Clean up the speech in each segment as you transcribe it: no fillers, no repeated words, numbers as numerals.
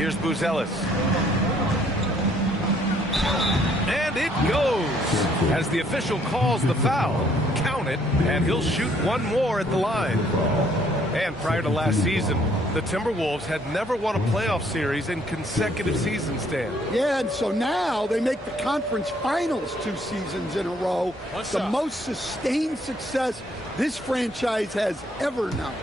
Here's Buzelis. And it goes. As the official calls the foul, count it, and he'll shoot one more at the line. And prior to last season, the Timberwolves had never won a playoff series in consecutive seasons, Dan. Yeah, and so now they make the conference finals 2 seasons in a row. The most sustained success this franchise has ever known.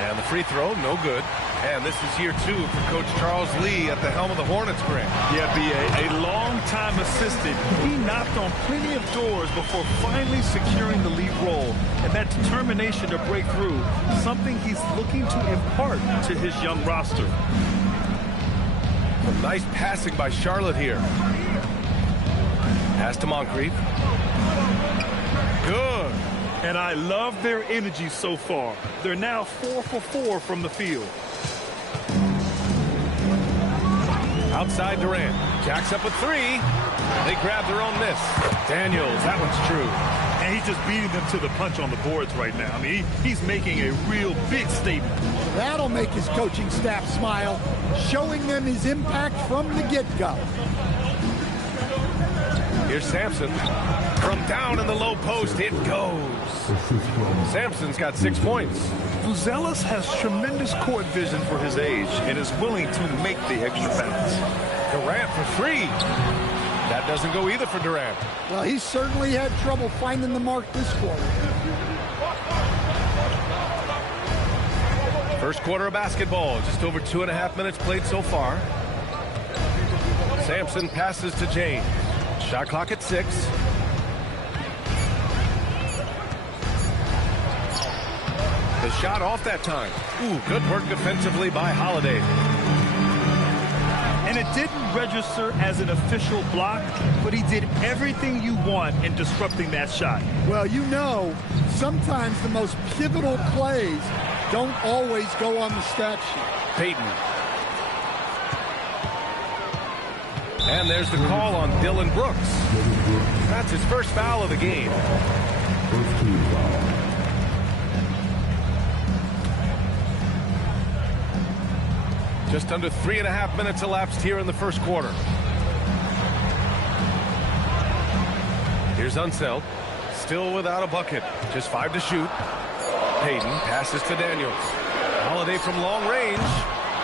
And the free throw, no good. And this is year 2 for Coach Charles Lee at the helm of the Hornets, Grant. Yeah, B.A., a long-time assistant. He knocked on plenty of doors before finally securing the lead role. And that determination to break through, something he's looking to impart to his young roster. Some nice passing by Charlotte here. Pass to Moncrief. Good. And I love their energy so far. They're now 4 for 4 from the field. Outside Durant. Jacks up a 3. They grab their own miss. Daniels, that one's true. And he's just beating them to the punch on the boards right now. I mean, he's making a real big statement. That'll make his coaching staff smile, showing them his impact from the get-go. Here's Sampson. From down in the low post, it goes. Sampson's got 6 points. Buzelis has tremendous court vision for his age and is willing to make the extra pass. Durant for 3. That doesn't go either for Durant. Well, he certainly had trouble finding the mark this quarter. First quarter of basketball, just over 2.5 minutes played so far. Sampson passes to James. Shot clock at 6. The shot off that time. Ooh, good work defensively by Holiday. And it didn't register as an official block, but he did everything you want in disrupting that shot. Well, you know, sometimes the most pivotal plays don't always go on the stat sheet. Payton. And there's the call on Dylan Brooks. That's his first foul of the game. Just under 3.5 minutes elapsed here in the first quarter. Here's Unseld. Still without a bucket. Just 5 to shoot. Payton passes to Daniels. Holiday from long range.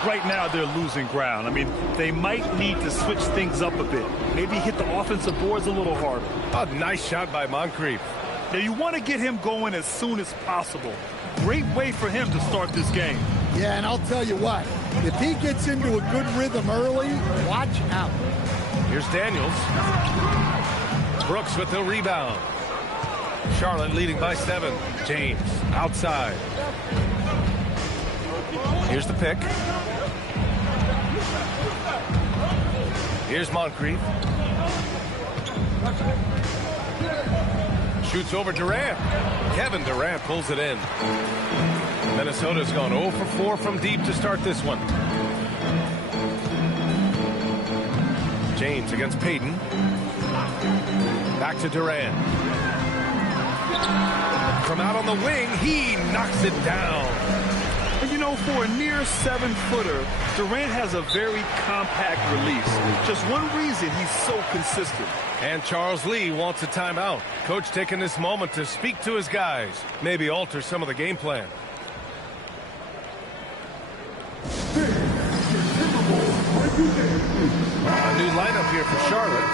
Right now, they're losing ground. I mean, they might need to switch things up a bit. Maybe hit the offensive boards a little harder. A nice shot by Moncrief. Now, you want to get him going as soon as possible. Great way for him to start this game. Yeah, and I'll tell you what, if he gets into a good rhythm early, watch out. Here's Daniels. Brooks with the rebound. Charlotte leading by 7. James outside. Here's the pick. Here's Moncrief. Shoots over Durant. Kevin Durant pulls it in. Minnesota's gone 0 for 4 from deep to start this one. James against Payton. Back to Durant. From out on the wing, he knocks it down. You know, for a near 7-footer, Durant has a very compact release. Just one reason he's so consistent. And Charles Lee wants a timeout. Coach taking this moment to speak to his guys. Maybe alter some of the game plan. A new lineup here for Charlotte.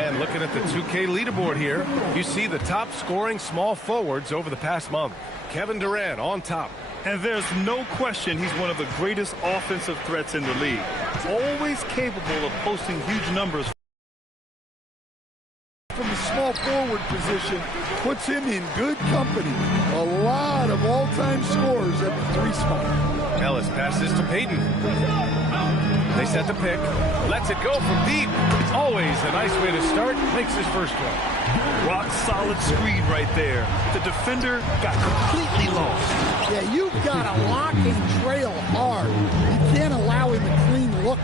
And looking at the 2K leaderboard here, you see the top scoring small forwards over the past month. Kevin Durant on top. And there's no question he's one of the greatest offensive threats in the league. Always capable of posting huge numbers. From the small forward position, puts him in good company. A lot of all-time scores at the 3 spot. Ellis passes to Payton. They set the pick. Lets it go from deep. It's always a nice way to start. Makes his first one. Rock solid screen right there. The defender got completely lost. Yeah, you've got to lock and trail hard. You can't allow him a clean look.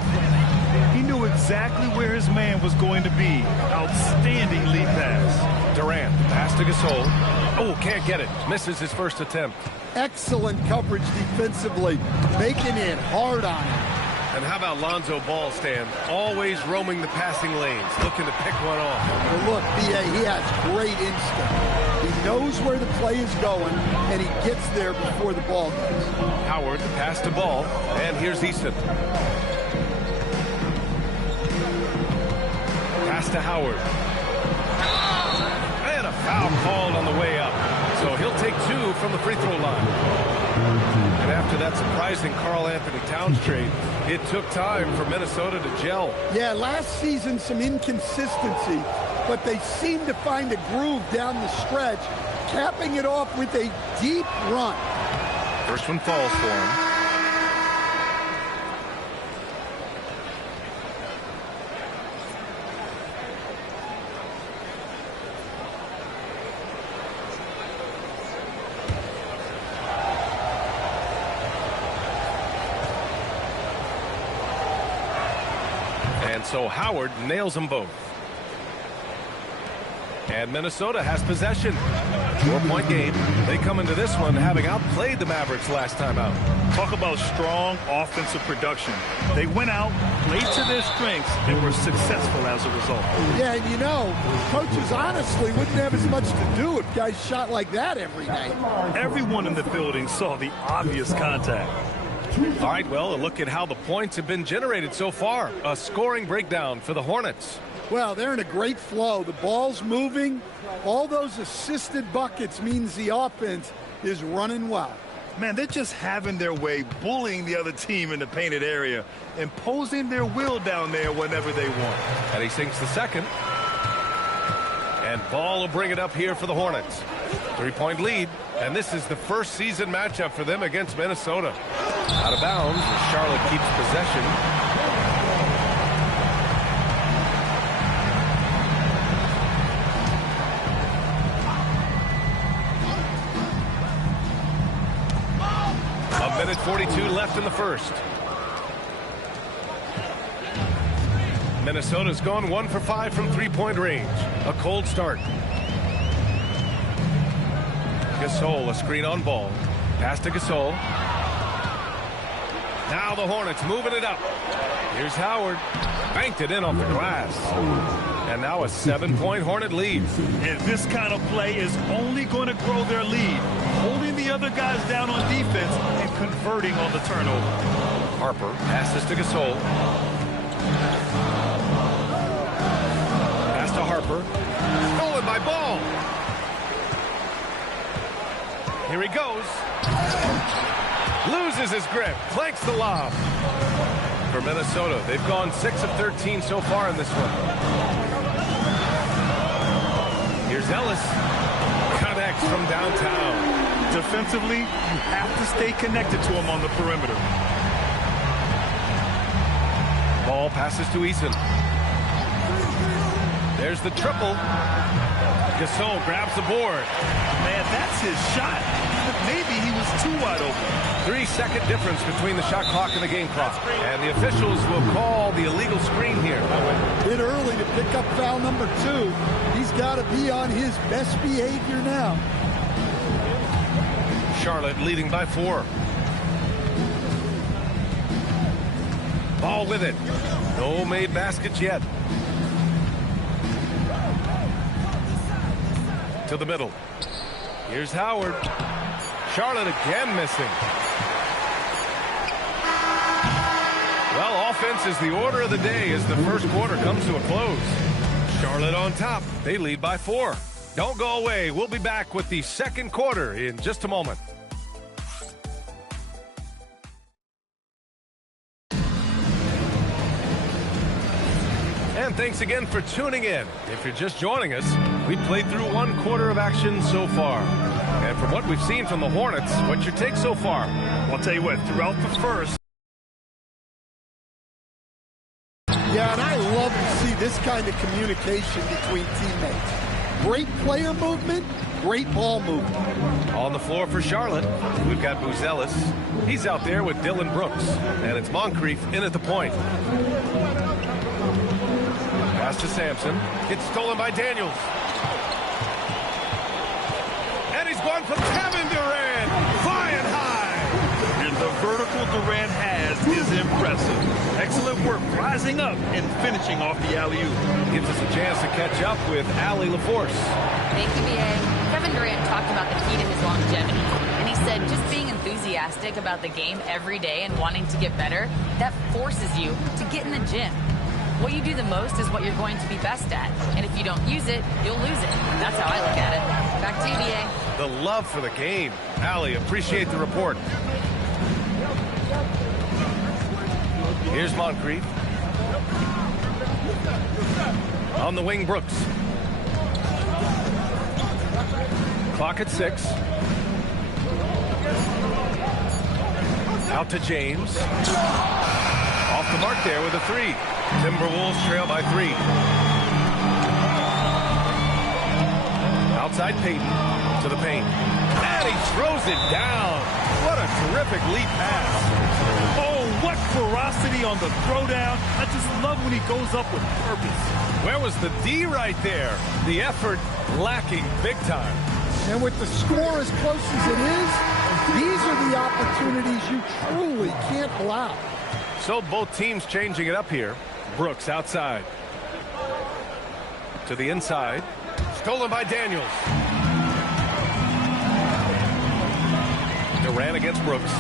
He knew exactly where his man was going to be. Outstanding lead pass. Durant, pass to Gasol. Oh, can't get it. Misses his first attempt. Excellent coverage defensively, making it hard on him. And how about Lonzo Ball, Stan? Always roaming the passing lanes, looking to pick one off. But look, B.A., he has great instinct. He knows where the play is going, and he gets there before the ball does. Howard, pass to Ball, and here's Easton. Pass to Howard. And a foul called on the way up. So he'll take 2 from the free throw line. And after that surprising Karl-Anthony Towns trade, it took time for Minnesota to gel. Yeah, last season some inconsistency, but they seem to find a groove down the stretch, capping it off with a deep run. First one falls for him. So Howard nails them both. And Minnesota has possession. 4-point game. They come into this one having outplayed the Mavericks last time out. Talk about strong offensive production. They went out, played to their strengths, and were successful as a result. Yeah, and you know, coaches honestly wouldn't have as much to do if guys shot like that every night. Everyone in the building saw the obvious contact. All right, well, a look at how the points have been generated so far. A scoring breakdown for the Hornets. Well, they're in a great flow. The ball's moving. All those assisted buckets means the offense is running well. Man, they're just having their way, bullying the other team in the painted area, imposing their will down there whenever they want. And he sinks the second. And Ball will bring it up here for the Hornets. 3-point lead. And this is the first season matchup for them against Minnesota. Out of bounds as Charlotte keeps possession. A minute 42 left in the first. Minnesota's gone 1 for 5 from 3-point range. A cold start. Gasol, a screen on Ball. Pass to Gasol. Now the Hornets moving it up. Here's Howard. Banked it in off the glass. And now a 7-point Hornet lead. And this kind of play is only going to grow their lead. Holding the other guys down on defense and converting on the turnover. Harper passes to Gasol. Pass to Harper. Stolen by Ball. Here he goes. Loses his grip. Clanks the lob. For Minnesota, they've gone 6 of 13 so far in this one. Here's Ellis. Connects from downtown. Defensively, you have to stay connected to him on the perimeter. Ball passes to Eason. There's the triple. Gasol grabs the board. Man, that's his shot. But maybe he was too wide open. 3-second difference between the shot clock and the game clock. And the officials will call the illegal screen here. Bit early to pick up foul number 2. He's got to be on his best behavior now. Charlotte leading by 4. Ball with it. No made baskets yet. To the middle. Here's Howard. Charlotte again missing. Well, offense is the order of the day as the first quarter comes to a close. Charlotte on top. They lead by 4. Don't go away. We'll be back with the second quarter in just a moment. And thanks again for tuning in. If you're just joining us, we played through 1 quarter of action so far. And from what we've seen from the Hornets, what's your take so far? Well, I'll tell you what, throughout the first. Yeah, and I love to see this kind of communication between teammates. Great player movement, great ball movement. On the floor for Charlotte, we've got Buzelis. He's out there with Dylan Brooks. And it's Moncrief in at the point. Pass to Sampson. It's stolen by Daniels. And he's going for Kevin Durant. Flying high. And the vertical Durant has is impressive. Excellent work rising up and finishing off the alley-oop. Gives us a chance to catch up with Allie LaForce. Thank you, B.A. Kevin Durant talked about the key to his longevity. And he said just being enthusiastic about the game every day and wanting to get better, that forces you to get in the gym. What you do the most is what you're going to be best at. And if you don't use it, you'll lose it. That's how I look at it. Back to you, B.A. The love for the game. Allie, appreciate the report. Here's Moncrief. On the wing, Brooks. Clock at 6. Out to James. Off the mark there with a 3. Timberwolves trail by 3. Outside Payton to the paint. And he throws it down. What a terrific lead pass. Oh, what ferocity on the throwdown. I just love when he goes up with purpose. Where was the D right there? The effort lacking big time. And with the score as close as it is, these are the opportunities you truly can't allow. So both teams changing it up here. Brooks outside. To the inside. Stolen by Daniels. Durant against Brooks.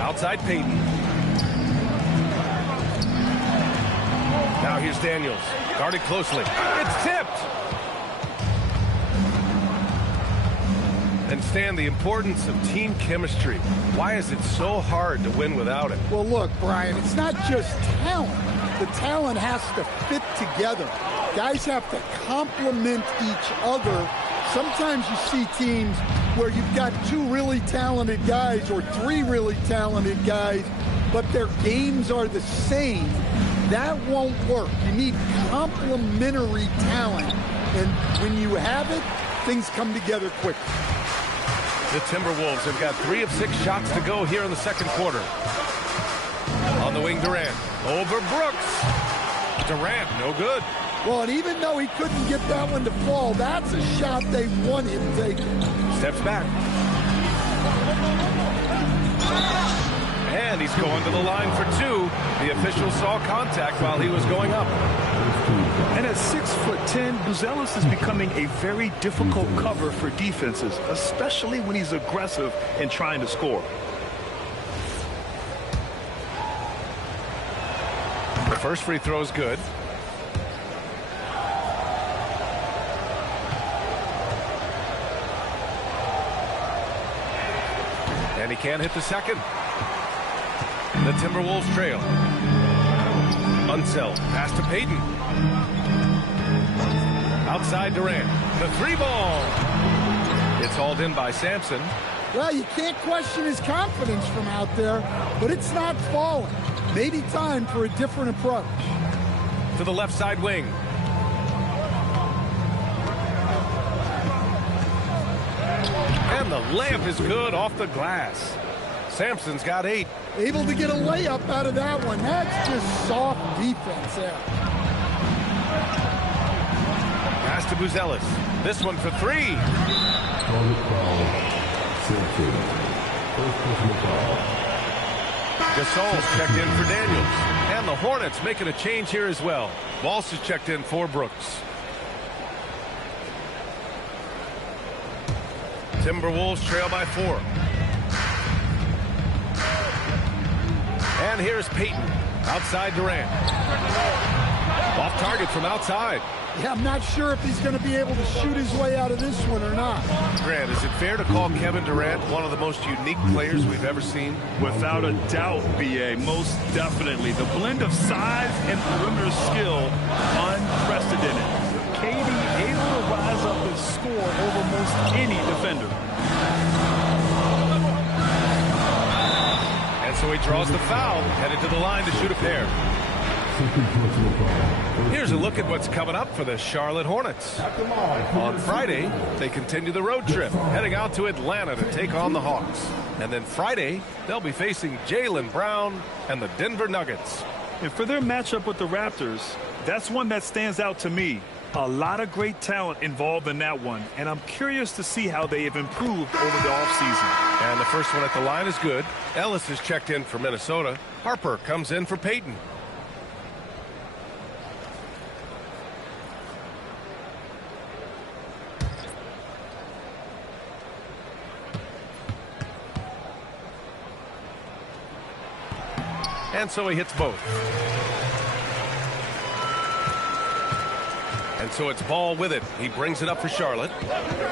Outside Payton. Now here's Daniels. Guarded closely. It's tipped. And Stan, the importance of team chemistry. Why is it so hard to win without it? Well, look, Brian, it's not just talent. The talent has to fit together. Guys have to complement each other. Sometimes you see teams where you've got 2 really talented guys or 3 really talented guys, but their games are the same. That won't work. You need complementary talent. And when you have it, things come together quickly. The Timberwolves have got 3 of 6 shots to go here in the second quarter. On the wing, Durant. Over Brooks. Durant, no good. Well, and even though he couldn't get that one to fall, that's a shot they want him taking. Steps back. And he's going to the line for 2. The official saw contact while he was going up. And at 6'10", Buzelis is becoming a very difficult cover for defenses, especially when he's aggressive and trying to score. The first free throw is good. And he can't hit the second. The Timberwolves trail. Unseld. Pass to Payton. Outside Durant. The 3-ball. It's hauled in by Sampson. Well, you can't question his confidence from out there, but it's not falling. Maybe time for a different approach. To the left side wing. And the layup is good off the glass. Sampson's got 8. Able to get a layup out of that one. That's just soft defense there. Pass to Buzelis. This one for 3. Gasol's checked in for Daniels. And the Hornets making a change here as well. Walsh is checked in for Brooks. Timberwolves trail by 4. And here's Payton. Outside Durant. Off target from outside. Yeah, I'm not sure if he's going to be able to shoot his way out of this one or not. Grant, is it fair to call Kevin Durant one of the most unique players we've ever seen? Without a doubt, B.A., most definitely. The blend of size and perimeter skill, unprecedented. KD able to rise up and score over most any defender. And so he draws the foul, headed to the line to shoot a pair. Here's a look at what's coming up for the Charlotte Hornets. On Friday, they continue the road trip, heading out to Atlanta to take on the Hawks. And then Friday, they'll be facing Jaylen Brown and the Denver Nuggets. And for their matchup with the Raptors, that's one that stands out to me. A lot of great talent involved in that one, and I'm curious to see how they have improved over the offseason. And the first one at the line is good. Ellis is checked in for Minnesota. Harper comes in for Peyton. And so he hits both. And so it's Ball with it. He brings it up for Charlotte.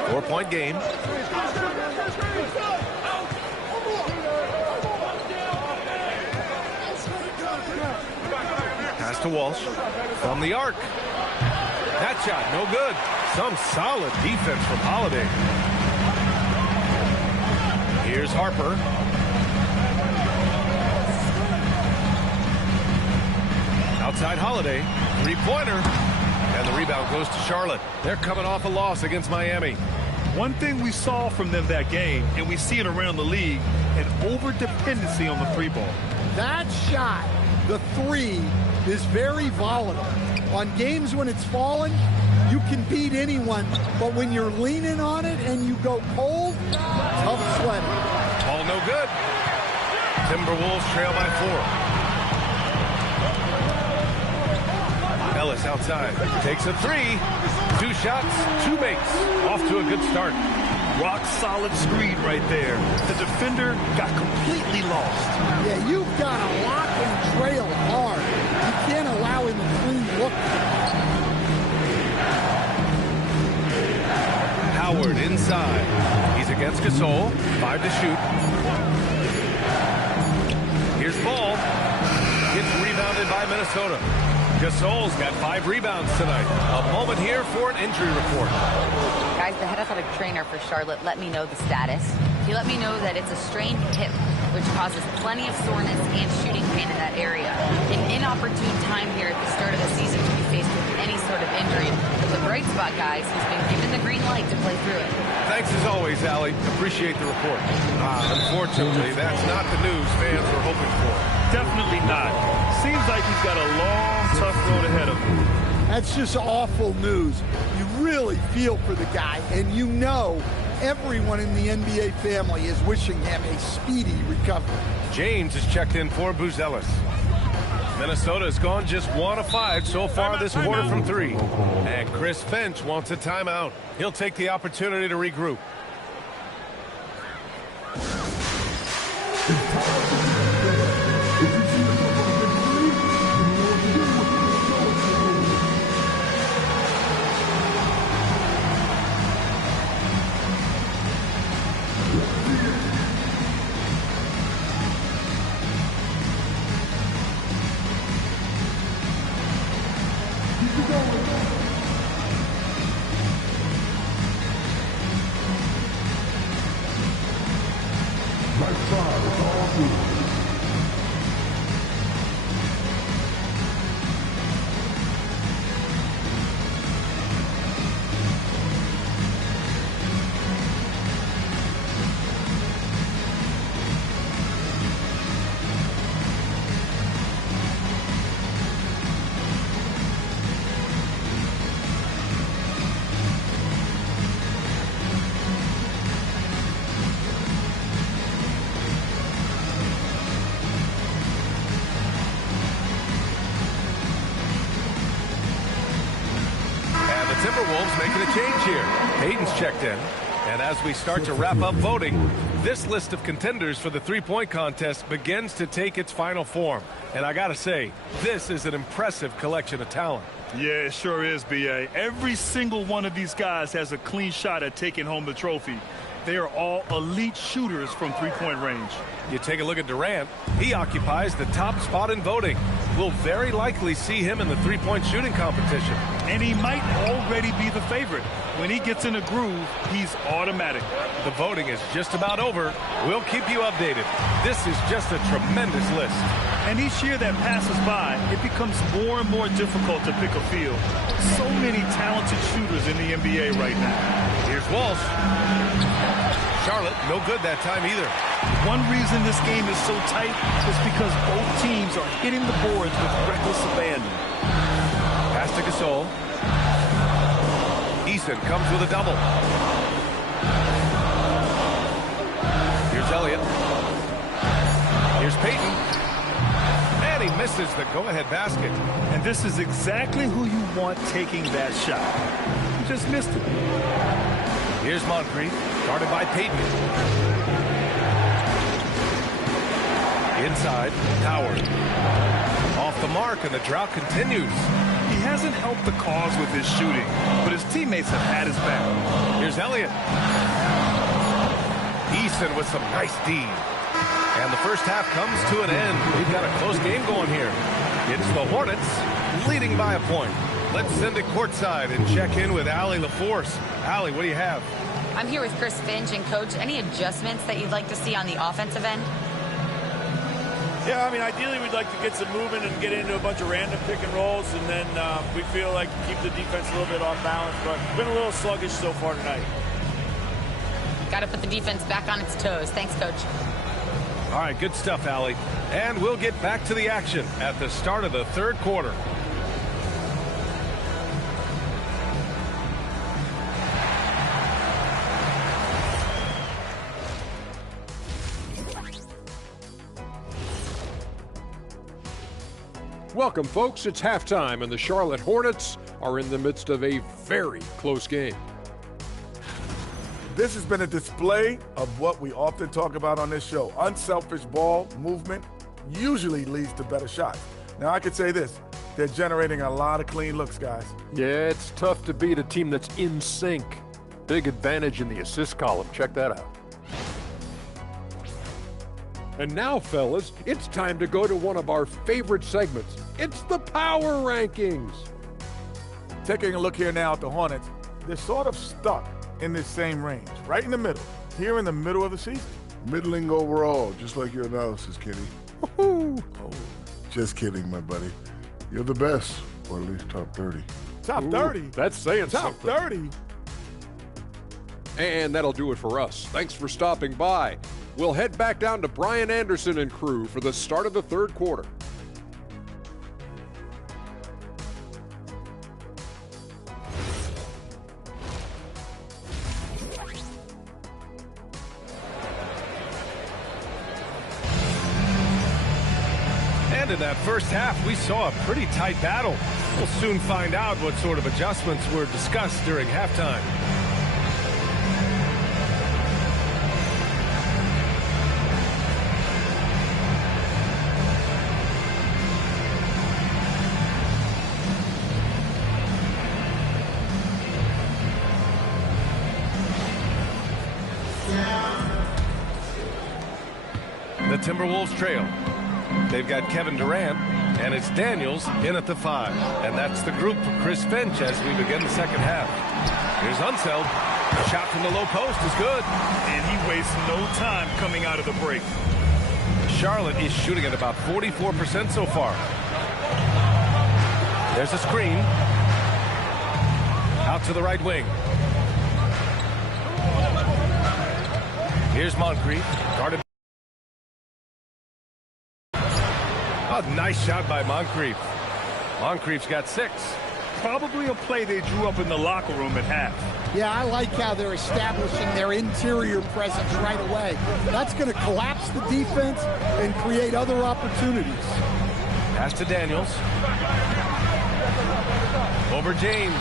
4-point game. Pass to Walsh. From the arc. That shot, no good. Some solid defense from Holiday. Here's Harper. Outside Holiday. Three-pointer. And the rebound goes to Charlotte. They're coming off a loss against Miami. One thing we saw from them that game, and we see it around the league, an over-dependency on the three ball. That shot, the three, is very volatile. On games when it's falling, you can beat anyone, but when you're leaning on it and you go cold, tough sledding. All no good. Timberwolves trail by 4. Ellis outside, takes a three. 2 shots, 2 makes. Off to a good start. Rock solid screen right there. The defender got completely lost. Yeah, you've got to lock and trail hard. You can't allow him a clean look. Howard inside. He's against Gasol. 5 to shoot. Here's Ball. Gets rebounded by Minnesota. Gasol's got 5 rebounds tonight. A moment here for an injury report. Guys, the head athletic trainer for Charlotte let me know the status. He let me know that it's a strained hip, which causes plenty of soreness and shooting pain in that area. An inopportune time here at the start of the season to be faced with any sort of injury. But the bright spot, guys, he's been given the green light to play through it. Thanks as always, Allie. Appreciate the report. Unfortunately, that's not the news fans were hoping for. Definitely not. Seems like he's got a long, tough road ahead of him. That's just awful news. You really feel for the guy, and you know everyone in the NBA family is wishing him a speedy recovery. James is checked in for Buzelis. Minnesota has gone just 1 of 5 so far this quarter from 3. And Chris Finch wants a timeout. He'll take the opportunity to regroup. Timberwolves making a change here. Hayden's checked in. And as we start to wrap up voting, this list of contenders for the three-point contest begins to take its final form. And I got to say, this is an impressive collection of talent. Yeah, it sure is, B.A. Every single one of these guys has a clean shot at taking home the trophy. They are all elite shooters from three-point range. You take a look at Durant. He occupies the top spot in voting. We'll very likely see him in the three-point shooting competition. And he might already be the favorite. When he gets in a groove, he's automatic. The voting is just about over. We'll keep you updated. This is just a tremendous list. And each year that passes by, it becomes more and more difficult to pick a field. So many talented shooters in the NBA right now. Here's Here's Walsh. Charlotte, no good that time either. One reason this game is so tight is because both teams are hitting the boards with reckless abandon. Pass to Gasol. Eason comes with a double. Here's Elliott. Here's Payton. And he misses the go-ahead basket. And this is exactly who you want taking that shot. He just missed it. Here's Moncrief, guarded by Payton. Inside, Howard. Off the mark, and the drought continues. He hasn't helped the cause with his shooting, but his teammates have had his back. Here's Elliott. Eason with some nice D. And the first half comes to an end. We've got a close game going here. It's the Hornets leading by a point. Let's send it courtside and check in with Allie LaForce. Allie, what do you have? I'm here with Chris Finch. And, Coach, any adjustments that you'd like to see on the offensive end? Yeah, I mean, ideally we'd like to get some movement and get into a bunch of random pick and rolls, and then we feel like keep the defense a little bit off balance, but been a little sluggish so far tonight. Got to put the defense back on its toes. Thanks, Coach. All right, good stuff, Allie. And we'll get back to the action at the start of the third quarter. Welcome, folks. It's halftime, and the Charlotte Hornets are in the midst of a very close game. This has been a display of what we often talk about on this show. Unselfish ball movement usually leads to better shots. Now, I could say this. They're generating a lot of clean looks, guys. Yeah, it's tough to beat a team that's in sync. Big advantage in the assist column. Check that out. And now, fellas, it's time to go to one of our favorite segments. It's the Power Rankings. Taking a look here now at the Hornets, they're sort of stuck in this same range, right in the middle, here in the middle of the season. Middling overall, just like your analysis, Kenny. Woo-hoo. Oh, just kidding, my buddy. You're the best, or at least top 30. Top 30? That's saying Top something. 30? And that'll do it for us. Thanks for stopping by. We'll head back down to Brian Anderson and crew for the start of the third quarter. And in that first half, we saw a pretty tight battle. We'll soon find out what sort of adjustments were discussed during halftime. The Timberwolves trail. They've got Kevin Durant, and it's Daniels in at the 5. And that's the group for Chris Finch as we begin the second half. Here's Unseld. A shot from the low post is good. And he wastes no time coming out of the break. Charlotte is shooting at about 44% so far. There's a screen. Out to the right wing. Here's Moncrief, guarded. A nice shot by Moncrief. Moncrief's got 6. Probably a play they drew up in the locker room at half. Yeah, I like how they're establishing their interior presence right away. That's going to collapse the defense and create other opportunities. Pass to Daniels. Over James.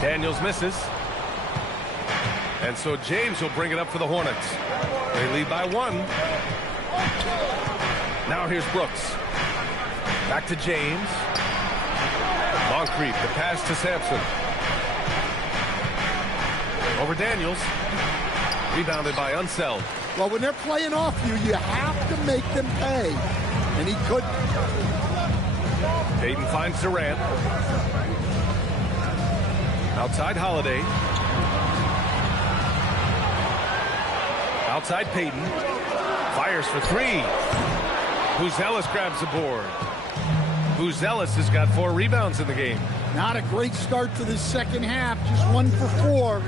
Daniels misses. And so James will bring it up for the Hornets. They lead by 1. Now here's Brooks. Back to James. Moncrief, the pass to Sampson. Over Daniels. Rebounded by Unseld. Well, when they're playing off you, you have to make them pay. And he couldn't. Payton finds Durant. Outside Holiday. Outside Payton. Fires for 3. Buzelis grabs the board. Buzelis has got 4 rebounds in the game. Not a great start to the second half. Just 1 for 4.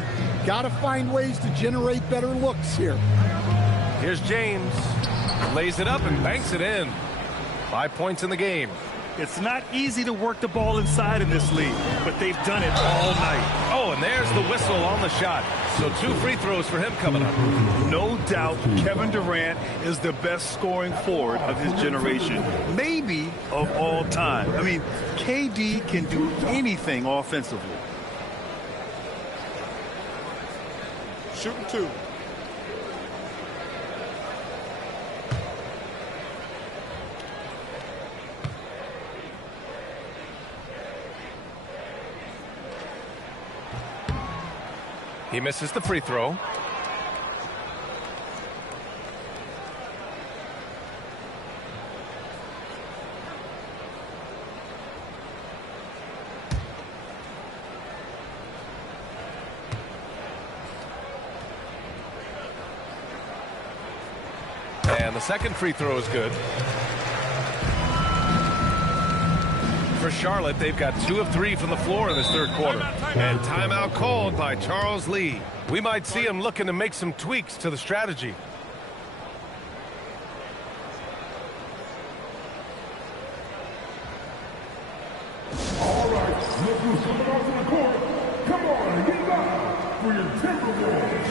Got to find ways to generate better looks here. Here's James. Lays it up and banks it in. 5 points in the game. It's not easy to work the ball inside in this league, but they've done it all night. Oh, and there's the whistle on the shot. So 2 free throws for him coming up. No doubt Kevin Durant is the best scoring forward of his generation, maybe of all time. I mean, KD can do anything offensively. Shooting 2. He misses the free throw. And the second free throw is good. For Charlotte, they've got 2 of 3 from the floor in this third quarter. And timeout called by Charles Lee. We might see him looking to make some tweaks to the strategy. All right, look who's coming onto the court. Come on, get loud for your Timberwolves.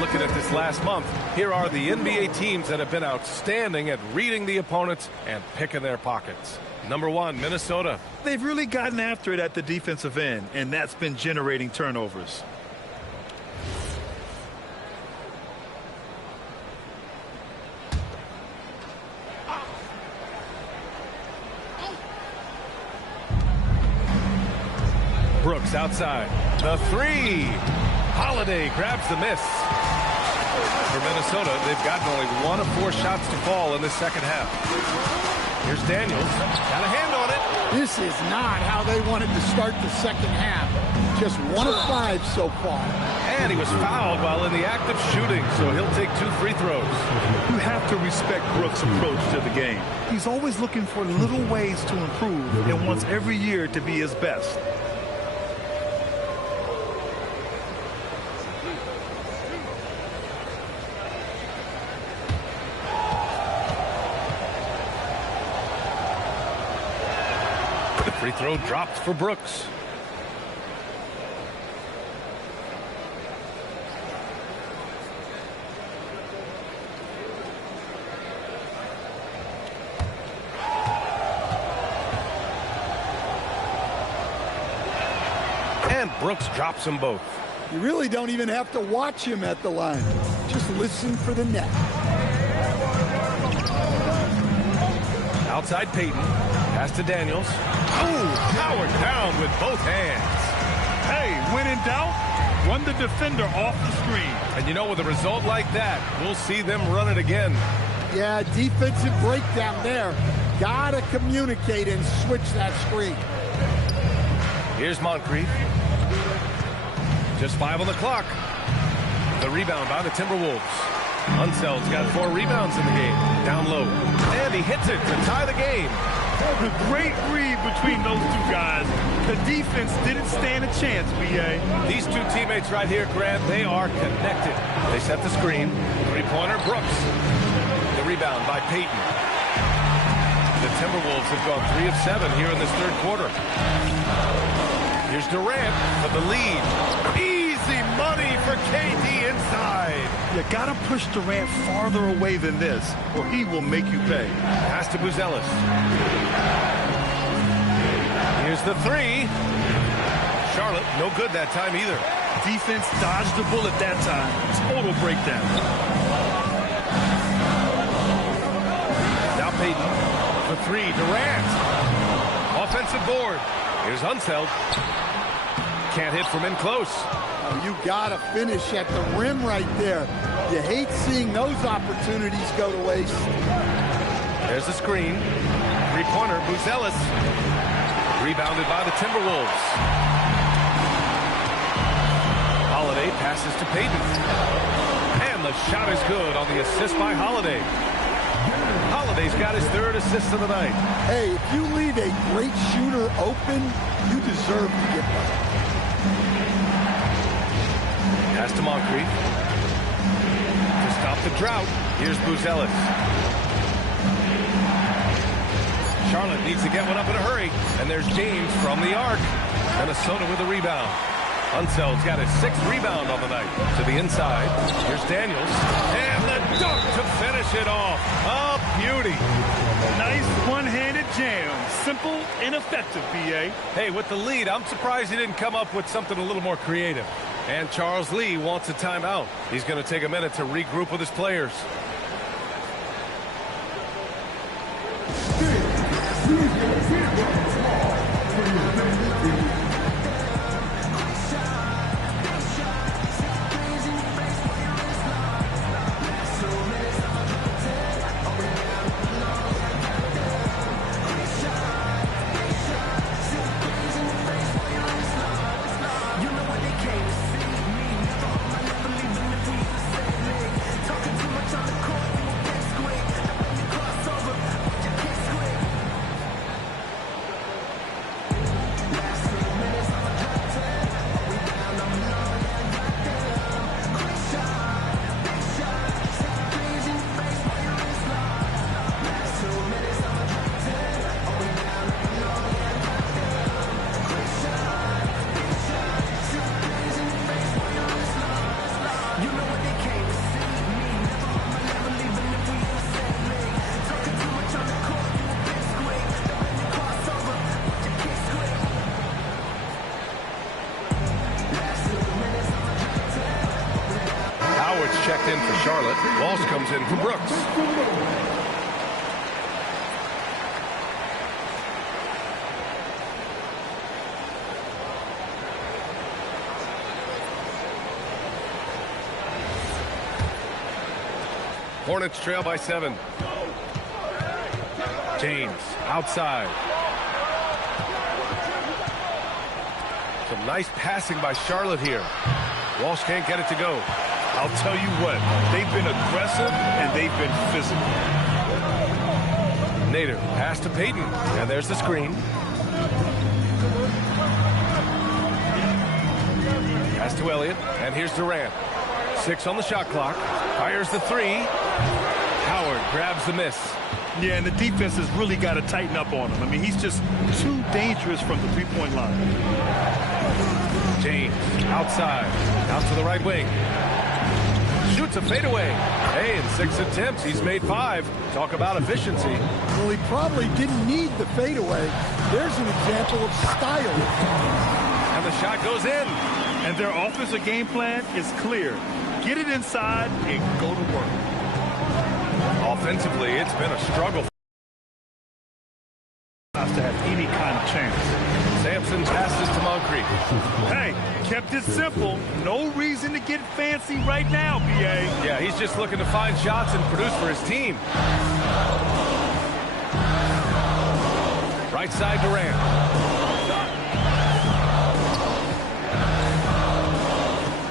Looking at this last month, here are the NBA teams that have been outstanding at reading the opponents and picking their pockets. Number 1, Minnesota. They've really gotten after it at the defensive end, and that's been generating turnovers. Brooks outside. The 3. Holiday grabs the miss. For Minnesota, they've gotten only 1 of 4 shots to fall in the second half. Here's Daniels. Got a hand on it. This is not how they wanted to start the second half. Just 1 of 5 so far. And he was fouled while in the act of shooting, so he'll take 2 free throws. You have to respect Brooks' approach to the game. He's always looking for little ways to improve and wants every year to be his best. Free throw dropped for Brooks. And Brooks drops them both. You really don't even have to watch him at the line. Just listen for the net. Outside Payton. Pass to Daniels. Oh, powered down with both hands. Hey, when in doubt, run the defender off the screen. And you know, with a result like that, we'll see them run it again. Yeah, defensive breakdown there. Gotta communicate and switch that screen. Here's Moncrief. Just 5 on the clock. The rebound by the Timberwolves. Unseld's got 4 rebounds in the game. Down low. And he hits it to tie the game. A great read between those 2 guys. The defense didn't stand a chance, B.A. These 2 teammates right here, Grant, they are connected. They set the screen. 3-pointer, Brooks. The rebound by Payton. The Timberwolves have gone 3 of 7 here in this third quarter. Here's Durant for the lead. Easy money for KD inside. You gotta push Durant farther away than this, or he will make you pay. Pass to Buzelis. Here's the three. Charlotte, no good that time either. Defense dodged the bullet that time. Total breakdown. Now Payton for three. Durant. Offensive board. Here's Unseld. Can't hit from in close. Oh, you gotta finish at the rim right there. You hate seeing those opportunities go to waste. There's the screen. Three-pointer, Buzelis. Rebounded by the Timberwolves. Holiday passes to Payton. And the shot is good on the assist by Holiday. Holiday's got his third assist of the night. Hey, if you leave a great shooter open, you deserve to get one. Pass to Moncrief. To stop the drought, here's Buzelis. Charlotte needs to get one up in a hurry. And there's James from the arc. Minnesota with a rebound. Unseld's got his 6th rebound on the night. To the inside. Here's Daniels. And the dunk to finish it off. A beauty. Nice one-handed jam. Simple and effective, B.A. Hey, with the lead, I'm surprised he didn't come up with something a little more creative. And Charles Lee wants a timeout. He's going to take a minute to regroup with his players. Checked in for Charlotte. Walsh comes in for Brooks. Hornets trail by 7. James outside. Some nice passing by Charlotte here. Walsh can't get it to go. I'll tell you what, they've been aggressive and they've been physical. Nader, pass to Payton, and there's the screen. Pass to Elliott, and here's Durant. 6 on the shot clock, fires the 3. Howard grabs the miss. Yeah, and the defense has really got to tighten up on him. I mean, he's just too dangerous from the three-point line. James, outside, out to the right wing. Shoots a fadeaway. Hey, in 6 attempts, he's made 5. Talk about efficiency. Well, he probably didn't need the fadeaway. There's an example of style. And the shot goes in. And their offensive game plan is clear. Get it inside and go to work. Offensively, it's been a struggle. Not to have any kind of chance. Sampson passes to Moncrief. Hey, kept it simple. No reason to get fancy right now, B.A. Yeah, he's just looking to find shots and produce for his team. Right side, Durant.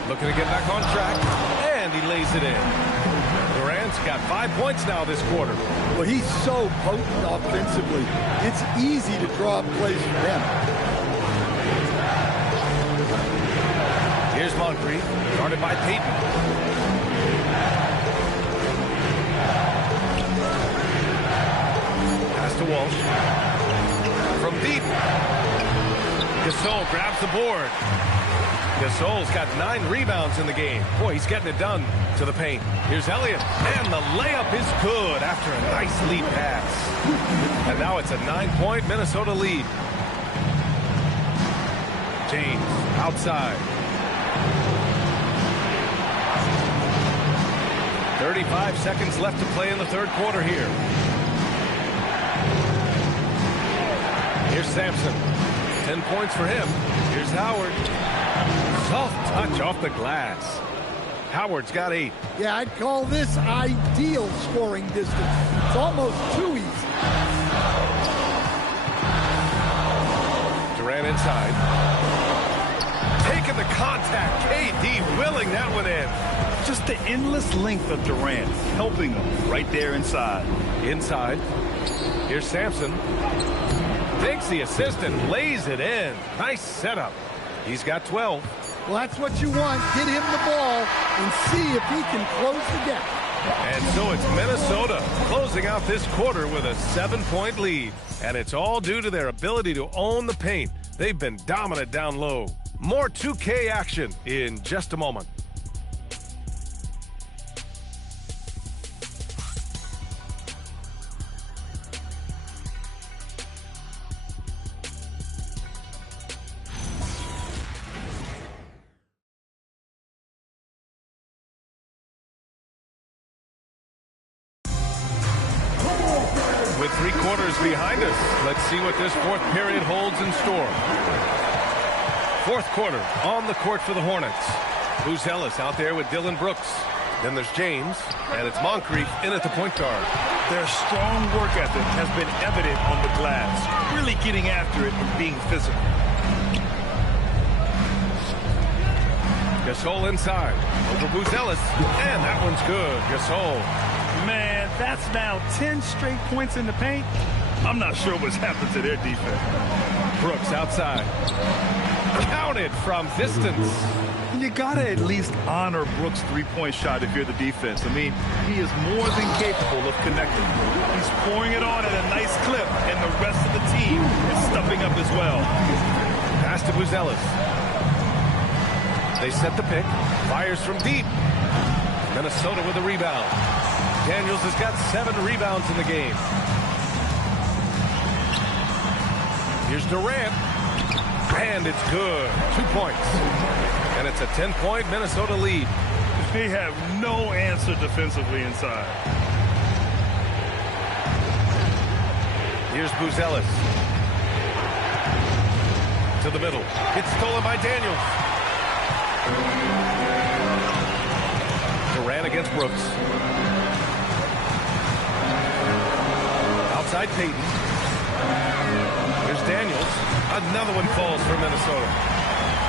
Looking to get back on track, and he lays it in. Durant's got 5 points now this quarter. Well, he's so potent offensively. It's easy to draw up plays for him. Here's Moncrief, guarded by Payton. Pass to Walsh. the board. Gasol's got 9 rebounds in the game. Boy, he's getting it done to the paint. Here's Elliott, and the layup is good after a nice lead pass. And now it's a 9-point Minnesota lead. James outside. 35 seconds left to play in the third quarter here. Here's Sampson. 10 points for him. Here's Howard. Soft touch off the glass. Howard's got 8. Yeah, I'd call this ideal scoring distance. It's almost too easy. Durant inside. Taking the contact. KD willing that one in. Just the endless length of Durant helping him right there inside. Inside. Here's Sampson. Takes the assist and lays it in. Nice setup. He's got 12. Well, that's what you want. Get him the ball and see if he can close the gap. And so it's Minnesota closing out this quarter with a 7-point lead. And it's all due to their ability to own the paint. They've been dominant down low. More 2K action in just a moment. With 3 quarters behind us, let's see what this fourth period holds in store. Fourth quarter on the court for the Hornets. Buzelis out there with Dylan Brooks. Then there's James, and it's Moncrief in at the point guard. Their strong work ethic has been evident on the glass, really getting after it and being physical. Gasol inside over Buzelis, and that one's good. Gasol. Man, that's now 10 straight points in the paint. I'm not sure what's happened to their defense. Brooks outside. Counted from distance. You gotta at least honor Brooks' three-point shot if you're the defense. I mean, he is more than capable of connecting. He's pouring it on at a nice clip, and the rest of the team is stepping up as well. Pass to Buzelis. They set the pick. Fires from deep. Minnesota with a rebound. Daniels has got 7 rebounds in the game. Here's Durant. And it's good. 2 points. And it's a 10-point Minnesota lead. They have no answer defensively inside. Here's Buzelis. To the middle. It's stolen by Daniels. Durant against Brooks. Outside Payton. There's Daniels. Another one falls for Minnesota.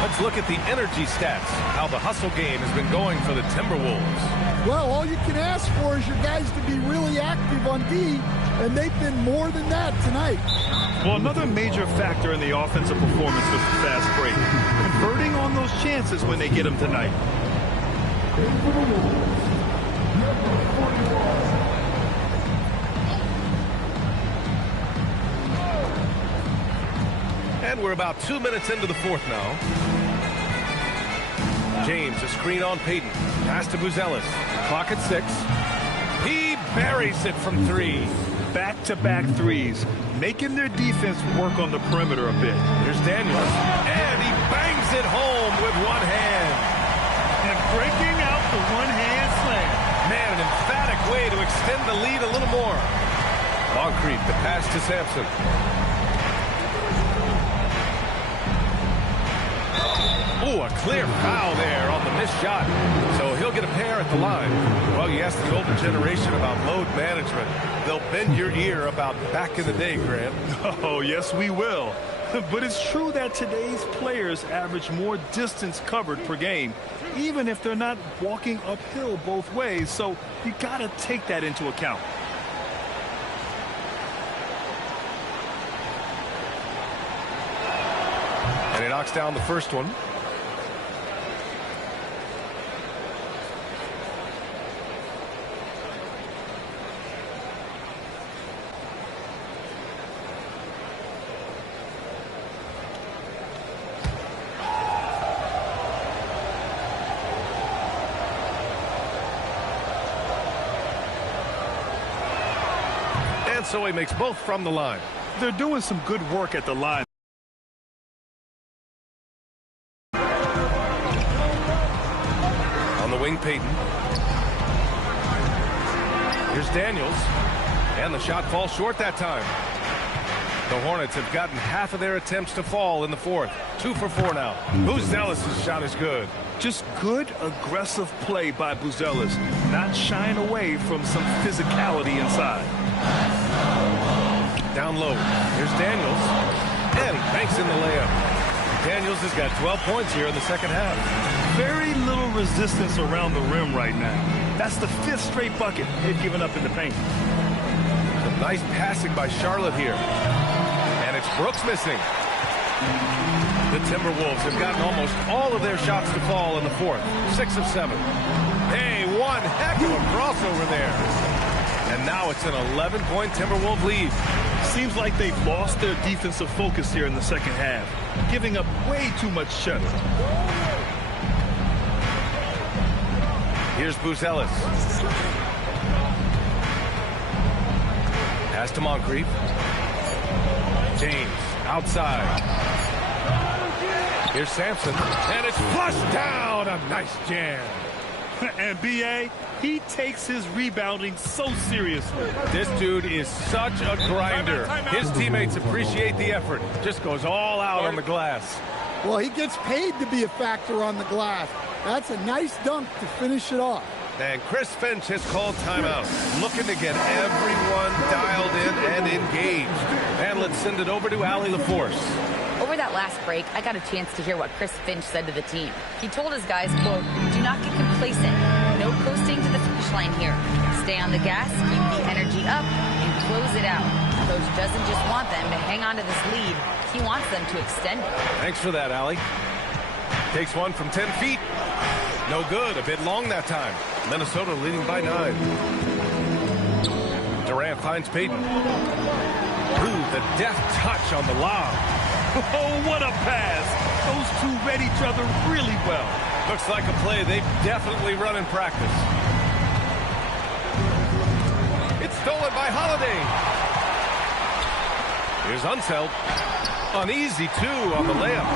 Let's look at the energy stats, how the hustle game has been going for the Timberwolves. Well, all you can ask for is your guys to be really active on D, and they've been more than that tonight. Well, another major factor in the offensive performance was the fast break. Converting on those chances when they get them tonight. And we're about 2 minutes into the fourth now. James, a screen on Payton. Pass to Buzelis. Clock at 6. He buries it from 3. Back-to-back threes, making their defense work on the perimeter a bit. Here's Daniels. And he bangs it home with one hand. And breaking out the one-hand slam. Man, an emphatic way to extend the lead a little more. Moncrief, the pass to Sampson. Ooh, a clear foul there on the missed shot. So he'll get a pair at the line. Well, you ask the older generation about load management. They'll bend your ear about back in the day, Grant. Oh, yes, we will. But it's true that today's players average more distance covered per game, even if they're not walking uphill both ways. So you got to take that into account. And he knocks down the first one. And so he makes both from the line. They're doing some good work at the line. On the wing, Peyton. Here's Daniels. And the shot falls short that time. The Hornets have gotten half of their attempts to fall in the fourth. 2 for 4 now. Buzelis' shot is good. Just good, aggressive play by Buzelis, not shying away from some physicality inside. Down low. Here's Daniels. And he banks in the layup. Daniels has got 12 points here in the second half. Very little resistance around the rim right now. That's the 5th straight bucket they've given up in the paint. Some nice passing by Charlotte here. And it's Brooks missing. The Timberwolves have gotten almost all of their shots to fall in the fourth. 6 of 7. Hey, one heck of a crossover there. And now it's an 11-point Timberwolves lead. Seems like they've lost their defensive focus here in the second half, giving up way too much cheddar. Here's Buzelis. Pass to Moncrief. James outside. Here's Sampson. And it's flushed down. A nice jam. And B.A., he takes his rebounding so seriously. This dude is such a grinder. His teammates appreciate the effort. Just goes all out on the glass. Well, he gets paid to be a factor on the glass. That's a nice dunk to finish it off. And Chris Finch has called timeout, looking to get everyone dialed in and engaged. And let's send it over to Allie LaForce. Over that last break, I got a chance to hear what Chris Finch said to the team. He told his guys, quote, "Do not get complacent. No coasting to the finish line here. Stay on the gas, keep the energy up, and close it out." Coach doesn't just want them to hang on to this lead. He wants them to extend it. Thanks for that, Allie. Takes one from 10 feet. No good. A bit long that time. Minnesota leading by 9. Durant finds Peyton. Ooh, the deft touch on the lob. Oh, what a pass. Those two read each other really well. Looks like a play they've definitely run in practice. It's stolen by Holiday. Here's Unseld. An easy 2 on the layup.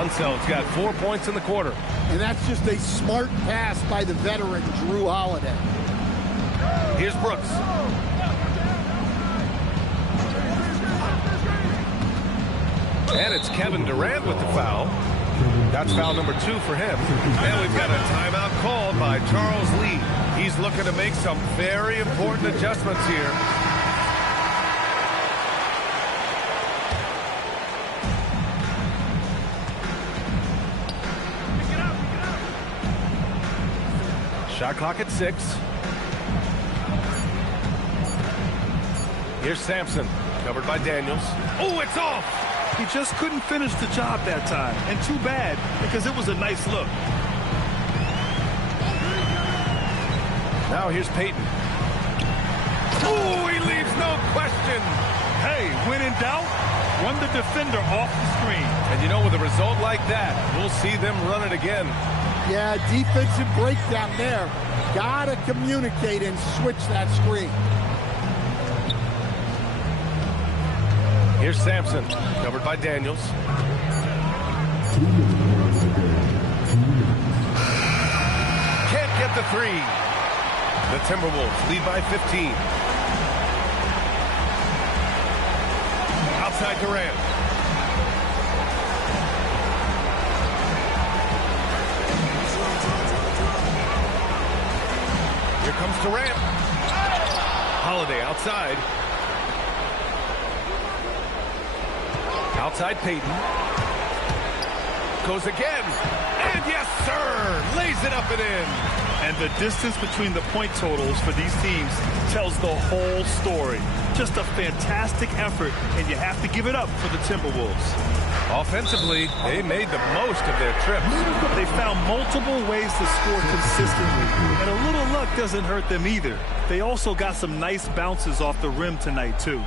Unseld's got 4 points in the quarter. And that's just a smart pass by the veteran, Drew Holiday. Here's Brooks. And it's Kevin Durant with the foul. That's foul number 2 for him. And we've got a timeout called by Charles Lee. He's looking to make some very important adjustments here. Shot clock at 6. Here's Sampson, covered by Daniels. Oh, it's off! He just couldn't finish the job that time. And too bad, because it was a nice look. Now here's Peyton. Oh, he leaves no question. Hey, when in doubt, run the defender off the screen. And you know, with a result like that, we'll see them run it again. Yeah, defensive breakdown there. Gotta communicate and switch that screen. Here's Sampson, covered by Daniels. Can't get the 3. The Timberwolves lead by 15. Outside Durant. Here comes Durant. Holiday outside. Outside Peyton. Goes again. And yes, sir! Lays it up and in. And the distance between the point totals for these teams tells the whole story. Just a fantastic effort, and you have to give it up for the Timberwolves. Offensively, they made the most of their trips. They found multiple ways to score consistently, and a little luck doesn't hurt them either. They also got some nice bounces off the rim tonight, too.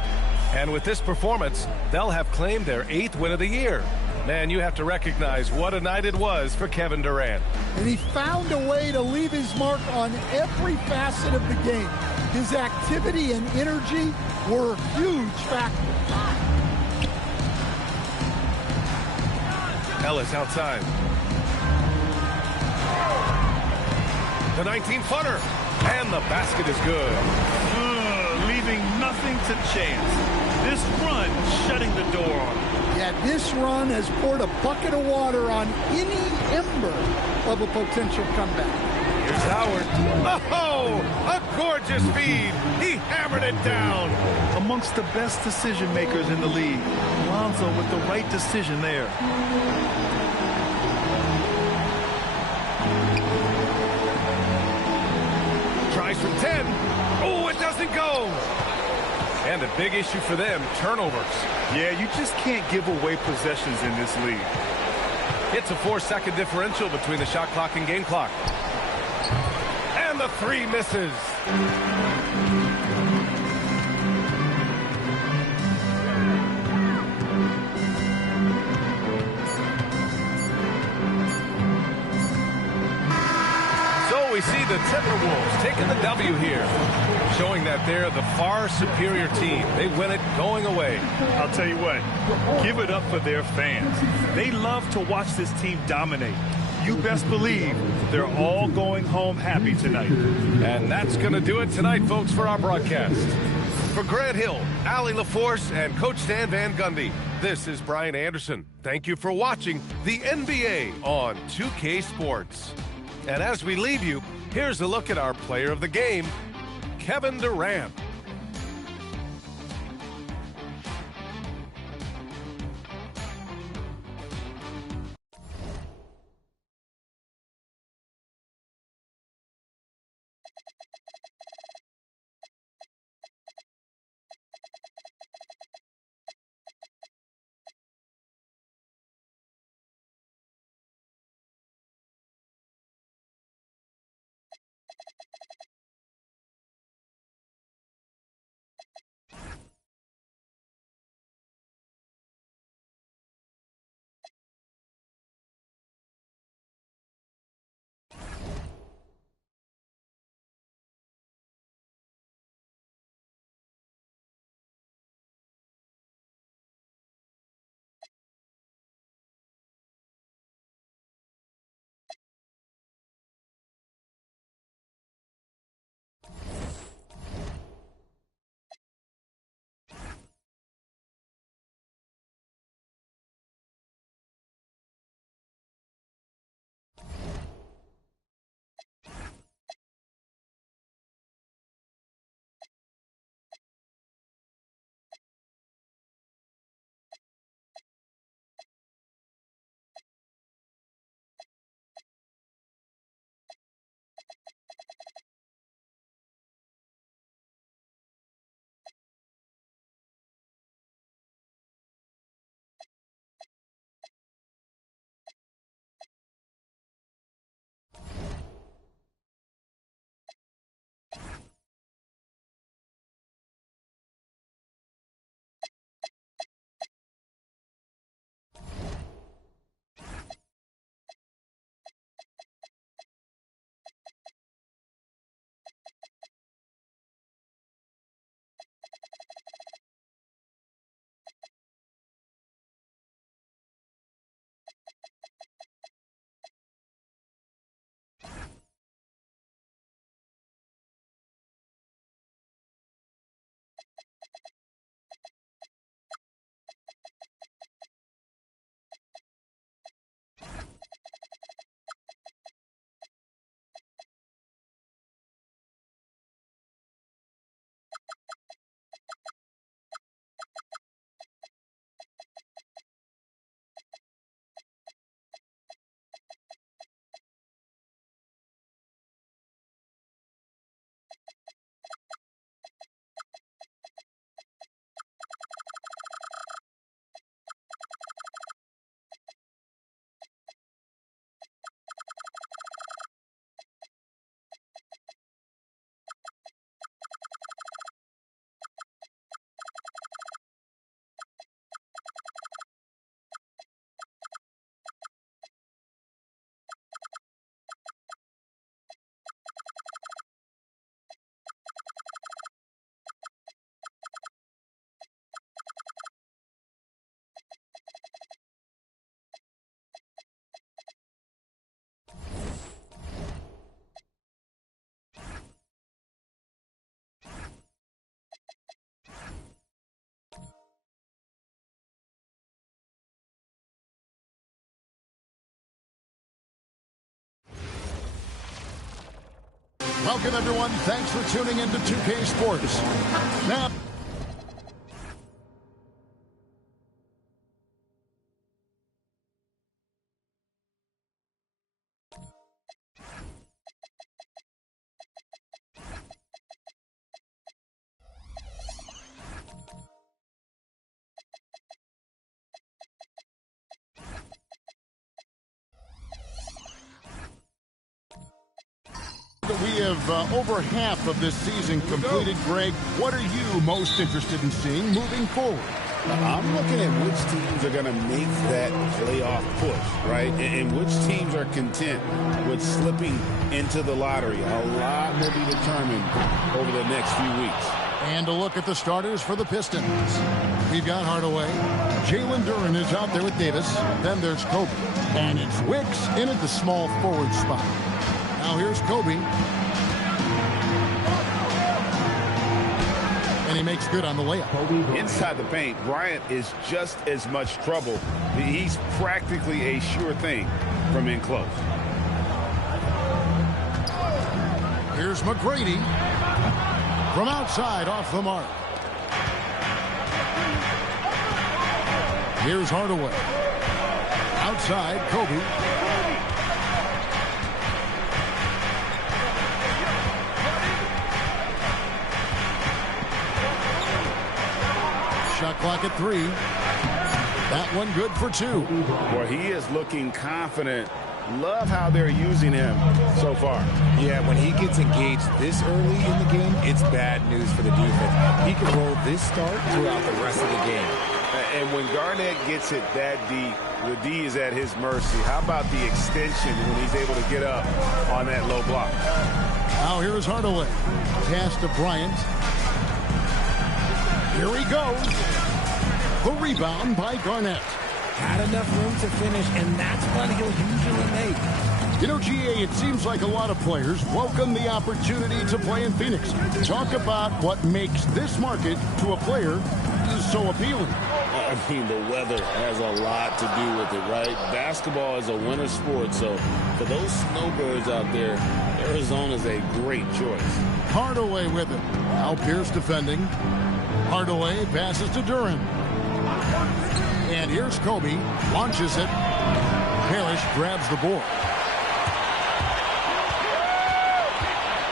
And with this performance, they'll have claimed their 8th win of the year. Man, you have to recognize what a night it was for Kevin Durant. And he found a way to leave his mark on every facet of the game. His activity and energy were a huge factor. Ellis outside. The 19-footer. And the basket is good. Leaving nothing to chance. This run shutting the door on him. Yeah, this run has poured a bucket of water on any ember of a potential comeback. Here's Howard. Oh, a gorgeous feed. He hammered it down. Amongst the best decision makers in the league. Lonzo with the right decision there. Tries from 10. Oh, it doesn't go. And a big issue for them, turnovers. Yeah, you just can't give away possessions in this league. It's a 4-second differential between the shot clock and game clock. And the three misses. So we see the Timberwolves taking the W here, showing that they're the far superior team. They win it going away. I'll tell you what, give it up for their fans. They love to watch this team dominate. You best believe they're all going home happy tonight. And that's going to do it tonight, folks, for our broadcast. For Grant Hill, Allie LaForce, and Coach Stan Van Gundy, this is Brian Anderson. Thank you for watching the NBA on 2K Sports. And as we leave you, here's a look at our player of the game, Kevin Durant. Welcome, everyone. Thanks for tuning into 2K Sports. Now, we have over half of this season completed. Greg, what are you most interested in seeing moving forward? I'm looking at which teams are going to make that playoff push, right? And which teams are content with slipping into the lottery. A lot will be determined over the next few weeks. And a look at the starters for the Pistons. We've got Hardaway. Jalen Duren is out there with Davis. Then there's Kobe. And it's Wicks in at the small forward spot. Now here's Kobe. And he makes good on the layup. Inside the paint, Bryant is just as much trouble. He's practically a sure thing from in close. Here's McGrady. From outside, off the mark. Here's Hardaway. Outside, Kobe. Shot clock at 3. That one good for 2. Well, he is looking confident. Love how they're using him so far. Yeah, when he gets engaged this early in the game, it's bad news for the defense. He can roll this start throughout the rest of the game. And when Garnett gets it that deep, the D is at his mercy. How about the extension when he's able to get up on that low block? Now here's Hardaway. Pass to Bryant. Here he goes. The rebound by Garnett. Had enough room to finish, and that's what he'll usually make. You know, GA, it seems like a lot of players welcome the opportunity to play in Phoenix. Talk about what makes this market to a player so appealing. I mean, the weather has a lot to do with it, right? Basketball is a winter sport, so for those snowbirds out there, Arizona's a great choice. Hardaway with it. Now Pierce defending. Hardaway passes to Duren. And here's Kobe. Launches it. Parrish grabs the board.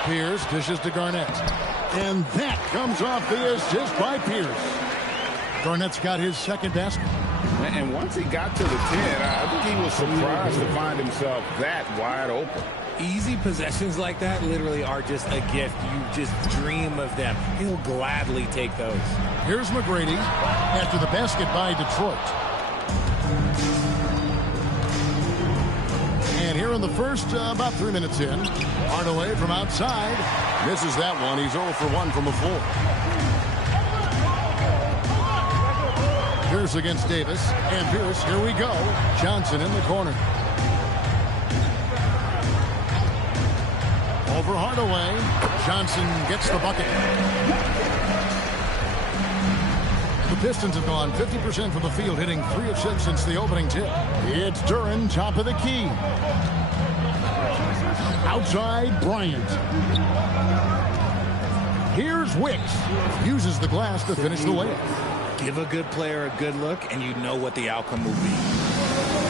Pierce dishes to Garnett. And that comes off the assist by Pierce. Garnett's got his second basket. And once he got to the 10, I think he was surprised to find himself that wide open. Easy possessions like that literally are just a gift. You just dream of them. He'll gladly take those. Here's McGrady after the basket by Detroit. And here in the first, about 3 minutes in, Hardaway from outside. Misses that one. He's 0 for 1 from the floor. Pierce against Davis. And Pierce, here we go. Johnson in the corner. Over Hardaway. Johnson gets the bucket. The Pistons have gone 50% from the field, hitting 3 of 6 since the opening tip. It's Duren, top of the key. Outside, Bryant. Here's Wicks. Uses the glass to finish the layup. Give a good player a good look, and you know what the outcome will be.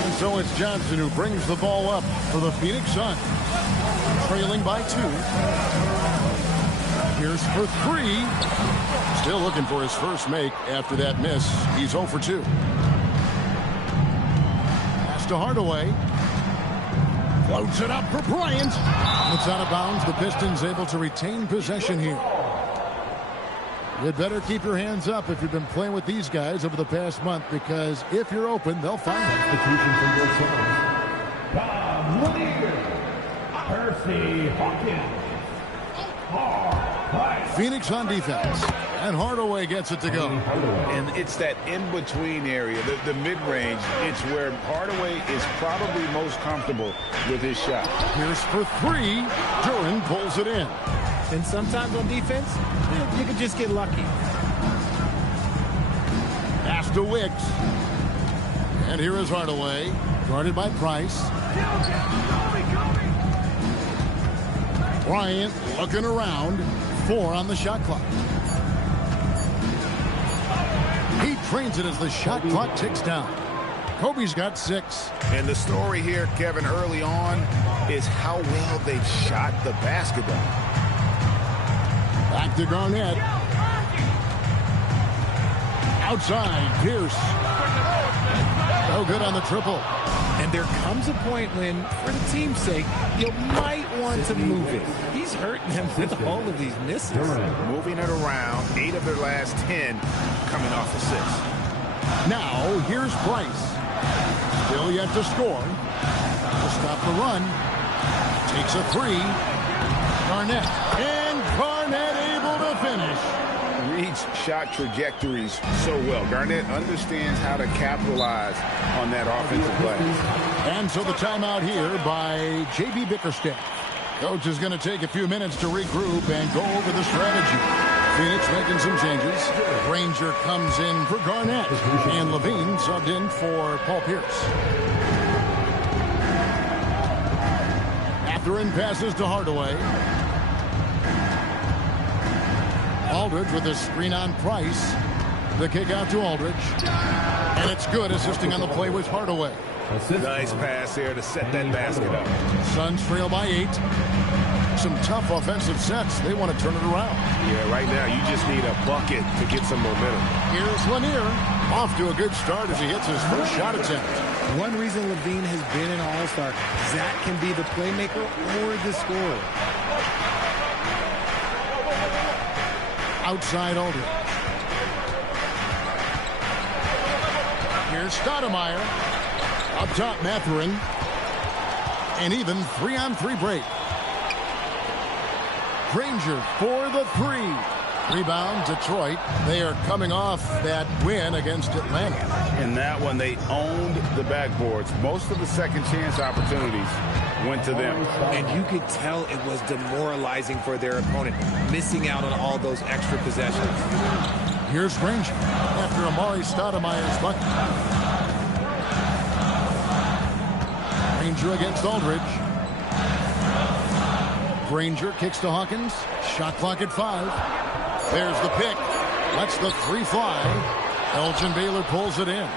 And so it's Johnson who brings the ball up for the Phoenix Suns. Trailing by 2. Here's for 3. Still looking for his first make after that miss. He's 0 for 2. Pass to Hardaway. Floats it up for Bryant. It's out of bounds. The Pistons able to retain possession here. You'd better keep your hands up if you've been playing with these guys over the past month, because if you're open, they'll find you. Percy Hawkins. Phoenix on defense. And Hardaway gets it to go. And it's that in-between area, the mid-range. It's where Hardaway is probably most comfortable with his shot. Here's for 3. Duren pulls it in. And sometimes on defense, you can just get lucky. Pass to Wicks. And here is Hardaway, guarded by Price. Bryant looking around. 4 on the shot clock. He trains it as the shot clock ticks down. Kobe's got 6. And the story here, Kevin, early on is how well they've shot the basketball. Back to Garnett. Outside, Pierce. No good on the triple. And there comes a point when, for the team's sake, you might want to move it. He's hurting them with all of these misses. Moving it around, 8 of their last 10 coming off assists. Now, here's Price. Still yet to score. To stop the run. Takes a 3. Garnett. And Garnett able to finish. Reads shot trajectories so well. Garnett understands how to capitalize on that offensive play. And so the timeout here by J.B. Bickerstaff. Coach is going to take a few minutes to regroup and go over the strategy. Phoenix making some changes. Granger comes in for Garnett. And Levine subbed in for Paul Pierce. Mathurin passes to Hardaway. Aldridge with a screen on Price. The kick out to Aldridge. And it's good. Assisting on the play was Hardaway. Nice pass there to set that basket up. Suns trail by 8. Some tough offensive sets. They want to turn it around. Yeah, right now you just need a bucket to get some momentum. Here's Lanier. Off to a good start as he hits his first shot attempt. One reason Levine has been an all-star, Zach can be the playmaker or the scorer. Outside Aldridge. Here's Stoudemire. Up top, Mathurin. And even 3-on-3 break. Granger for the 3. Rebound, Detroit. They are coming off that win against Atlanta. In that one, they owned the backboards. Most of the second chance opportunities went to them. And you could tell it was demoralizing for their opponent, missing out on all those extra possessions. Here's Granger after Amari Stoudemire's bucket. Granger against Aldridge. Granger kicks to Hawkins. Shot clock at 5. There's the pick. Lets the 3 fly. Elgin Baylor pulls it in.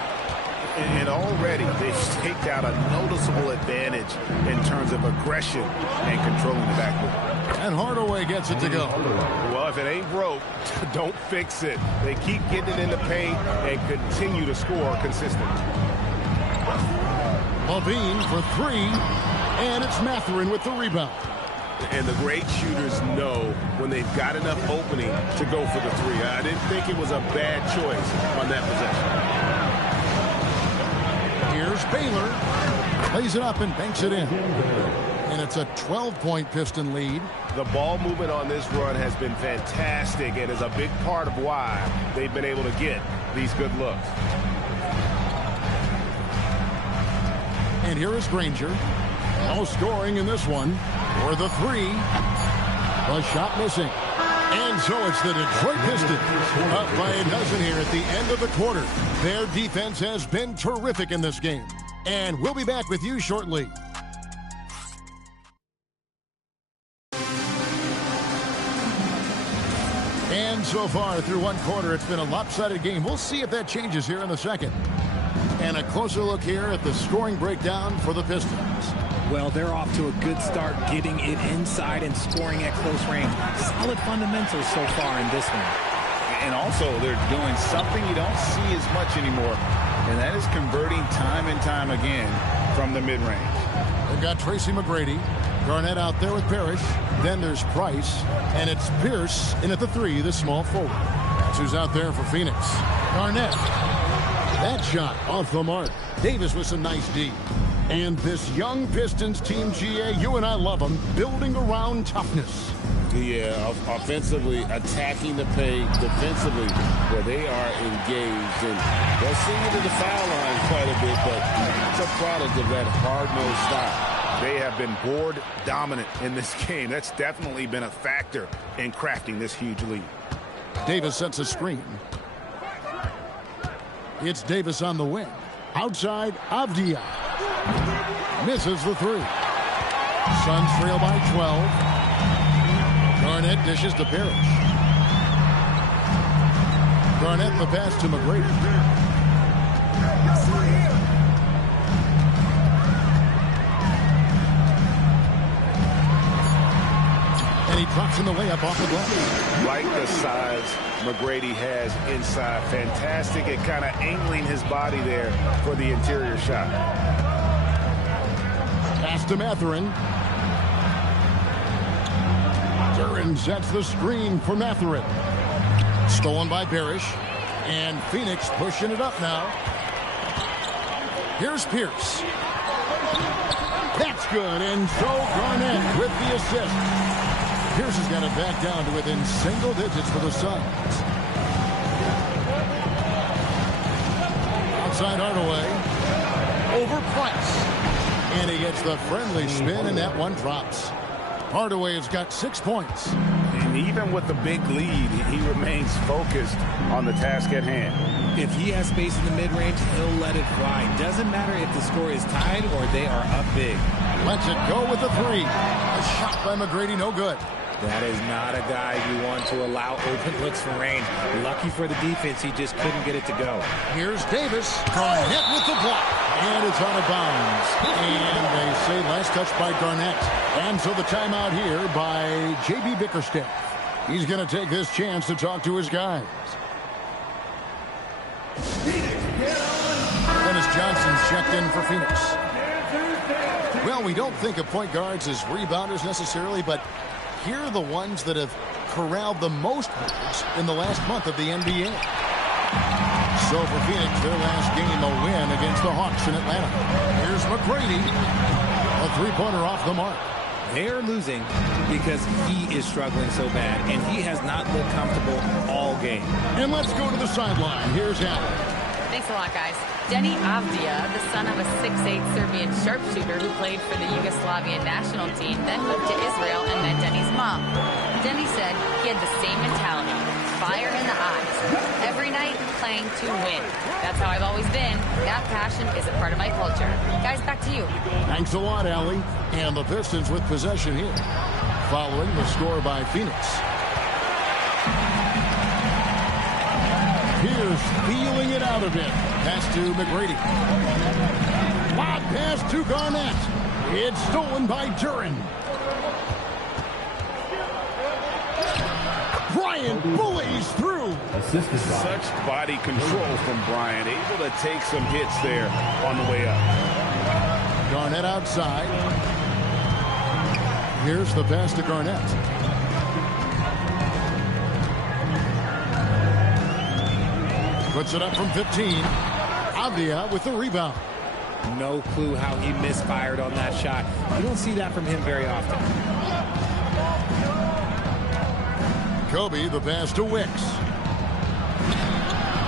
And already they've staked out a noticeable advantage in terms of aggression and controlling the backboard. And Hardaway gets it to go. Well, if it ain't broke, don't fix it. They keep getting it in the paint and continue to score consistently. Levine for 3. And it's Mathurin with the rebound. And the great shooters know when they've got enough opening to go for the 3. I didn't think it was a bad choice on that possession. Here's Baylor. Plays it up and banks it in. And it's a 12-point Piston lead. The ball movement on this run has been fantastic and is a big part of why they've been able to get these good looks. And here is Granger. No scoring in this one. For the 3. The shot missing. And so it's the Detroit Pistons up by a dozen here at the end of the quarter. Their defense has been terrific in this game. And we'll be back with you shortly. And so far through one quarter, it's been a lopsided game. We'll see if that changes here in the second. And a closer look here at the scoring breakdown for the Pistons. Well, they're off to a good start getting it inside and scoring at close range. Solid fundamentals so far in this one. And also, they're doing something you don't see as much anymore, and that is converting time and time again from the mid-range. They've got Tracy McGrady. Garnett out there with Parrish. Then there's Price. And it's Pierce in at the 3, the small forward. That's who's out there for Phoenix. Garnett. That shot off the mark. Davis with some nice D. And this young Pistons team, GA, you and I love them, building around toughness. Yeah, offensively, attacking the paint, defensively, where they are engaged. And they'll see you to the foul line quite a bit, but it's a product of that hard-nosed style. They have been board dominant in this game. That's definitely been a factor in crafting this huge lead. Davis sets a screen. It's Davis on the wing. Outside, Avdia. Misses the 3. Suns trail by 12. Garnett dishes to Parrish. Garnett the pass to McGrady. And he drops in the way up off the block. Like the size McGrady has inside. Fantastic at kind of angling his body there for the interior shot. Pass to Mathurin. Duran sets the screen for Mathurin. Stolen by Parrish. And Phoenix pushing it up now. Here's Pierce. That's good. And so Garnett with the assist. Pierce has got it back down to within single digits for the Suns. Outside Hardaway. Over Price. And he gets the friendly spin, and that one drops. Hardaway has got 6 points. And even with the big lead, he remains focused on the task at hand. If he has space in the mid-range, he'll let it fly. Doesn't matter if the score is tied or they are up big. Lets it go with a three. A shot by McGrady, no good. That is not a guy you want to allow open looks from range. Lucky for the defense, he just couldn't get it to go. Here's Davis. Garnett with the block. And it's out of bounds. And they say last touch by Garnett. And so the timeout here by J.B. Bickerstaff. He's going to take this chance to talk to his guys. Dennis Johnson's checked in for Phoenix. Well, we don't think of point guards as rebounders necessarily, but here are the ones that have corralled the most points in the last month of the NBA. So for Phoenix, their last game, a win against the Hawks in Atlanta. Here's McGrady. A three-pointer off the mark. They're losing because he is struggling so bad, and he has not looked comfortable all game. And let's go to the sideline. Here's Allen. Thanks a lot, guys. Denny Avdia, the son of a 6'8 Serbian sharpshooter who played for the Yugoslavian national team, then moved to Israel and met Denny's mom. Denny said he had the same mentality, fire in the eyes. Every night, playing to win. That's how I've always been. That passion is a part of my culture. Guys, back to you. Thanks a lot, Allie. And the Pistons with possession here, following the score by Phoenix. Pierce feeling it out a bit. Pass to McGrady. Lob pass to Garnett. It's stolen by Duran. Bryant bullies through. Such body control from Bryant. Able to take some hits there on the way up. Garnett outside. Here's the pass to Garnett. Puts it up from 15. Avdia with the rebound. No clue how he misfired on that shot. You don't see that from him very often. Kobe, the pass to Wicks.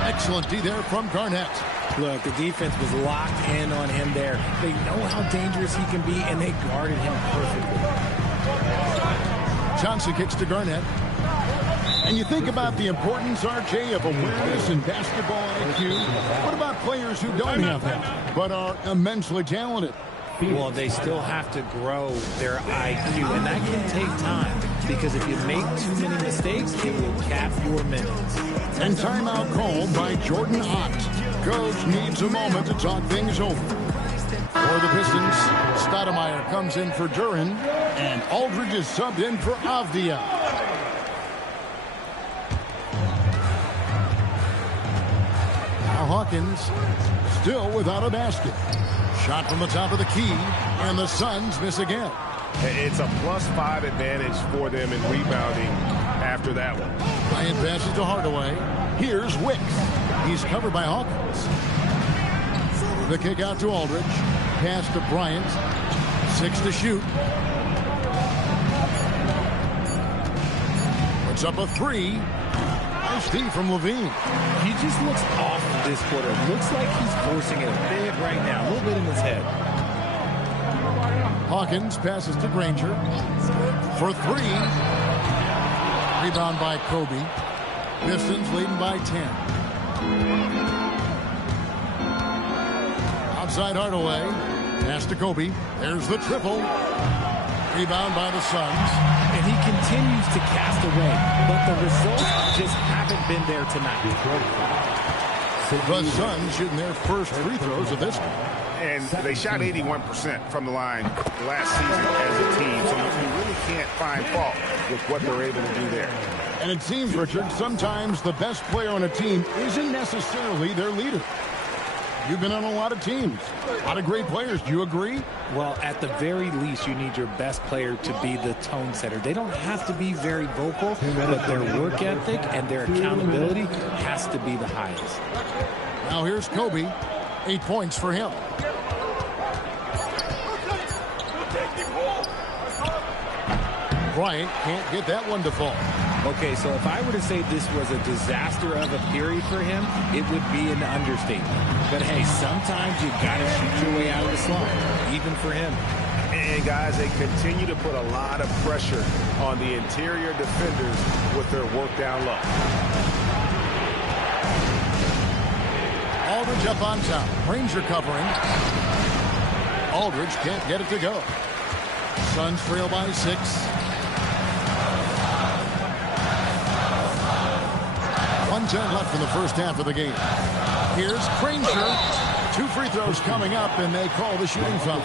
Excellent D there from Garnett. Look, the defense was locked in on him there. They know how dangerous he can be, and they guarded him perfectly. Johnson kicks to Garnett. And you think about the importance, RJ, of awareness and basketball IQ. What about players who don't have that, but are immensely talented? Well, they still have to grow their IQ, and that can take time, because if you make too many mistakes, it will cap your minutes. And timeout called by Jordan Ott. Coach needs a moment to talk things over. For the Pistons, Stoudemire comes in for Duran, and Aldridge is subbed in for Avdia. Now Hawkins still without a basket. Shot from the top of the key, and the Suns miss again. It's a +5 advantage for them in rebounding after that one. Bryant passes to Hardaway. Here's Wicks. He's covered by Hawkins. The kick out to Aldridge. Pass to Bryant. 6 to shoot. Puts up a 3. Nice D from Levine. He just looks off this quarter. Looks like he's forcing it a bit right now. A little bit in his head. Hawkins passes to Granger. For 3. Rebound by Kobe. Pistons leading by 10. Outside Hardaway. Pass to Kobe. There's the triple. Rebound by the Suns. And he can continues to cast away, but the results just haven't been there tonight. The Suns shooting their first free throws of this game. And they shot 81% from the line last season as a team, so you really can't find fault with what they're able to do there. And it seems, Richard, sometimes the best player on a team isn't necessarily their leader. You've been on a lot of teams, a lot of great players. Do you agree? Well, at the very least, you need your best player to be the tone setter. They don't have to be very vocal, but their work ethic and their accountability has to be the highest. Now here's Kobe. 8 points for him. Bryant can't get that one to fall. Okay, so if I were to say this was a disaster of a period for him, it would be an understatement. But hey, sometimes you got to shoot your way out of the slump, even for him. And guys, they continue to put a lot of pressure on the interior defenders with their work down low. Aldridge up on top. Ranger covering. Aldridge can't get it to go. Suns trail by 6. 1:10 left in the first half of the game. Here's Granger. 2 free throws coming up, and they call the shooting foul.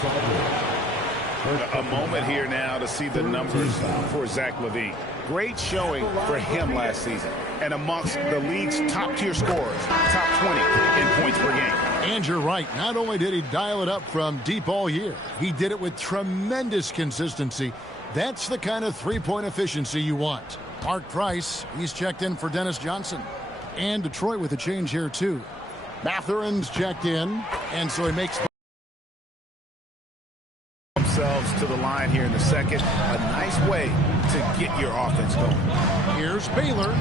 A moment here now to see the numbers for Zach LaVine. Great showing for him last season, and amongst the league's top-tier scorers, top 20 in points per game. And you're right. Not only did he dial it up from deep all year, he did it with tremendous consistency. That's the kind of three-point efficiency you want. Mark Price, he's checked in for Dennis Johnson. And Detroit with a change here, too. Matherin's checked in, and so he makes themselves to the line here in the second. A nice way to get your offense going. Here's Baylor.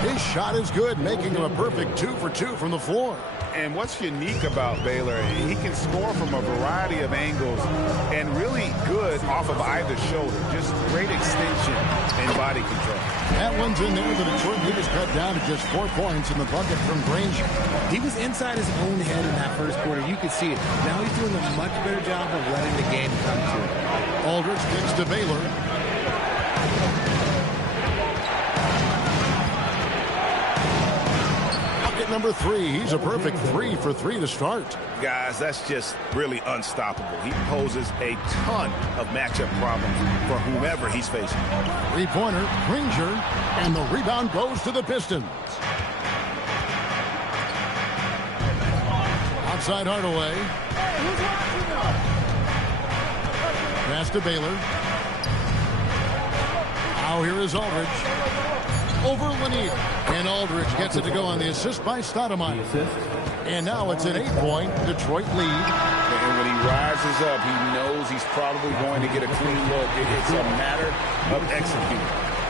His shot is good, making him a perfect 2 for 2 from the floor. And what's unique about Baylor, he can score from a variety of angles and really good off of either shoulder. Just great extension and body control. That one's in there. The Detroit Leaders cut down to just 4 points in the bucket from Granger. He was inside his own head in that first quarter. You could see it. Now he's doing a much better job of letting the game come to him. Aldridge kicks to Baylor. Number 3, he's a perfect 3 for 3 to start. Guys, that's just really unstoppable. He poses a ton of matchup problems for whomever he's facing. 3-pointer, Granger, and the rebound goes to the Pistons. Outside Hardaway. Pass to Baylor. Now here is Aldridge. Over Lanier. And Aldridge gets it to go on the assist by Stoudemire. And now it's an 8-point Detroit lead. And when he rises up, he knows he's probably going to get a clean look. It's a matter of executing.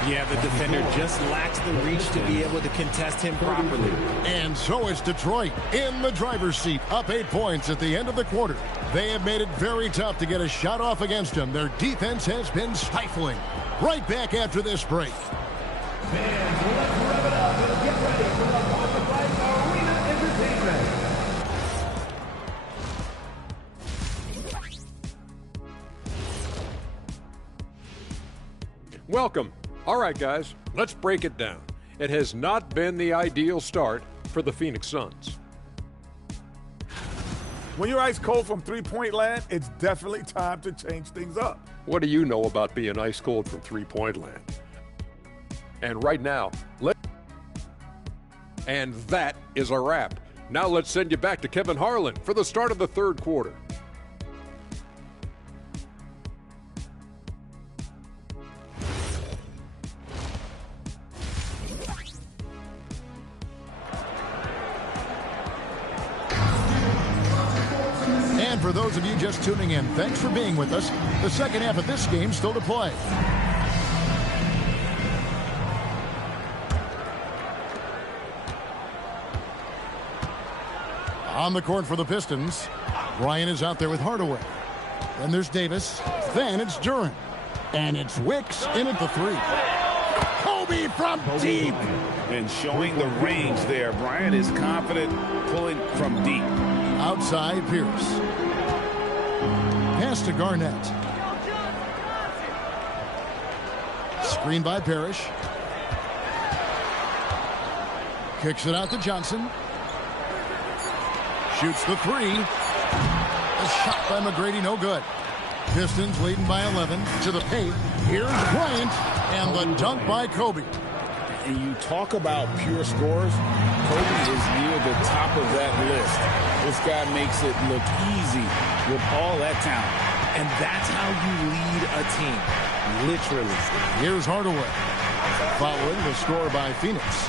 Yeah, the defender just lacks the reach to be able to contest him properly. And so is Detroit in the driver's seat, up 8 points at the end of the quarter. They have made it very tough to get a shot off against them. Their defense has been stifling. Right back after this break. Fans, let's rev it up and get ready for the Butterfly Arena Entertainment. Welcome. All right, guys, let's break it down. It has not been the ideal start for the Phoenix Suns. When you're ice cold from three-point land, it's definitely time to change things up. What do you know about being ice cold from three-point land? And right now, and that is a wrap. Now let's send you back to Kevin Harlan for the start of the third quarter. And for those of you just tuning in, thanks for being with us. The second half of this game still to play. On the court for the Pistons, Ryan is out there with Hardaway. Then there's Davis. Then it's Duren. And it's Wicks in at the 3. Kobe from deep. And showing the range there. Bryant is confident pulling from deep. Outside Pierce. Pass to Garnett. Screen by Parrish. Kicks it out to Johnson. Shoots the three. A shot by McGrady, no good. Pistons leading by 11 to the paint. Here's Bryant, and the dunk by Kobe. And you talk about pure scores, Kobe is near the top of that list. This guy makes it look easy with all that talent. And that's how you lead a team, literally. Here's Hardaway, following the score by Phoenix.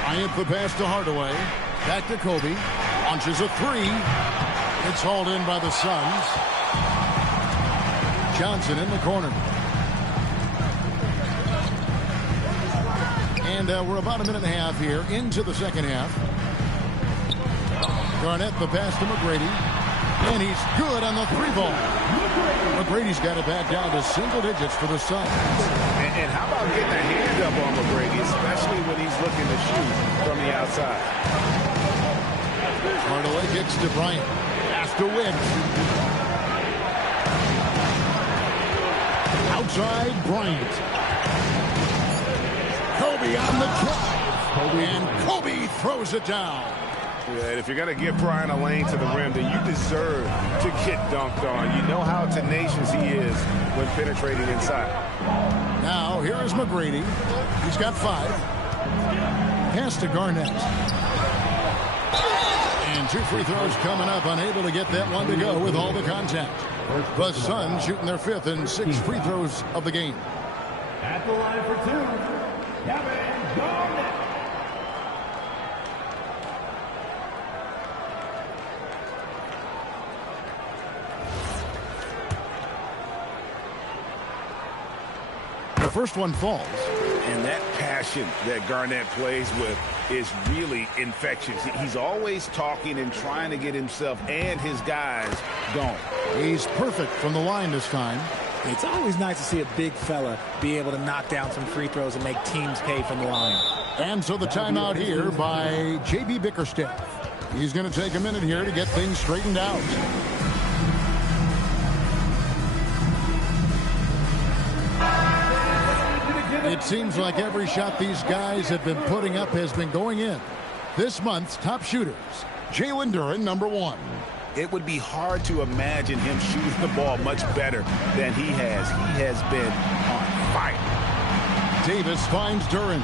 Bryant the pass to Hardaway. Back to Kobe. Launches a three. It's hauled in by the Suns. Johnson in the corner. And we're about a minute and a half here into the second half. Garnett the pass to McGrady. And he's good on the three ball. McGrady's got it back down to single digits for the Suns. And how about getting a hand up on McGrady, especially when he's looking to shoot from the outside. Hardaway kicks to Bryant. Pass to Wicks. Outside Bryant. Kobe on the drive. And Kobe throws it down. Yeah, if you're going to give Bryant a lane to the rim, then you deserve to get dunked on. You know how tenacious he is when penetrating inside. Now, here is McGrady. He's got 5. Pass to Garnett. And 2 free throws coming up. Unable to get that one to go with all the contact. The Suns shooting their 5th and 6th free throws of the game. At the line for 2, Kevin Garnett. The first one falls. And that passion that Garnett plays with is really infectious. He's always talking and trying to get himself and his guys going. He's perfect from the line this time. It's always nice to see a big fella be able to knock down some free throws and make teams pay from the line. And so the timeout here by J.B. Bickerstaff. He's going to take a minute here to get things straightened out. It seems like every shot these guys have been putting up has been going in. This month's top shooters, Jalen Duren, number 1. It would be hard to imagine him shooting the ball much better than he has. He has been on fire. Davis finds Duren.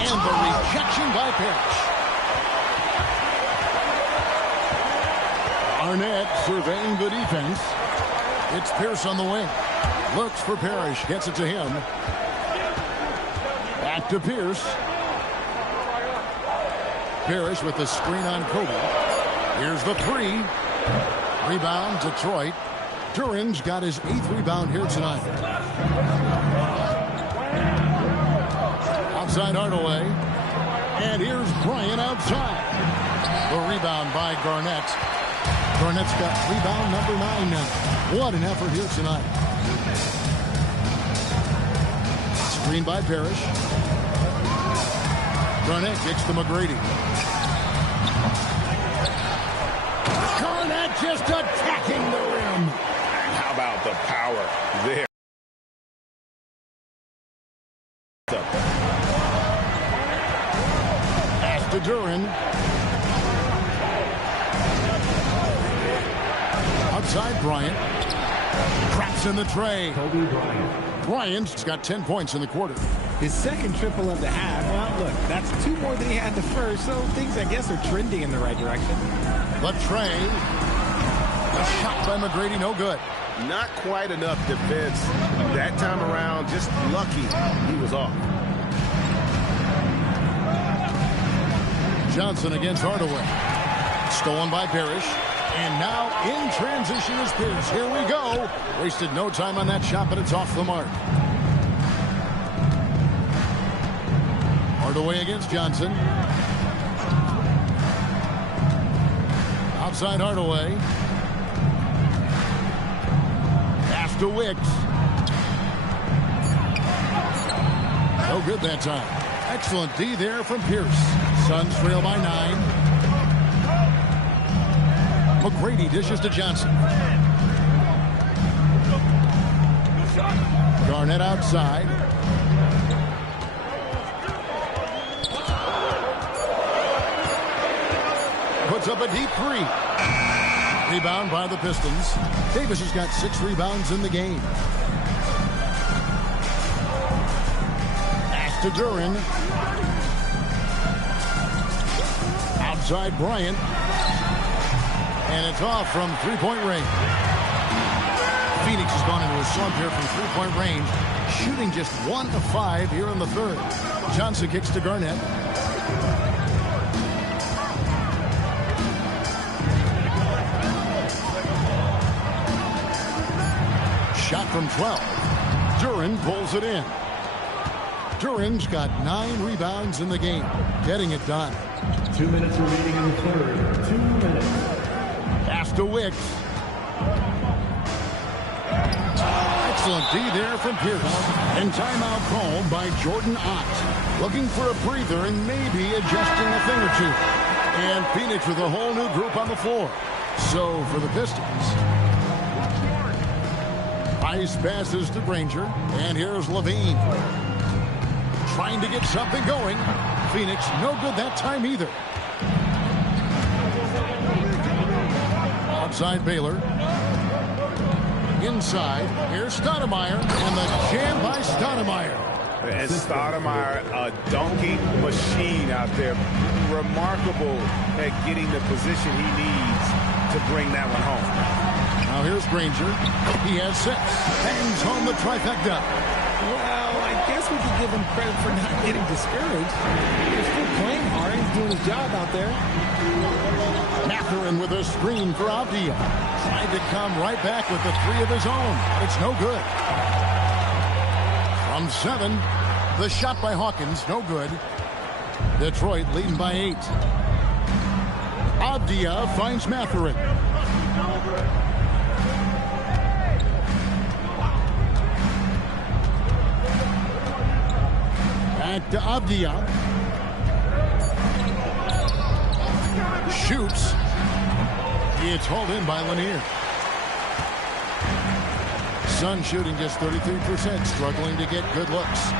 And the rejection by Parrish. Arnett surveying the defense. It's Pierce on the wing. Looks for Parrish. Gets it to him. Back to Pierce. Parrish with the screen on Kobe. Here's the 3. Rebound, Detroit. Duren's got his 8th rebound here tonight. Outside Hardaway. And here's Bryant outside. The rebound by Garnett. Garnett's got rebound number 9 now. What an effort here tonight. Screen by Parrish. Garnett kicks to McGrady. Garnett just attacking the rim. And how about the power there? Pass to Duren. Outside Bryant. Traps in the tray. Kobe Bryant. Bryant's got 10 points in the quarter. His second triple of the half. Well, look, that's 2 more than he had the first, so things, I guess, are trending in the right direction. The tray. A shot by McGrady, no good. Not quite enough defense that time around. Just lucky he was off. Johnson against Hardaway. Stolen by Parrish. And now in transition is Pierce. Here we go. Wasted no time on that shot, but it's off the mark. Hardaway against Johnson. Outside Hardaway. Pass to Wicks. No good that time. Excellent D there from Pierce. Suns trail by 9. McGrady dishes to Johnson. Garnett outside. Puts up a deep three. Rebound by the Pistons. Davis has got 6 rebounds in the game. Pass to Duran. Outside Bryant. And it's off from three-point range. Phoenix has gone into a slump here from three-point range, shooting just 1 of 5 here in the third. Johnson kicks to Garnett. Shot from 12. Duran pulls it in. Duran's got 9 rebounds in the game, getting it done. 2 minutes remaining in the third. 2 minutes. Pass to Wicks. Excellent D there from Pierce. And timeout called by Jordan Ott. Looking for a breather and maybe adjusting a thing or two. And Phoenix with a whole new group on the floor. So for the Pistons, Ice passes to Granger. And here's Levine. Trying to get something going. Phoenix no good that time either. Outside Baylor. Inside, here's Stoudemire, and the jam by Stoudemire. And Stoudemire, a dunking machine out there. Remarkable at getting the position he needs to bring that one home. Now here's Granger. He has 6. Hangs home the trifecta. Well, I guess we could give him credit for not getting discouraged. He's still playing hard. He's doing his job out there. Mathurin with a screen for Avdia. Tried to come right back with the 3 of his own. It's no good. From 7, the shot by Hawkins, no good. Detroit leading by 8. Avdia finds Mathurin. Back to Avdia. Shoots. It's hauled in by Lanier. Sun shooting just 33%, struggling to get good looks.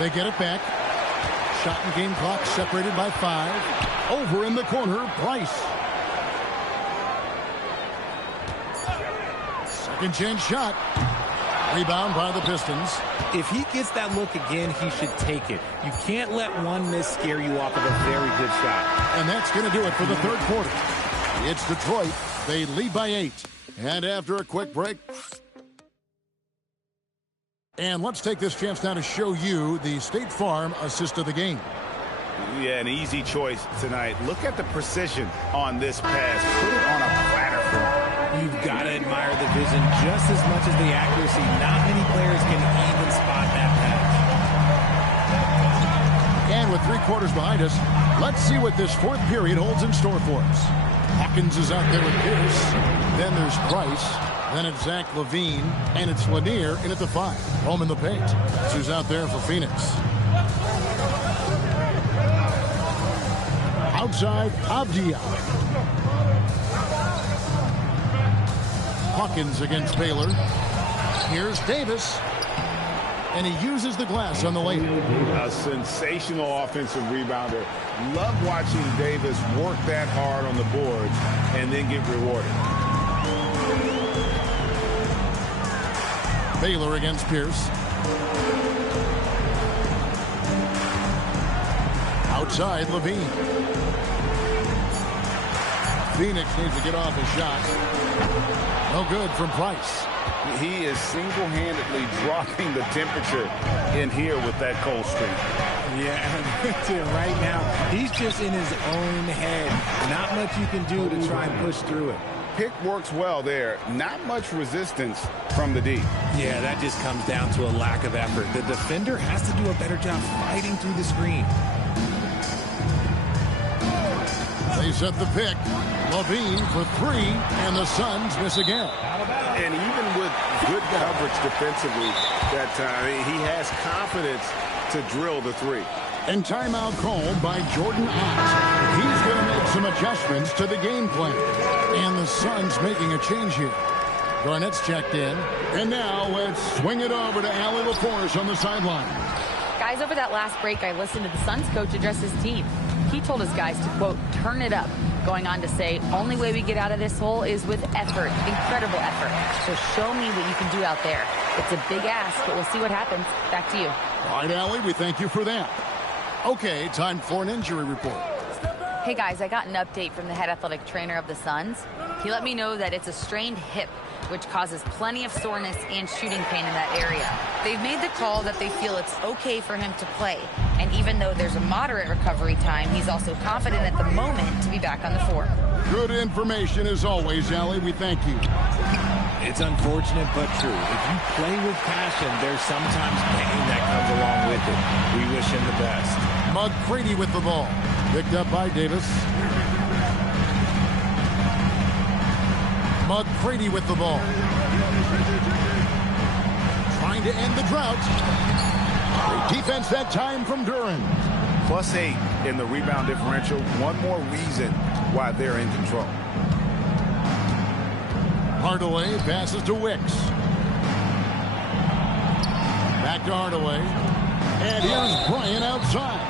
They get it back. Shot and game clock separated by 5. Over in the corner, Price. Second chance shot. Rebound by the Pistons. If he gets that look again, he should take it. You can't let one miss scare you off of a very good shot. And that's going to do it for the third quarter. It's Detroit. They lead by 8. And after a quick break. And let's take this chance now to show you the State Farm assist of the game. Yeah, an easy choice tonight. Look at the precision on this pass. Put it on a platter for him. You've got to admire the vision just as much as the accuracy. Not many players can even spot that pass. And with 3 quarters behind us, let's see what this fourth period holds in store for us. Hawkins is out there with Pierce. Then there's Price. Then it's Zach LaVine. And it's Lanier in at the 5. Home in the paint. That's who's out there for Phoenix. Outside, Avdia. Hawkins against Baylor. Here's Davis. And he uses the glass on the layup. A sensational offensive rebounder. Love watching Davis work that hard on the boards and then get rewarded. Baylor against Pierce. Outside, Levine. Phoenix needs to get off his shot. No good from Price. He is single-handedly dropping the temperature in here with that cold streak. Yeah, right now, he's just in his own head. Not much you can do to try and push through it. Pick works well there. Not much resistance from the D. Yeah, that just comes down to a lack of effort. The defender has to do a better job fighting through the screen. They set the pick. LaVine for 3, and the Suns miss again. And even with good coverage defensively that time, he has confidence to drill the 3. And timeout called by Jordan Ott. He's going to make some adjustments to the game plan. And the Suns making a change here. Garnett's checked in. And now let's swing it over to Allie LaForce on the sideline. Guys, over that last break, I listened to the Suns coach address his team. He told his guys to, quote, turn it up, going on to say, only way we get out of this hole is with effort, incredible effort. So show me what you can do out there. It's a big ask, but we'll see what happens. Back to you. All right, Allie, we thank you for that. Okay, time for an injury report. Hey, guys, I got an update from the head athletic trainer of the Suns. He let me know that it's a strained hip, which causes plenty of soreness and shooting pain in that area. They've made the call that they feel it's okay for him to play. And even though there's a moderate recovery time, he's also confident at the moment to be back on the floor. Good information as always, Allie. We thank you. It's unfortunate but true. If you play with passion, there's sometimes pain that comes along with it. We wish him the best. McCready with the ball. Picked up by Davis. McCready with the ball. Trying to end the drought. Great defense that time from Duren. +8 in the rebound differential. One more reason why they're in control. Hardaway passes to Wicks. Back to Hardaway. And here's Bryant outside.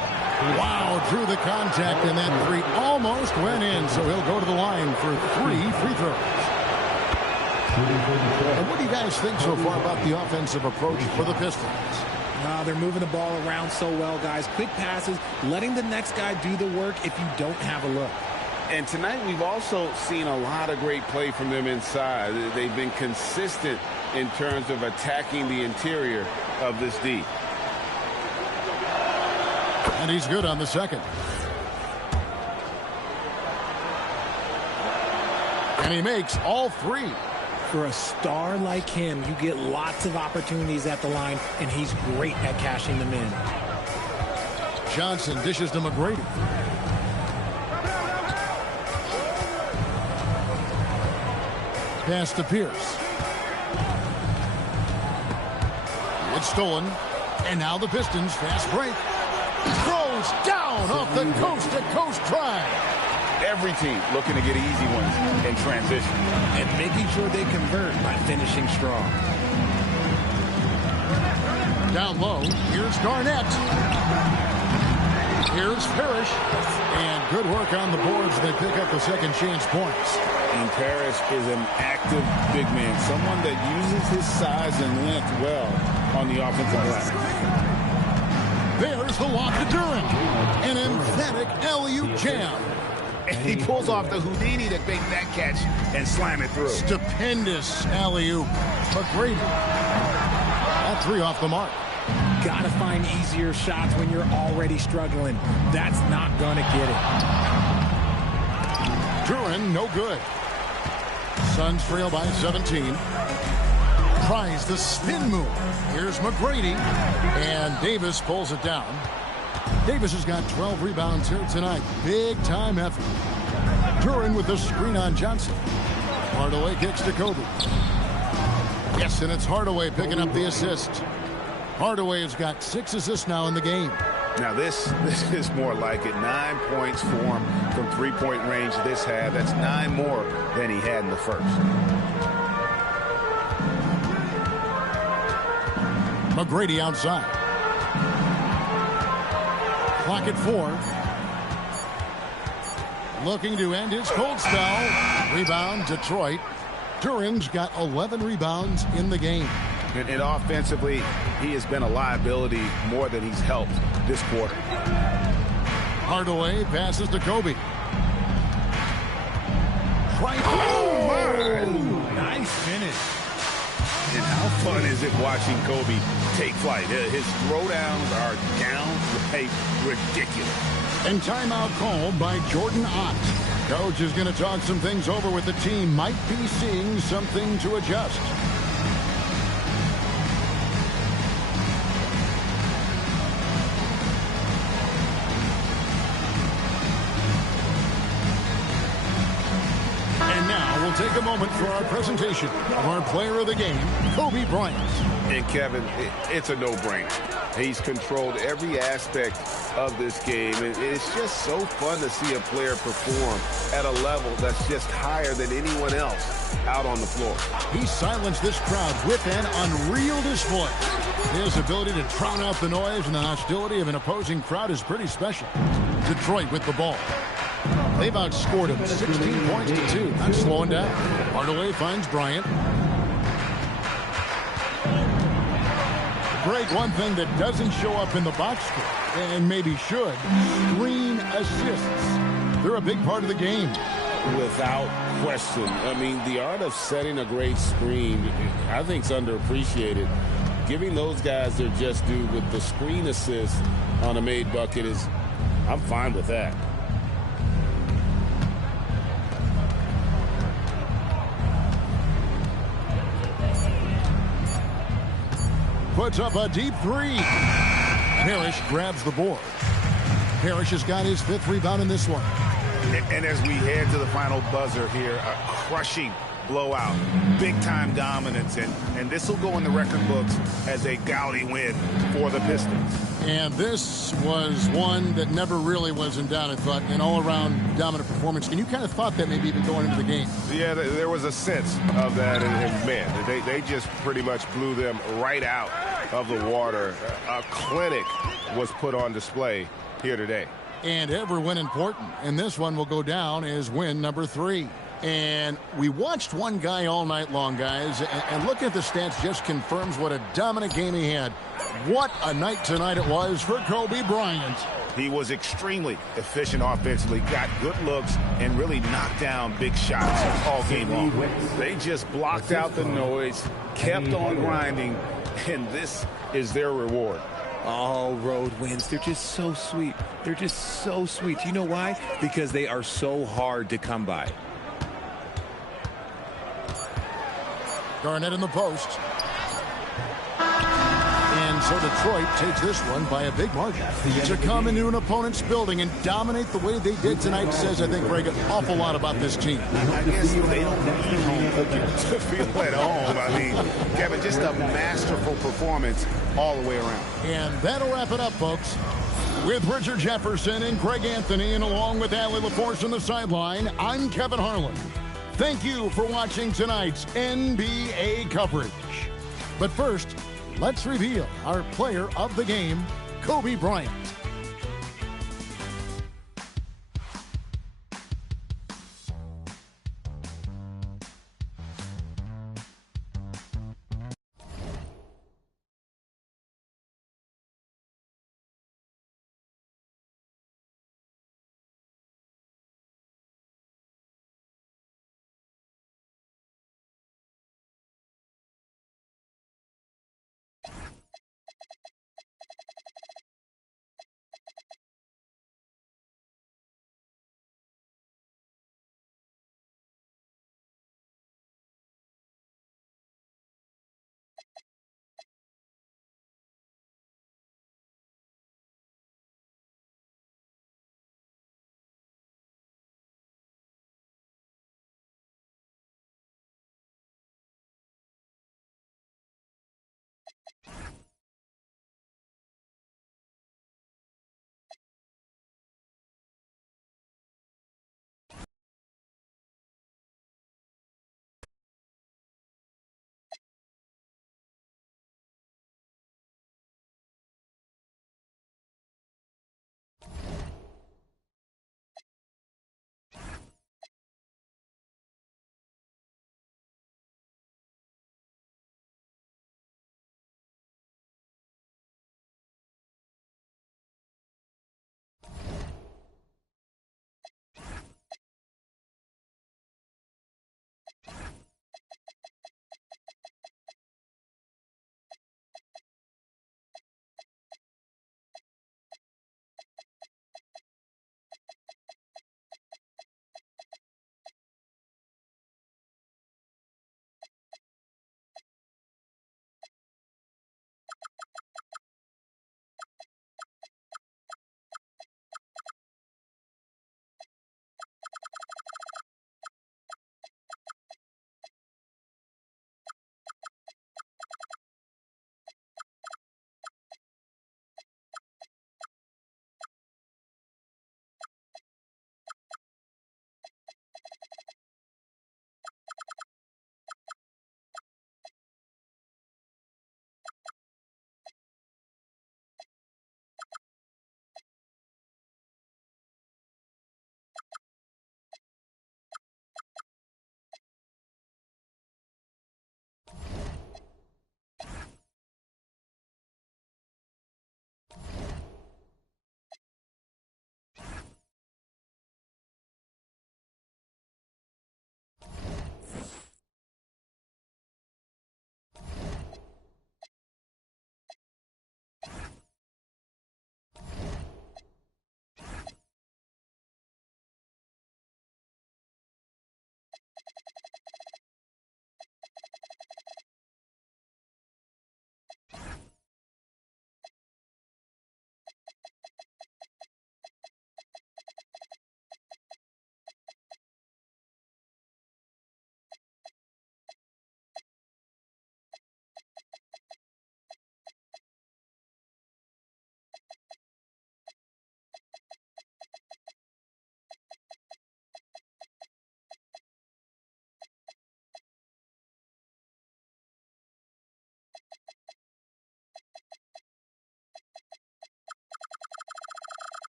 Wow, drew the contact, and that three almost went in, so he'll go to the line for 3 free throws. And what do you guys think so far about the offensive approach for the Pistons? They're moving the ball around so well, guys. Quick passes, letting the next guy do the work if you don't have a look. And tonight we've also seen a lot of great play from them inside. They've been consistent in terms of attacking the interior of this D. And he's good on the second. And he makes all 3. For a star like him, you get lots of opportunities at the line, and he's great at cashing them in. Johnson dishes to McGrady. Pass to Pierce. It's stolen. And now the Pistons fast break. Throws down off the coast-to-coast drive. Every team looking to get easy ones in transition. And making sure they convert by finishing strong. Down low, here's Garnett. Here's Parrish. And good work on the boards. They pick up the second chance points. And Parrish is an active big man. Someone that uses his size and length well on the offensive ladder. There's the lob to Duren. An emphatic alley-oop jam. And he pulls off the Houdini to make that catch and slam it through. Stupendous alley-oop. McGrady. All 3 off the mark. Gotta find easier shots when you're already struggling. That's not gonna get it. Duren, no good. Suns trail by 17. Tries the spin move. Here's McGrady. And Davis pulls it down. Davis has got 12 rebounds here tonight. Big time effort. Duren with the screen on Johnson. Hardaway kicks to Kobe. Yes, and it's Hardaway picking up the assist. Hardaway has got 6 assists now in the game. Now this is more like it. 9 points for him from three-point range this half. That's 9 more than he had in the first. McGrady outside. Clock at 4. Looking to end his cold spell. Rebound, Detroit. Duren's got 11 rebounds in the game. And offensively, he has been a liability more than he's helped this quarter. Hardaway passes to Kobe. Nice finish. And how fun is it watching Kobe take flight? His throwdowns are downright ridiculous. And timeout called by Jordan Ott. Coach is going to talk some things over with the team. Might be seeing something to adjust. And now we'll We'll take a moment for our presentation of our player of the game, Kobe Bryant. And Kevin, it's a no-brainer. He's controlled every aspect of this game, and it's just so fun to see a player perform at a level that's just higher than anyone else out on the floor. He silenced this crowd with an unreal display. His ability to drown out the noise and the hostility of an opposing crowd is pretty special. Detroit with the ball. They've outscored him 16 points to 2. Not slowing down. Hardaway finds Bryant. Greg, one thing that doesn't show up in the box score, and maybe should, screen assists. They're a big part of the game. Without question. I mean, the art of setting a great screen, I think, is underappreciated. Giving those guys their just due with the screen assist on a made bucket is, I'm fine with that. Puts up a deep three. Parrish grabs the board. Parrish has got his 5th rebound in this one. And as we head to the final buzzer here, a crushing blowout, big-time dominance, and this will go in the record books as a gaudy win for the Pistons. And this was one that never really was in doubt, I thought, an all-around dominant performance. And you kind of thought that maybe even going into the game. Yeah, there was a sense of that, and man, they just pretty much blew them right out of the water. A clinic was put on display here today. And every win important, and this one will go down as win number 3. And we watched one guy all night long, guys, and looking at the stats just confirms what a dominant game he had. What a night tonight it was for Kobe Bryant. He was extremely efficient offensively, got good looks, and really knocked down big shots all game long. They just blocked out the noise, kept on grinding, and this is their reward. All road wins. They're just so sweet. They're just so sweet. You know why? Because they are so hard to come by. Garnett in the post. And so Detroit takes this one by a big margin. To come into an opponent's building and dominate the way they did tonight says, I think, Greg, an awful lot about this team. I guess they don't need home cooking to feel at home. I mean, Kevin, just a masterful performance all the way around. And that'll wrap it up, folks. With Richard Jefferson and Greg Anthony, and along with Allie LaForce on the sideline, I'm Kevin Harlan. Thank you for watching tonight's NBA coverage. But first, let's reveal our player of the game, Kobe Bryant.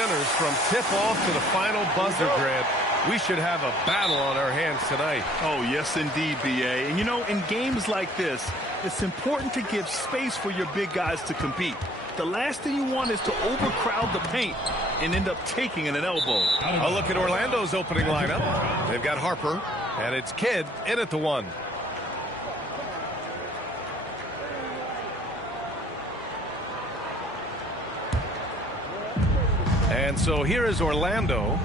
centers from tip-off to the final buzzer, Grant. We should have a battle on our hands tonight. Oh, yes, indeed, B.A. And, you know, in games like this, it's important to give space for your big guys to compete. The last thing you want is to overcrowd the paint and end up taking an elbow. A look at Orlando's opening lineup. They've got Harper, and it's Kidd in at the 1. And so here is Orlando.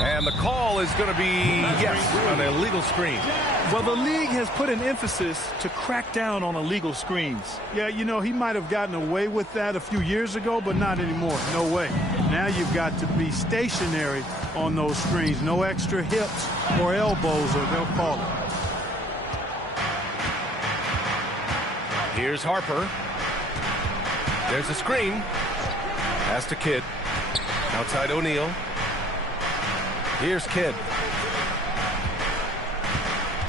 And the call is going to be, yes, an illegal screen. Well, the league has put an emphasis to crack down on illegal screens. Yeah, you know, he might have gotten away with that a few years ago, but not anymore. No way. Now you've got to be stationary on those screens. No extra hips or elbows, or they'll call it. Here's Harper. There's a screen. Pass to Kidd. Outside O'Neal. Here's Kidd.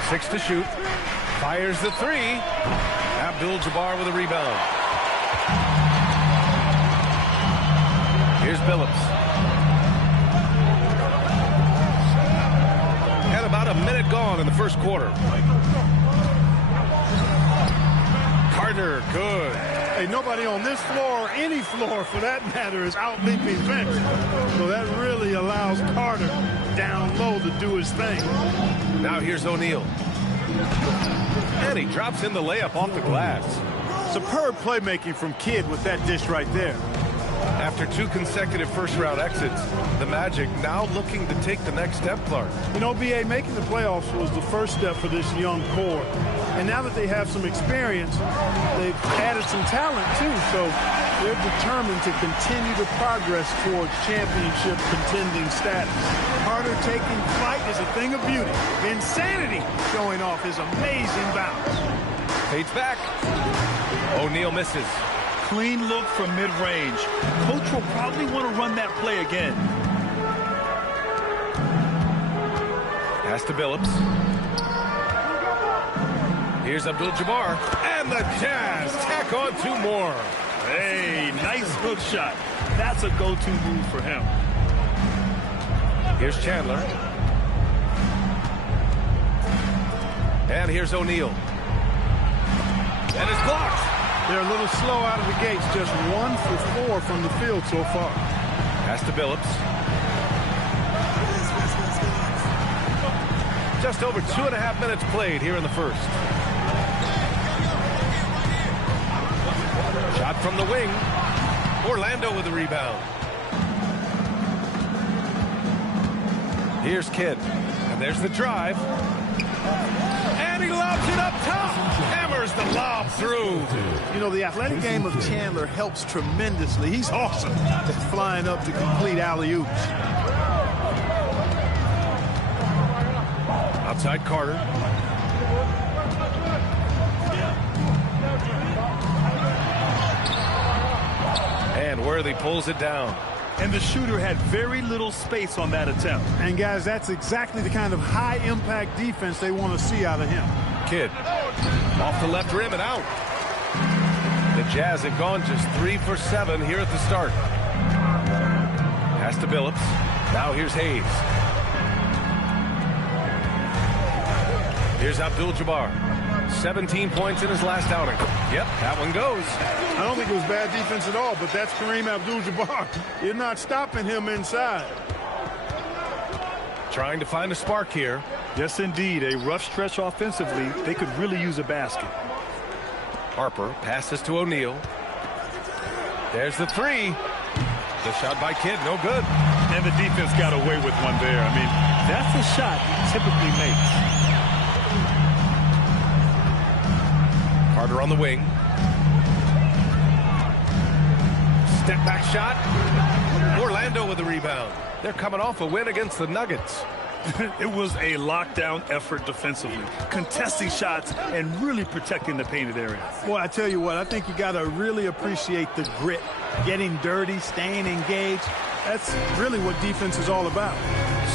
6 to shoot. Fires the 3. Abdul-Jabbar with a rebound. Here's Billups. And about a minute gone in the first quarter. Carter, good. Hey, nobody on this floor, or any floor for that matter, is out-leaping Vince. So that really allows Carter down low to do his thing. Now here's O'Neal. And he drops in the layup off the glass. Superb playmaking from Kidd with that dish right there. After 2 consecutive first-round exits, the Magic now looking to take the next step, Clark. You know, B.A., making the playoffs was the first step for this young core. And now that they have some experience, they've added some talent, too. So they're determined to continue to progress towards championship contending status. Carter taking flight is a thing of beauty. Insanity showing off his amazing bounce. Fades back. O'Neal misses. Clean look from mid-range. Coach will probably want to run that play again. Pass to Billups. Here's Abdul-Jabbar. And the Jazz tack on 2 more. Hey, nice hook shot. That's a go-to move for him. Here's Chandler. And here's O'Neal. And it's blocked. They're a little slow out of the gates. Just 1 for 4 from the field so far. Pass to Billups. Just over 2.5 minutes played here in the first. Shot from the wing. Orlando with the rebound. Here's Kidd. And there's the drive. And he lobs it up top. Hammers the lob through. You know, the athletic game of Chandler helps tremendously. He's awesome at flying up to complete alley-oops. Outside Carter. And Worthy pulls it down. And the shooter had very little space on that attempt. And, guys, that's exactly the kind of high-impact defense they want to see out of him. Kidd off the left rim and out. The Jazz have gone just 3 for 7 here at the start. Pass to Billups. Now here's Hayes. Here's Abdul-Jabbar. 17 points in his last outing. Yep, that one goes. I don't think it was bad defense at all, but that's Kareem Abdul-Jabbar. You're not stopping him inside. Trying to find a spark here. Yes, indeed. A rough stretch offensively. They could really use a basket. Harper passes to O'Neal. There's the 3. The shot by Kidd, no good. And the defense got away with one there. I mean, that's a shot he typically makes. Carter on the wing. Step back shot. Orlando with the rebound. They're coming off a win against the Nuggets. It was a lockdown effort defensively, contesting shots and really protecting the painted area. Well, I tell you what, I think you got to really appreciate the grit, getting dirty, staying engaged. That's really what defense is all about.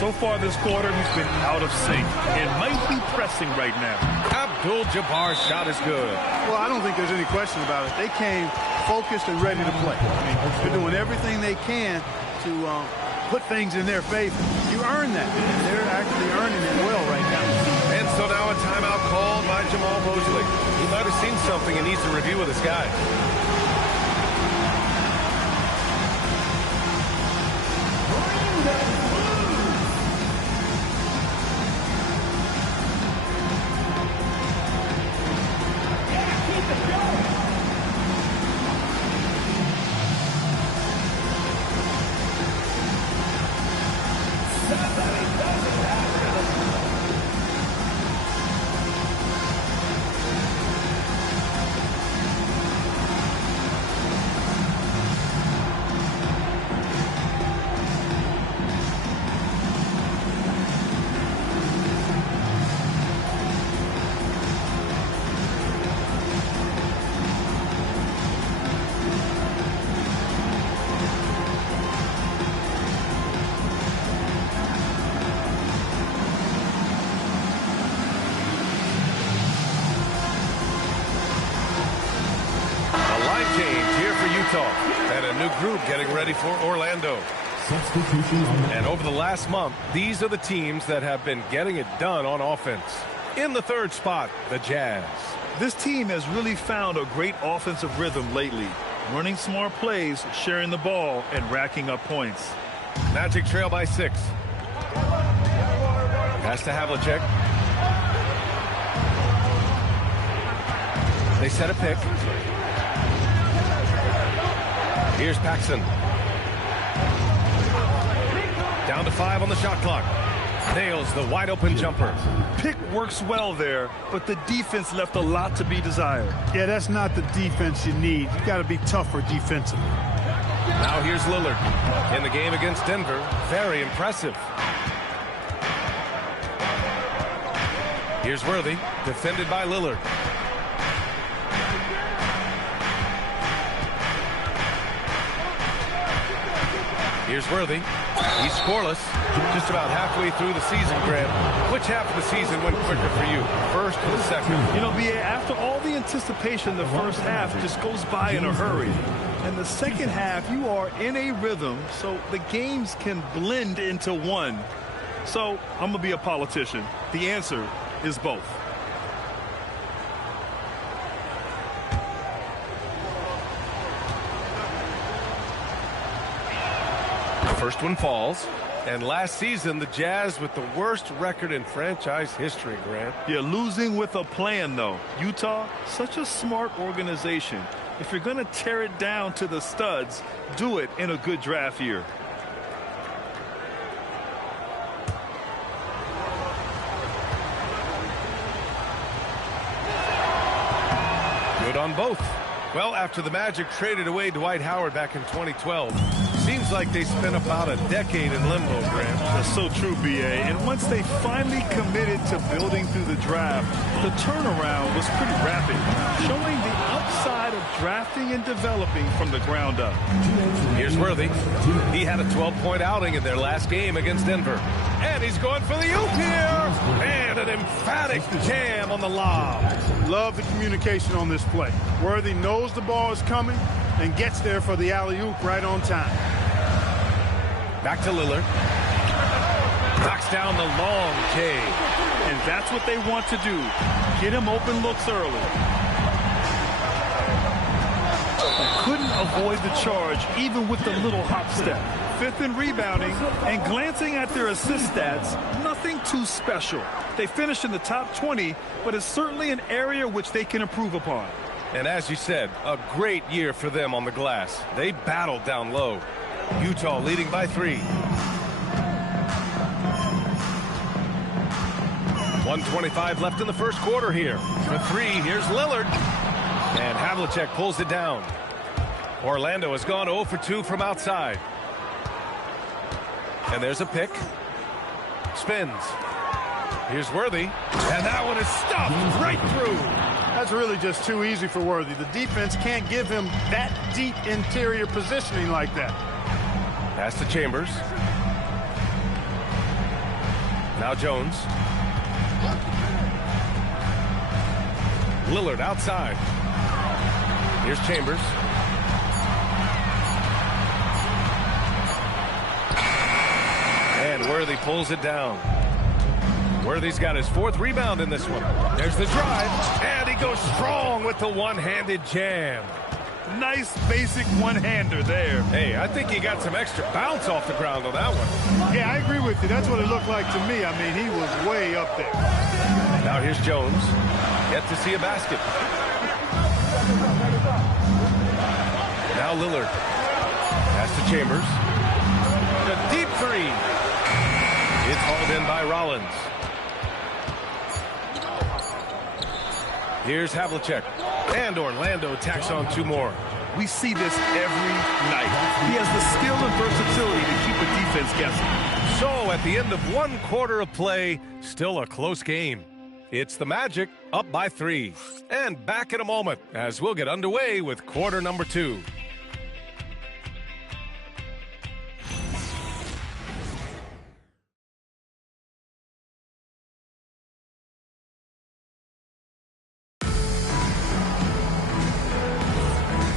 So far this quarter, he's been out of sync and might be pressing right now. Abdul-Jabbar's shot is good. Well, I don't think there's any question about it. They came focused and ready to play. I mean, they're doing everything they can to put things in their favor. You earn that, and they're actually earning it well right now. And so now a timeout called by Jamal Mosley. He might have seen something and needs to review with his guy. And a new group getting ready for Orlando. And over the last month, these are the teams that have been getting it done on offense. In the third spot, the Jazz. This team has really found a great offensive rhythm lately. Running smart plays, sharing the ball, and racking up points. Magic trail by 6. Pass to Havlicek. They set a pick. Here's Paxson. Down to 5 on the shot clock. Nails the wide open jumper. Pick works well there, but the defense left a lot to be desired. Yeah, that's not the defense you need. You got to be tougher defensively. Now here's Lillard. In the game against Denver, very impressive. Here's Worthy, defended by Lillard. Here's Worthy. He's scoreless. Just about halfway through the season, Grant. Which half of the season went quicker for you? First or the second? You know, B.A., after all the anticipation, the first half just goes by in a hurry. And the second half, you are in a rhythm, so the games can blend into one. So I'm going to be a politician. The answer is both. First one falls. And last season, the Jazz with the worst record in franchise history, Grant. Yeah, losing with a plan, though. Utah, such a smart organization. If you're going to tear it down to the studs, do it in a good draft year. Good on both. Well, after the Magic traded away Dwight Howard back in 2012, seems like they spent about a decade in limbo, Grant. That's so true, B.A. And once they finally committed to building through the draft, the turnaround was pretty rapid, showing the upside of drafting and developing from the ground up. Here's Worthy. He had a 12-point outing in their last game against Denver. And he's going for the oop here. And an emphatic jam on the lob. Love the communication on this play. Worthy knows the ball is coming and gets there for the alley-oop right on time. Back to Lillard. Knocks down the long K. And that's what they want to do. Get him open looks early. Couldn't avoid the charge even with the little hop step. Fifth in rebounding, and glancing at their assist stats, nothing too special. They finished in the top 20, but it's certainly an area which they can improve upon. And as you said, a great year for them on the glass. They battled down low. Utah leading by 3. 1:25 left in the first quarter here. For 3, here's Lillard. And Havlicek pulls it down. Orlando has gone 0 for 2 from outside. And there's a pick. Spins. Here's Worthy. And that one is stuffed right through. That's really just too easy for Worthy. The defense can't give him that deep interior positioning like that. Pass to Chambers. Now Jones. Lillard outside. Here's Chambers. And Worthy pulls it down. Worthy's got his 4th rebound in this one. There's the drive, and he goes strong with the one-handed jam. Nice basic one-hander there. Hey, I think he got some extra bounce off the ground on that one. Yeah, I agree with you. That's what it looked like to me. I mean, he was way up there. Now here's Jones. Yet to see a basket. Now Lillard. Pass to Chambers. The deep 3. It's hauled in by Rollins. Here's Havlicek. And Orlando tacks on 2 more. We see this every night. He has the skill and versatility to keep the defense guessing. So at the end of 1 quarter of play, still a close game. It's the Magic up by 3. And back in a moment as we'll get underway with quarter number 2.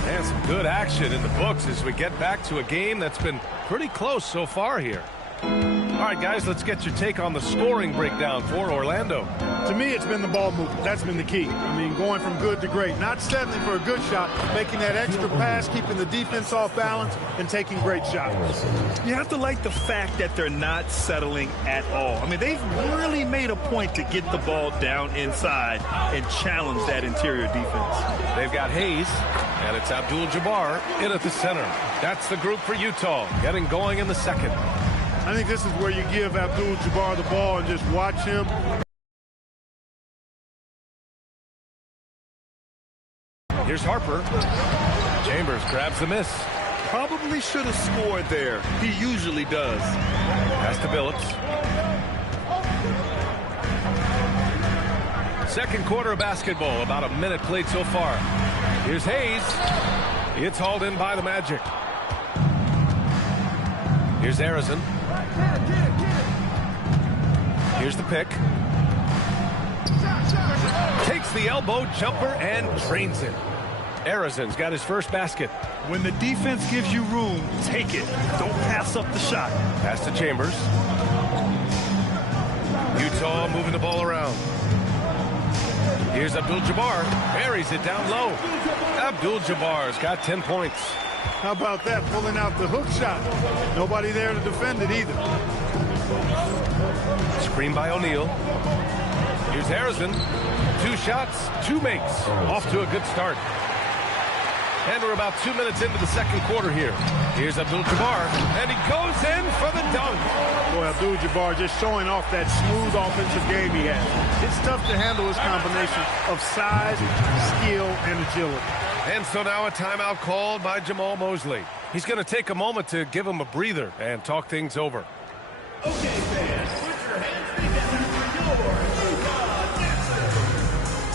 And some good action in the books as we get back to a game that's been pretty close so far here. All right, guys, let's get your take on the scoring breakdown for Orlando. To me, it's been the ball movement. That's been the key. I mean, going from good to great. Not settling for a good shot, making that extra pass, keeping the defense off balance, and taking great shots. You have to like the fact that they're not settling at all. I mean, they've really made a point to get the ball down inside and challenge that interior defense. They've got Hayes, and it's Abdul-Jabbar in at the center. That's the group for Utah, getting going in the second. I think this is where you give Abdul-Jabbar the ball and just watch him. Here's Harper. Chambers grabs the miss. Probably should have scored there. He usually does. Pass to Billups. Second quarter of basketball, about a minute played so far. Here's Hayes. It's hauled in by the Magic. Here's Arizon. Here's the pick. Takes the elbow jumper and drains it. Arizon's got his first basket. When the defense gives you room, take it. Don't pass up the shot. Pass to Chambers. Utah moving the ball around. Here's Abdul-Jabbar. Buries it down low. Abdul-Jabbar's got 10 points. How about that, pulling out the hook shot? Nobody there to defend it either. Screen by O'Neal. Here's Harrison. 2 shots, 2 makes. Off to a good start. And we're about 2 minutes into the second quarter here. Here's Abdul-Jabbar, and he goes in for the dunk. Boy, Abdul-Jabbar just showing off that smooth offensive game he has. It's tough to handle his combination of size, skill, and agility. And so now a timeout called by Jamal Mosley. He's going to take a moment to give him a breather and talk things over. Okay, fans, put your hands together for your Utah Dancer.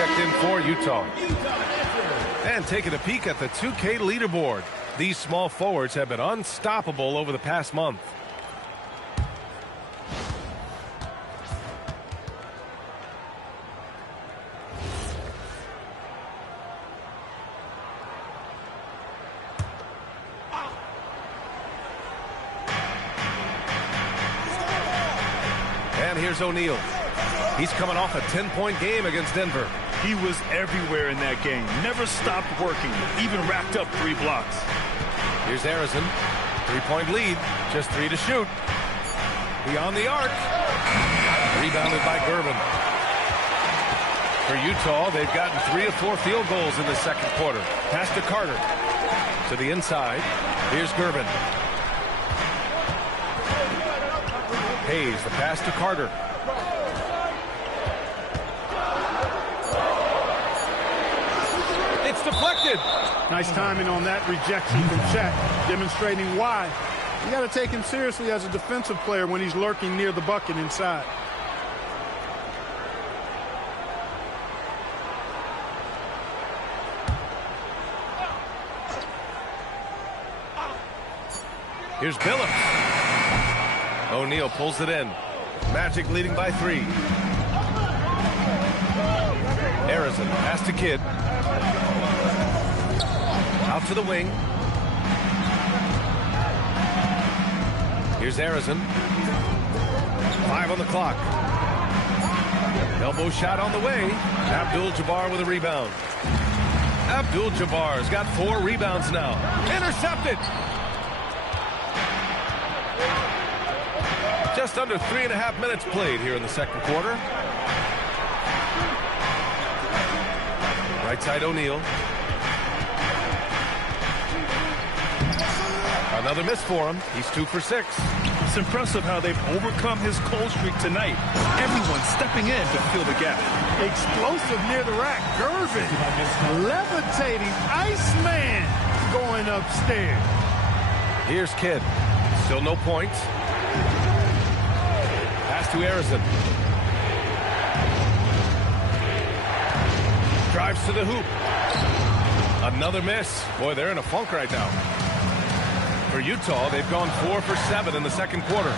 checked in for Utah. And taking a peek at the 2K leaderboard. These small forwards have been unstoppable over the past month. here's O'Neal. He's coming off a 10-point game against Denver. He was everywhere in that game. Never stopped working. Even racked up 3 blocks. Here's Harrison. 3-point lead. Just 3 to shoot. Beyond the arc. Rebounded by Gervin. For Utah, they've gotten 3 of 4 field goals in the second quarter. Pass to Carter. To the inside. Here's Gervin. Hayes, the pass to Carter. It's deflected. Nice timing on that rejection from Chet, demonstrating why. You got to take him seriously as a defensive player when he's lurking near the bucket inside. Here's Billups. O'Neal pulls it in. Magic leading by 3. Harrison, pass to Kidd. Out to the wing. Here's Harrison. 5 on the clock. Elbow shot on the way. Abdul-Jabbar with a rebound. Abdul-Jabbar's got 4 rebounds now. Intercepted. Just under 3.5 minutes played here in the second quarter. Right side O'Neal. Another miss for him. He's 2 for 6. It's impressive how they've overcome his cold streak tonight. Everyone stepping in to fill the gap. Explosive near the rack. Gervin levitating. Iceman going upstairs. Here's Kidd. Still no points. Pass to Harrison. Drives to the hoop. Another miss. Boy, they're in a funk right now. For Utah, they've gone 4 for 7 in the second quarter.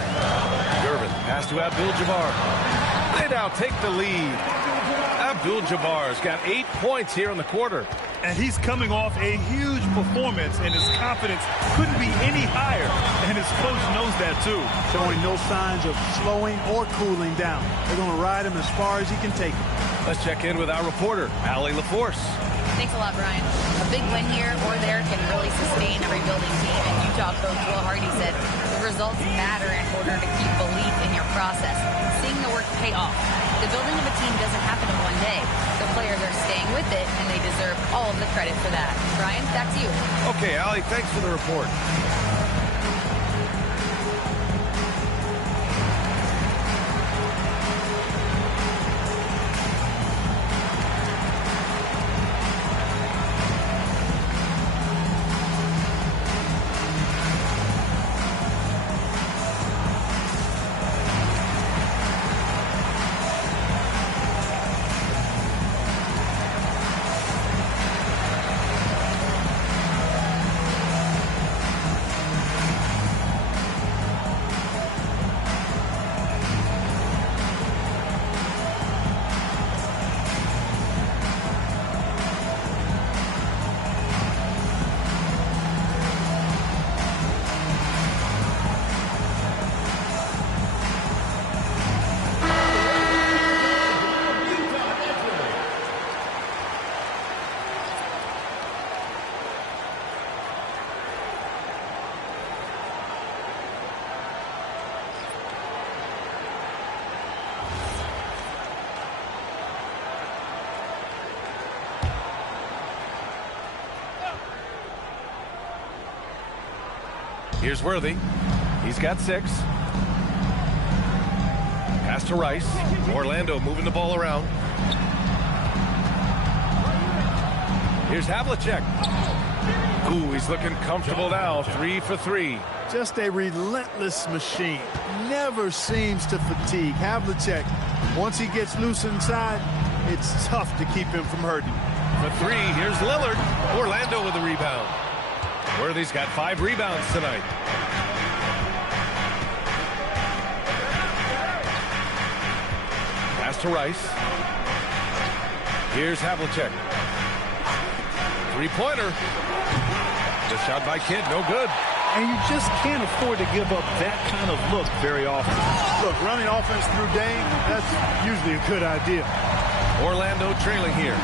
Gervin, pass to Abdul-Jabbar. They now take the lead. Abdul-Jabbar's got 8 points here in the quarter. And he's coming off a huge performance, and his confidence couldn't be any higher. And his coach knows that, too. Showing no signs of slowing or cooling down. They're going to ride him as far as he can take him. Let's check in with our reporter, Allie LaForce. Thanks a lot, Brian. A big win here or there can really sustain a rebuilding team. And Utah coach Will Hardy said the results matter in order to keep belief in your process. Seeing the work pay off. The building of a team doesn't happen in one day. The players are staying with it, and they deserve all of the credit for that. Brian, back to you. Okay, Allie, thanks for the report. Here's Worthy. He's got 6. Pass to Rice. Orlando moving the ball around. Here's Havlicek. Ooh, he's looking comfortable now. 3 for 3. Just a relentless machine. Never seems to fatigue. Havlicek, once he gets loose inside, it's tough to keep him from hurting. For 3, here's Lillard. Orlando with a rebound. Worthy's got 5 rebounds tonight. Pass to Rice. Here's Havlicek. 3-pointer. The shot by Kidd, no good. and you just can't afford to give up that kind of look very often. Look, running offense through Dame, that's usually a good idea. Orlando trailing here.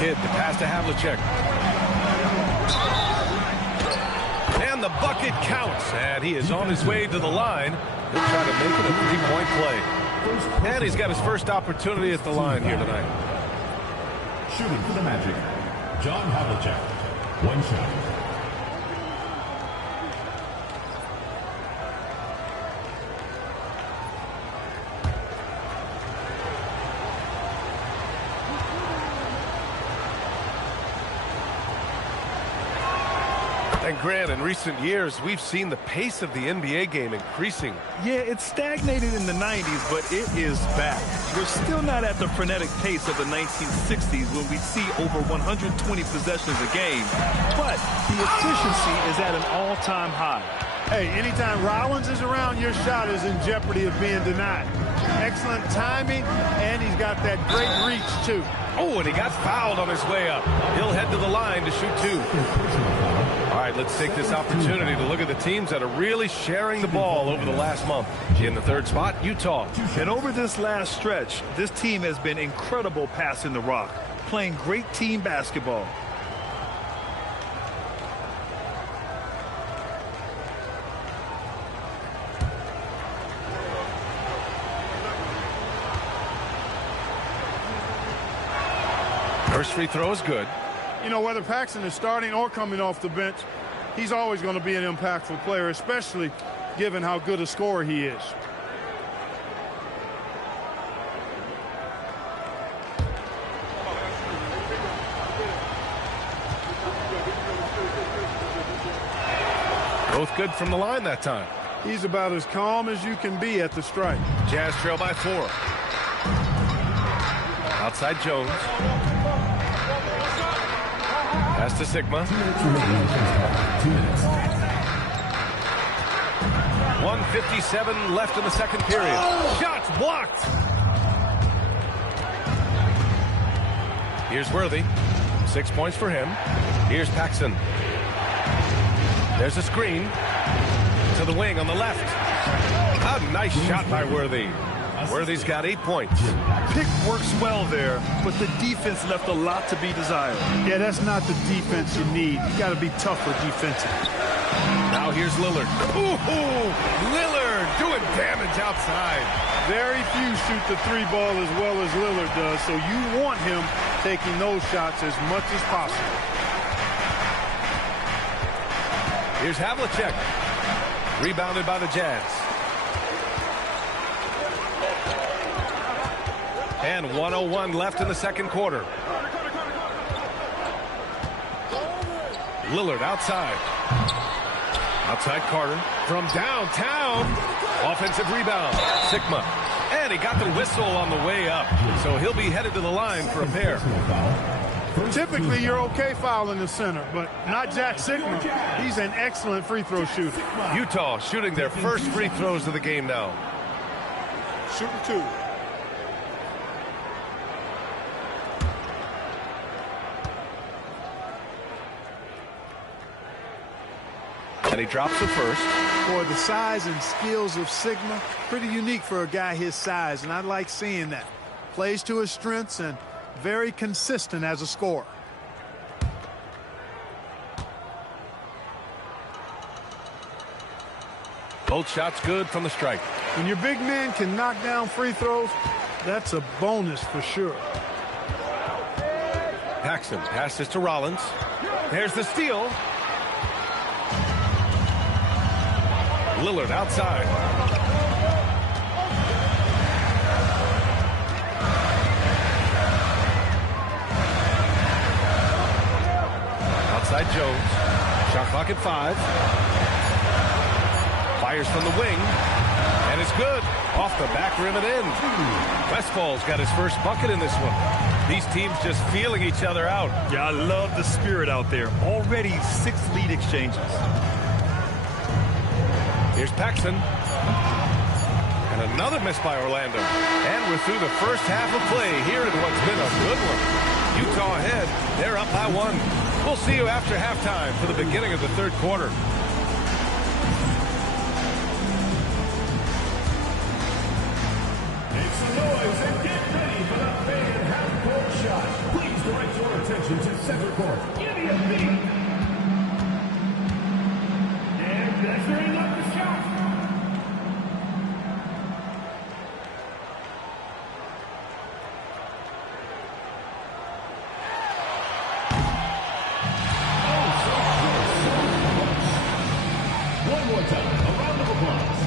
Kidd, the pass to Havlicek. And the bucket counts, and he is on his way to the line. He'll try to make it a three-point play. And he's got his first opportunity at the line here tonight. Shooting for the Magic, John Havlicek. One shot. And Grant, in recent years, we've seen the pace of the NBA game increasing. Yeah, it stagnated in the 90s, but it is back. We're still not at the frenetic pace of the 1960s when we see over 120 possessions a game, but the efficiency is at an all-time high. Hey, anytime Rollins is around, your shot is in jeopardy of being denied. Excellent timing, and he's got that great reach, too. Oh, and he got fouled on his way up. He'll head to the line to shoot two. All right, let's take this opportunity to look at the teams that are really sharing the ball over the last month. In the third spot, Utah. And over this last stretch, this team has been incredible passing the rock, playing great team basketball. First free throw is good. You know, whether Paxson is starting or coming off the bench, he's always going to be an impactful player, especially given how good a scorer he is. Both good from the line that time. He's about as calm as you can be at the strike. Jazz trail by 4. Outside Jones. Pass to Sigma. 1:57 left in the second period. Shots blocked. Here's Worthy. 6 points for him. Here's Paxson. There's a screen. To the wing on the left. A nice shot by Worthy. Worthy's got 8 points. Pick works well there, but the defense left a lot to be desired. Yeah, that's not the defense you need. You got to be tougher defensively. Now here's Lillard. Ooh, Lillard doing damage outside. Very few shoot the three ball as well as Lillard does, so you want him taking those shots as much as possible. Here's Havlicek. Rebounded by the Jazz. And 1:01 left in the second quarter. Lillard outside. Outside Carter from downtown. Offensive rebound. Sigma. And he got the whistle on the way up. So he'll be headed to the line for a pair. Typically, you're okay fouling the center, but not Jack Sigma. He's an excellent free throw shooter. Utah shooting their first free throws of the game now. Shooting 2. And he drops the first. Boy, the size and skills of Sigma, pretty unique for a guy his size, and I like seeing that. Plays to his strengths and very consistent as a scorer. Both shots good from the strike. When your big man can knock down free throws, that's a bonus for sure. Paxson passes to Rollins. There's the steal. Lillard outside. Outside Jones. Shot clock at 5. Fires from the wing. And it's good. Off the back rim and in. Westfall's got his first bucket in this one. These teams just feeling each other out. Yeah, I love the spirit out there. Already 6 lead exchanges. Here's Paxson. And another miss by Orlando. And we're through the first half of play here in what's been a good one. Utah ahead. They're up by 1. We'll see you after halftime for the beginning of the third quarter. Make some noise and get ready for the fan half-court shot. Please direct your attention to center court. Give me a beat. And that's very up the shot. One more time, a round of applause.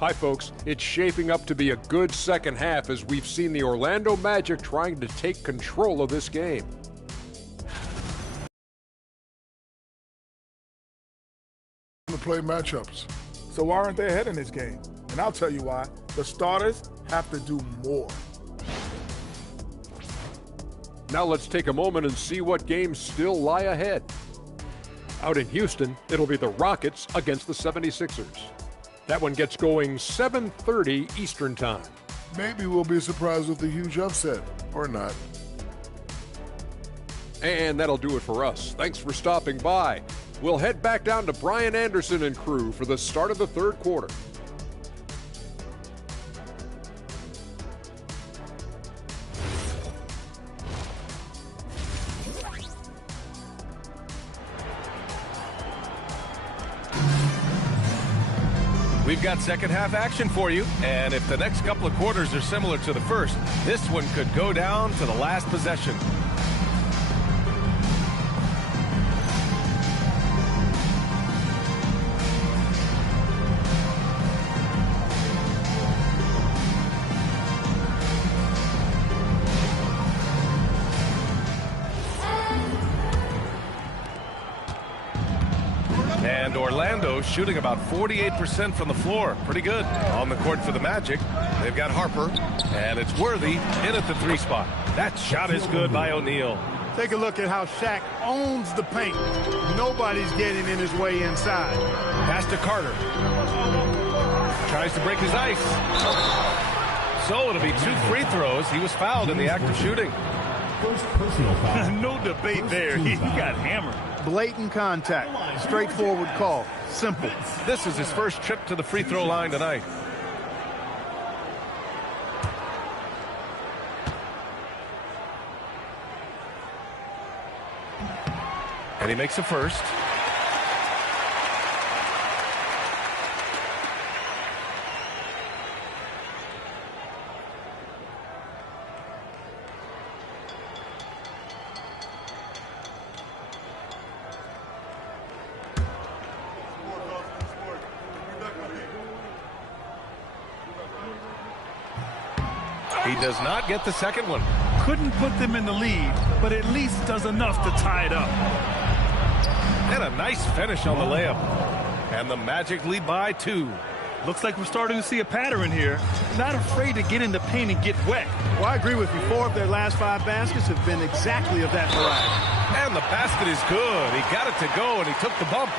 Hi, folks. It's shaping up to be a good second half as we've seen the Orlando Magic trying to take control of this game. To play matchups. So why aren't they ahead in this game? And I'll tell you why. The starters have to do more. Now let's take a moment and see what games still lie ahead. Out in Houston, it'll be the Rockets against the 76ers. That one gets going 7:30 Eastern Time. Maybe we'll be surprised with a huge upset, or not. And that'll do it for us. Thanks for stopping by. We'll head back down to Brian Anderson and crew for the start of the third quarter. We've got second half action for you, and if the next couple of quarters are similar to the first, this one could go down to the last possession. And Orlando shooting about 48% from the floor. Pretty good. On the court for the Magic, they've got Harper, and it's Worthy in at the three spot. That shot is good by O'Neal. Take a look at how Shaq owns the paint. Nobody's getting in his way inside. Pass to Carter. Tries to break his ice. So it'll be 2 free throws. He was fouled in the act of shooting. First personal foul. No debate there. He got hammered. Blatant contact. Straightforward call. Simple. This is his first trip to the free throw line tonight. And he makes a first. He does not get the second one. Couldn't put them in the lead, but at least does enough to tie it up. And a nice finish on the layup. And the Magic lead by 2. Looks like we're starting to see a pattern here. Not afraid to get in the paint and get wet. Well, I agree with you. 4 of their last 5 baskets have been exactly of that variety. And the basket is good. He got it to go, and he took the bump.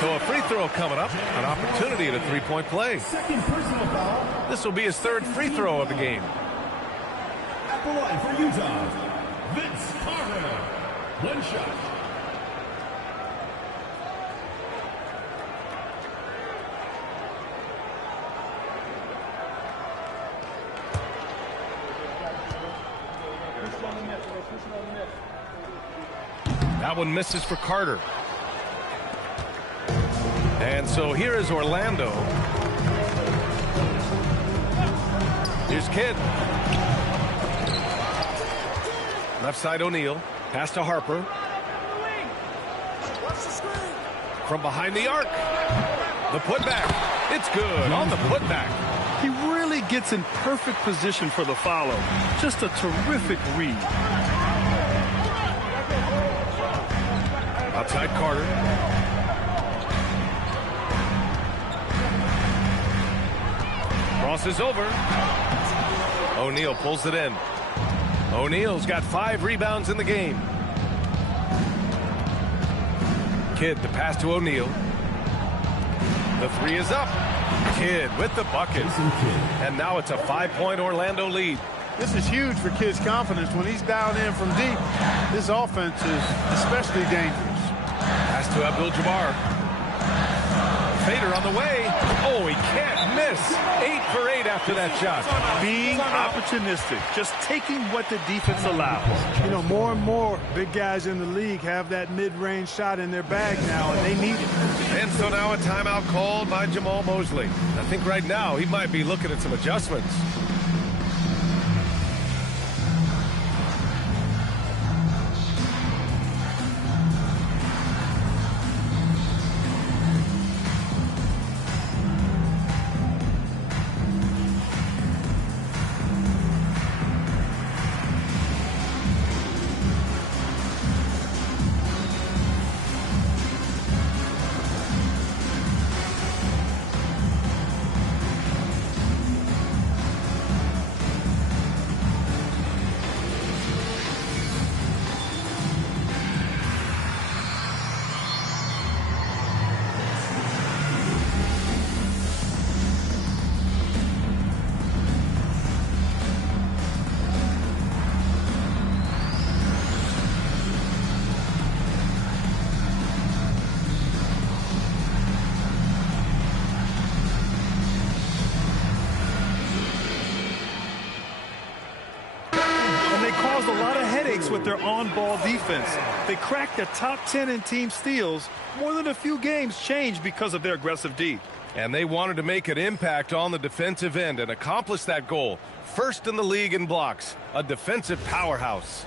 So a free throw coming up. An opportunity at a three-point play. Second personal foul. This will be his 3rd free throw of the game. At the line for Utah, Vince Carter. One shot. That one misses for Carter. And so here is Orlando. Here's Kidd. Left side O'Neal. Pass to Harper. From behind the arc. The putback. It's good on the putback. He really gets in perfect position for the follow. Just a terrific read. Outside Carter. Crosses over. O'Neal pulls it in. O'Neal's got 5 rebounds in the game. Kidd, the pass to O'Neal. The three is up. Kidd with the bucket. And now it's a 5-point Orlando lead. This is huge for Kidd's confidence. When he's dialed in from deep, this offense is especially dangerous. Pass to Abdul-Jabbar. Fader on the way. Oh, he can't miss. 8 for 8 after that shot. Being opportunistic, just taking what the defense allows. You know, more and more big guys in the league have that mid-range shot in their bag now, and they need it. And so now a timeout called by Jamal Mosley. I think right now he might be looking at some adjustments. With their on-ball defense. They cracked the top 10 in team steals. More than a few games changed because of their aggressive D. And they wanted to make an impact on the defensive end and accomplish that goal. First in the league in blocks. A defensive powerhouse.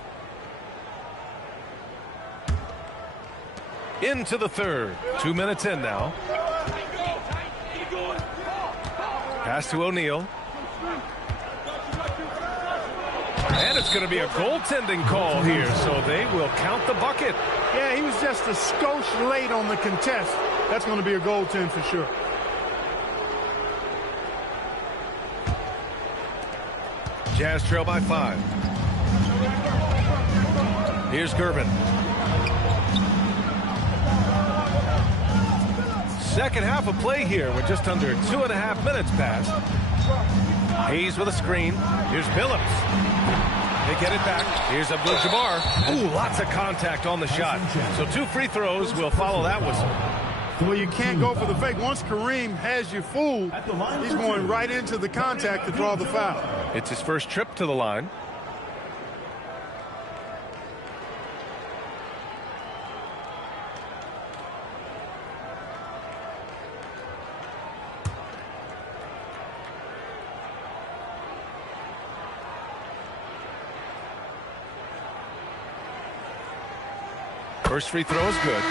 Into the third. 2 minutes in now. Pass to O'Neal. And it's going to be a goaltending call here, so they will count the bucket. Yeah, he was just a skosh late on the contest. That's going to be a goaltend for sure. Jazz trail by 5. Here's Gervin. Second half of play here with just under 2.5 minutes passed. Hayes with a screen. Here's Billups. They get it back. Here's Abdul-Jabbar. Ooh, lots of contact on the shot. So 2 free throws will follow that whistle. Well, you can't go for the fake. Once Kareem has you fooled, he's going right into the contact to draw the foul. It's his first trip to the line. First free throw is good.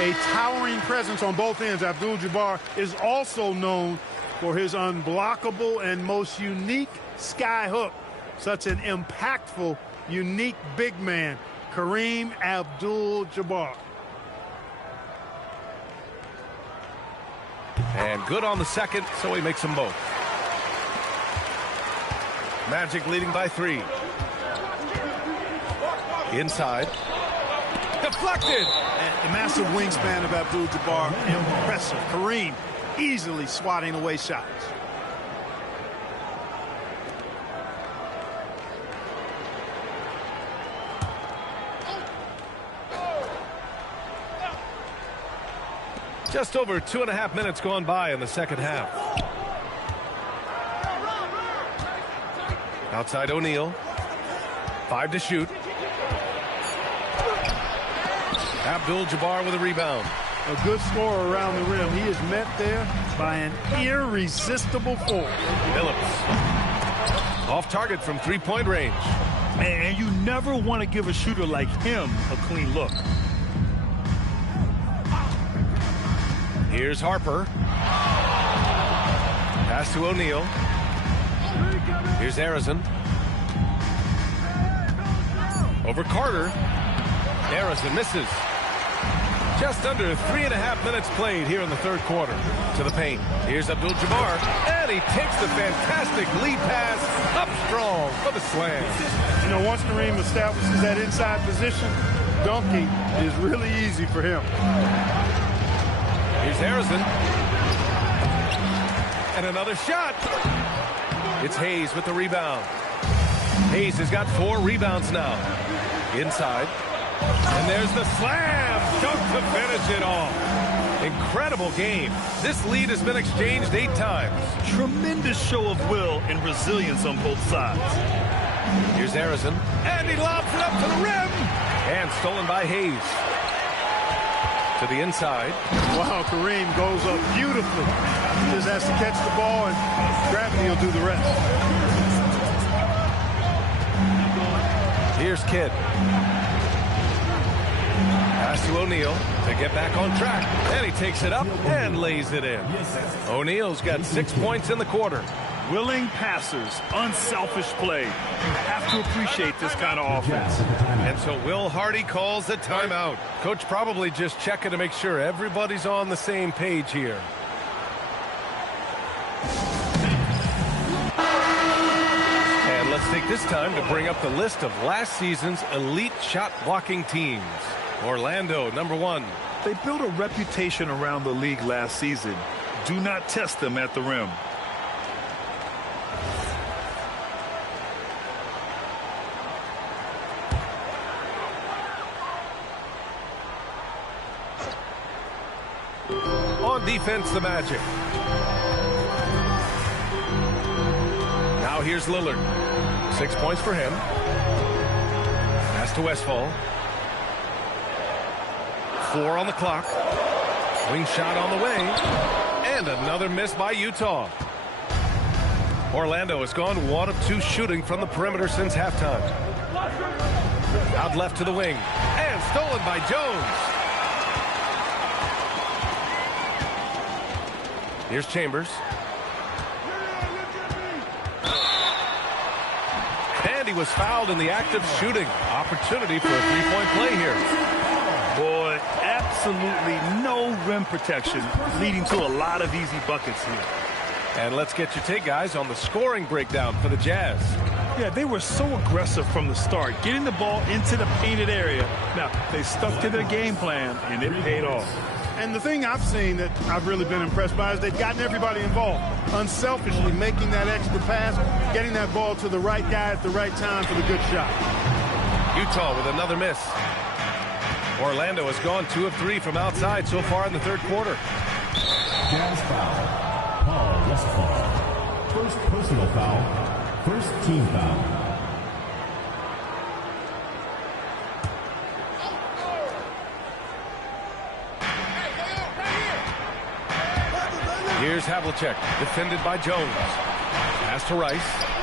A towering presence on both ends. Abdul-Jabbar is also known for his unblockable and most unique sky hook. Such an impactful, unique big man, Kareem Abdul-Jabbar. And good on the second, so he makes them both. Magic leading by 3. Inside. Deflected. And the massive wingspan of Abdul-Jabbar, impressive. Kareem easily swatting away shots. Just over 2.5 minutes gone by in the second half. Outside O'Neal. 5 to shoot. Abdul-Jabbar with a rebound. A good scorer around the rim. He is met there by an irresistible force. Billups. Off target from 3-point range. And you never want to give a shooter like him a clean look. Here's Harper. Pass to O'Neal. Here's Arizon. Over Carter. Arizon misses. Just under 3.5 minutes played here in the third quarter. To the paint. Here's Abdul-Jabbar. And he takes the fantastic lead pass up strong for the slam. You know, once Kareem establishes that inside position, Dunking is really easy for him. Here's Harrison. And another shot. It's Hayes with the rebound. Hayes has got 4 rebounds now. Inside. And there's the slam. Dunk to finish it off. Incredible game. This lead has been exchanged 8 times. Tremendous show of will and resilience on both sides. Here's Harrison. And he lobs it up to the rim. And stolen by Hayes. To the inside. Wow, Kareem goes up beautifully. He just has to catch the ball, and gravity will do the rest. Here's Kidd. Pass to O'Neal to get back on track. And he takes it up and lays it in. O'Neal's got 6 points in the quarter. Willing passers, unselfish play. You have to appreciate this kind of offense. And so Will Hardy calls the timeout. Coach probably just checking to make sure everybody's on the same page here. And let's take this time to bring up the list of last season's elite shot blocking teams. Orlando, number 1. They built a reputation around the league last season. Do not test them at the rim. On defense, the Magic. Now here's Lillard. 6 points for him. Pass to Westphal. 4 on the clock. Wing shot on the way. And another miss by Utah. Orlando has gone 1 of 2 shooting from the perimeter since halftime. Out left to the wing. And stolen by Jones. Here's Chambers. And he was fouled in the act of shooting. Opportunity for a 3-point play here. Boy, absolutely no rim protection, leading to a lot of easy buckets here. And let's get your take, guys, on the scoring breakdown for the Jazz. Yeah, they were so aggressive from the start, getting the ball into the painted area. Now, they stuck to their game plan, and it paid off. And the thing I've seen that I've really been impressed by is they've gotten everybody involved, unselfishly making that extra pass, getting that ball to the right guy at the right time for the good shot. Utah with another miss. Orlando has gone 2 of 3 from outside so far in the third quarter. Jazz foul. Paul Westphal. First personal foul. First team foul. Here's Havlicek, defended by Jones. Pass to Rice.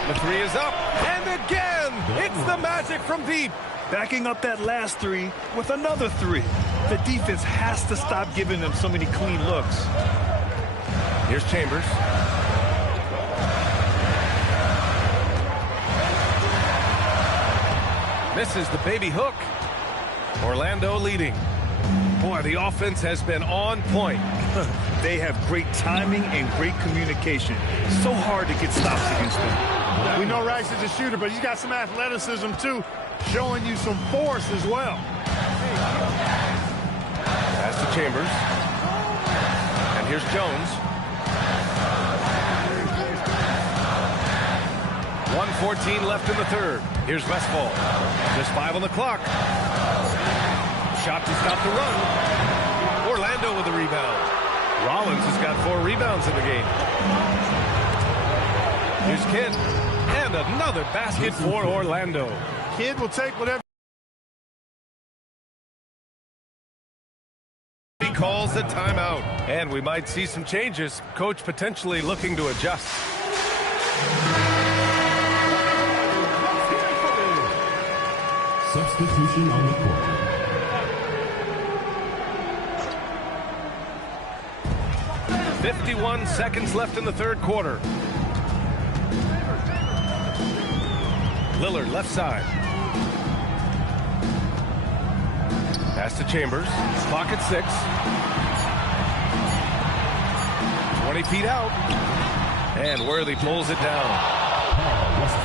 The 3 is up. And again, it's the Magic from deep. Backing up that last 3 with another 3. The defense has to stop giving them so many clean looks. Here's Chambers. Misses the baby hook. Orlando leading. Boy, the offense has been on point. They have great timing and great communication. So hard to get stops against them. We know Rice is a shooter, but he's got some athleticism too, showing you some force as well. Pass to Chambers. And here's Jones. 1:14 left in the third. Here's Westphal. Just 5 on the clock. Shot to stop the run. Orlando with the rebound. Rollins has got 4 rebounds in the game. Here's Kidd. And another basket for Orlando. Kidd will take whatever. He calls the timeout. And we might see some changes. Coach potentially looking to adjust. Substitution on the court. .51 seconds left in the third quarter. Lillard left side. Pass to Chambers. Clock at 6. 20 feet out. And Worthy pulls it down.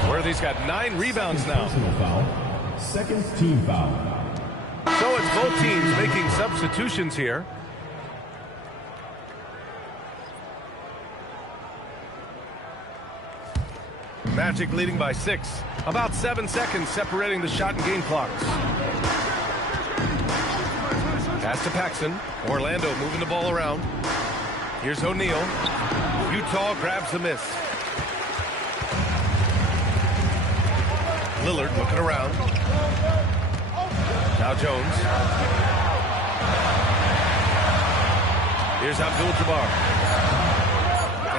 Worthy's got 9 rebounds now. Second team foul. So it's both teams making substitutions here. Magic leading by 6. About 7 seconds separating the shot and game clocks. Pass to Paxson. Orlando moving the ball around. Here's O'Neal. Utah grabs the miss. Lillard looking around. Now Jones. Here's Abdul-Jabbar.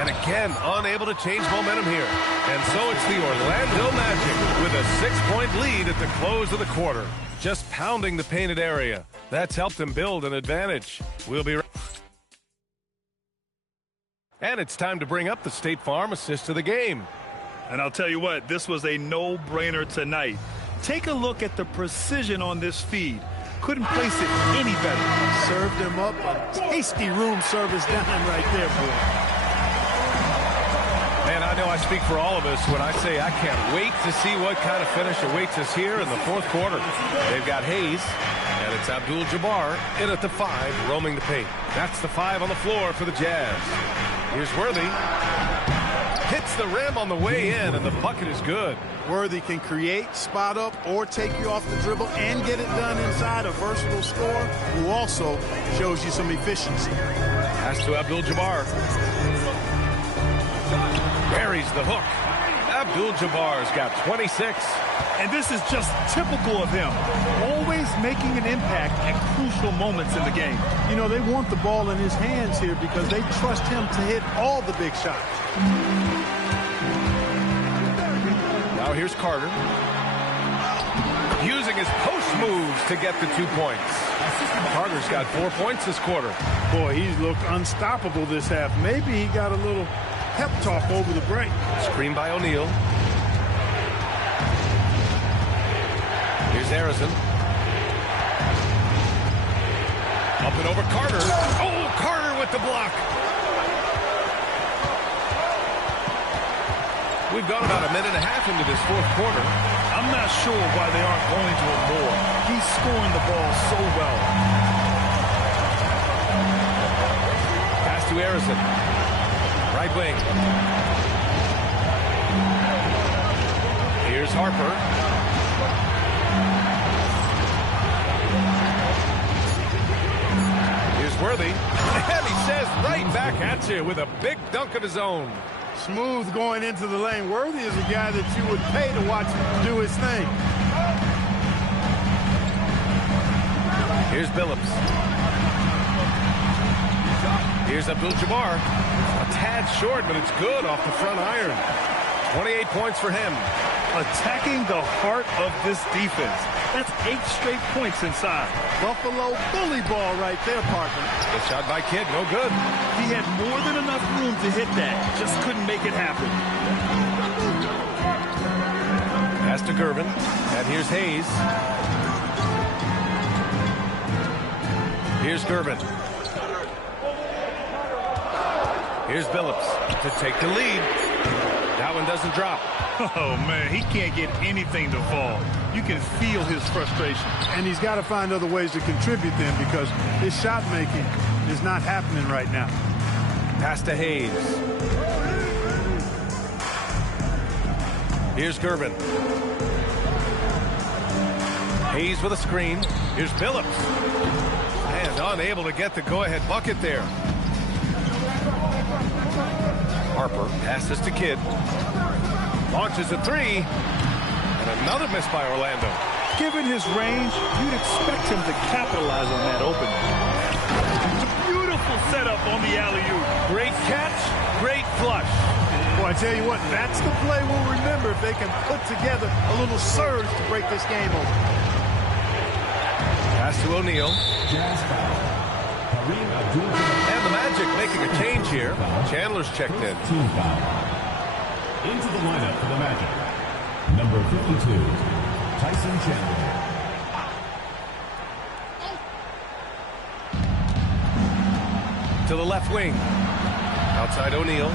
And again, unable to change momentum here. And so it's the Orlando Magic with a 6-point lead at the close of the quarter. Just pounding the painted area. That's helped them build an advantage. We'll be right. And it's time to bring up the State Farm assist of the game. And I'll tell you what, this was a no-brainer tonight. Take a look at the precision on this feed. Couldn't place it any better. Served him up a tasty room service dime right there, boy. Man, I know I speak for all of us when I say I can't wait to see what kind of finish awaits us here in the fourth quarter. They've got Hayes, and it's Abdul-Jabbar in at the 5, roaming the paint. That's the 5 on the floor for the Jazz. Here's Worthy. Hits the rim on the way in, and the bucket is good. Worthy can create, spot up, or take you off the dribble and get it done inside. A versatile scorer who also shows you some efficiency. Pass to Abdul-Jabbar. Buries the hook. Abdul-Jabbar's got 26. And this is just typical of him. Always making an impact at crucial moments in the game. You know, they want the ball in his hands here because they trust him to hit all the big shots. Now here's Carter. Using his post moves to get the 2 points. Carter's got 4 points this quarter. Boy, he's looked unstoppable this half. Maybe he got a little pep talk over the break. Screen by O'Neal. Here's Harrison. Up and over Carter. Oh, Carter with the block. We've gone about a minute and a half into this fourth quarter. I'm not sure why they aren't going to it more. He's scoring the ball so well. Pass to Harrison. Right wing. Here's Harper. Here's Worthy. And he says right back at you with a big dunk of his own. Smooth going into the lane. Worthy is a guy that you would pay to watch him do his thing. Here's Billups. Here's Abdul-Jabbar. A tad short, but it's good off the front iron. 28 points for him. Attacking the heart of this defense. That's 8 straight points inside. Buffalo bully ball right there, partner. The shot by Kidd, no good. He had more than enough room to hit that. Just couldn't make it happen. Pass to Gervin. And here's Hayes. Here's Gervin. Here's Billups to take the lead. That one doesn't drop. Oh, man, he can't get anything to fall. You can feel his frustration. And he's got to find other ways to contribute then because his shot making is not happening right now. Pass to Hayes. Here's Gervin. Hayes with a screen. Here's Billups. And unable to get the go-ahead bucket there. Harper passes to Kidd. Launches a 3. And another miss by Orlando. Given his range, you'd expect him to capitalize on that opening. It's a beautiful setup on the alley-oop. Great catch, great flush. Boy, I tell you what, that's the play we'll remember if they can put together a little surge to break this game open. Pass to O'Neal. And the Magic making a change here. Chandler's checked in. Into the lineup for the Magic, number 52, Tyson Chandler. To the left wing. Outside O'Neal.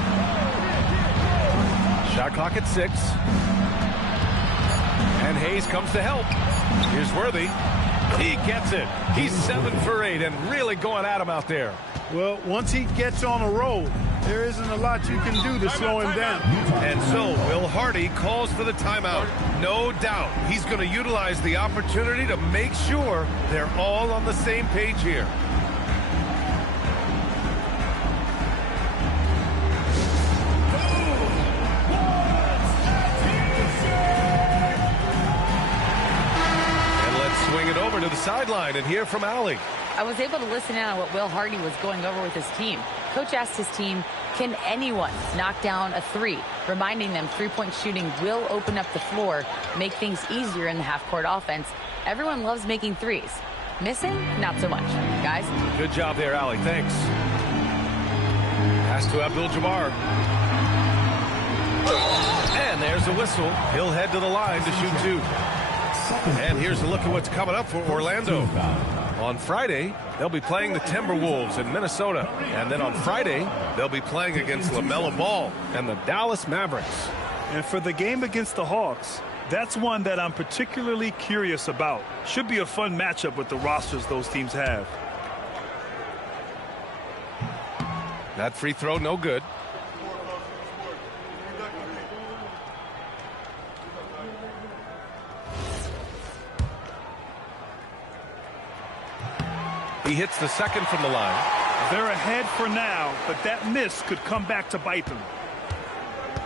Shot clock at 6. And Hayes comes to help. Here's Worthy. He gets it. He's 7 for 8 and really going at him out there. Well, once he gets on a roll, there isn't a lot you can do to slow him down. And so Will Hardy calls for the timeout. No doubt he's going to utilize the opportunity to make sure they're all on the same page here. And let's swing it over to the sideline and hear from Allie. I was able to listen in on what Will Hardy was going over with his team. Coach asked his team, can anyone knock down a three? Reminding them three-point shooting will open up the floor, make things easier in the half-court offense. Everyone loves making threes. Missing? Not so much. Guys? Good job there, Allie. Thanks. Pass to Abdul-Jabbar. And there's a whistle. He'll head to the line to shoot 2. And here's a look at what's coming up for Orlando. On Friday, they'll be playing the Timberwolves in Minnesota. And then on Friday, they'll be playing against LaMelo Ball and the Dallas Mavericks. And for the game against the Hawks, that's one that I'm particularly curious about. Should be a fun matchup with the rosters those teams have. That free throw, no good. He hits the second from the line. They're ahead for now, but that miss could come back to bite them.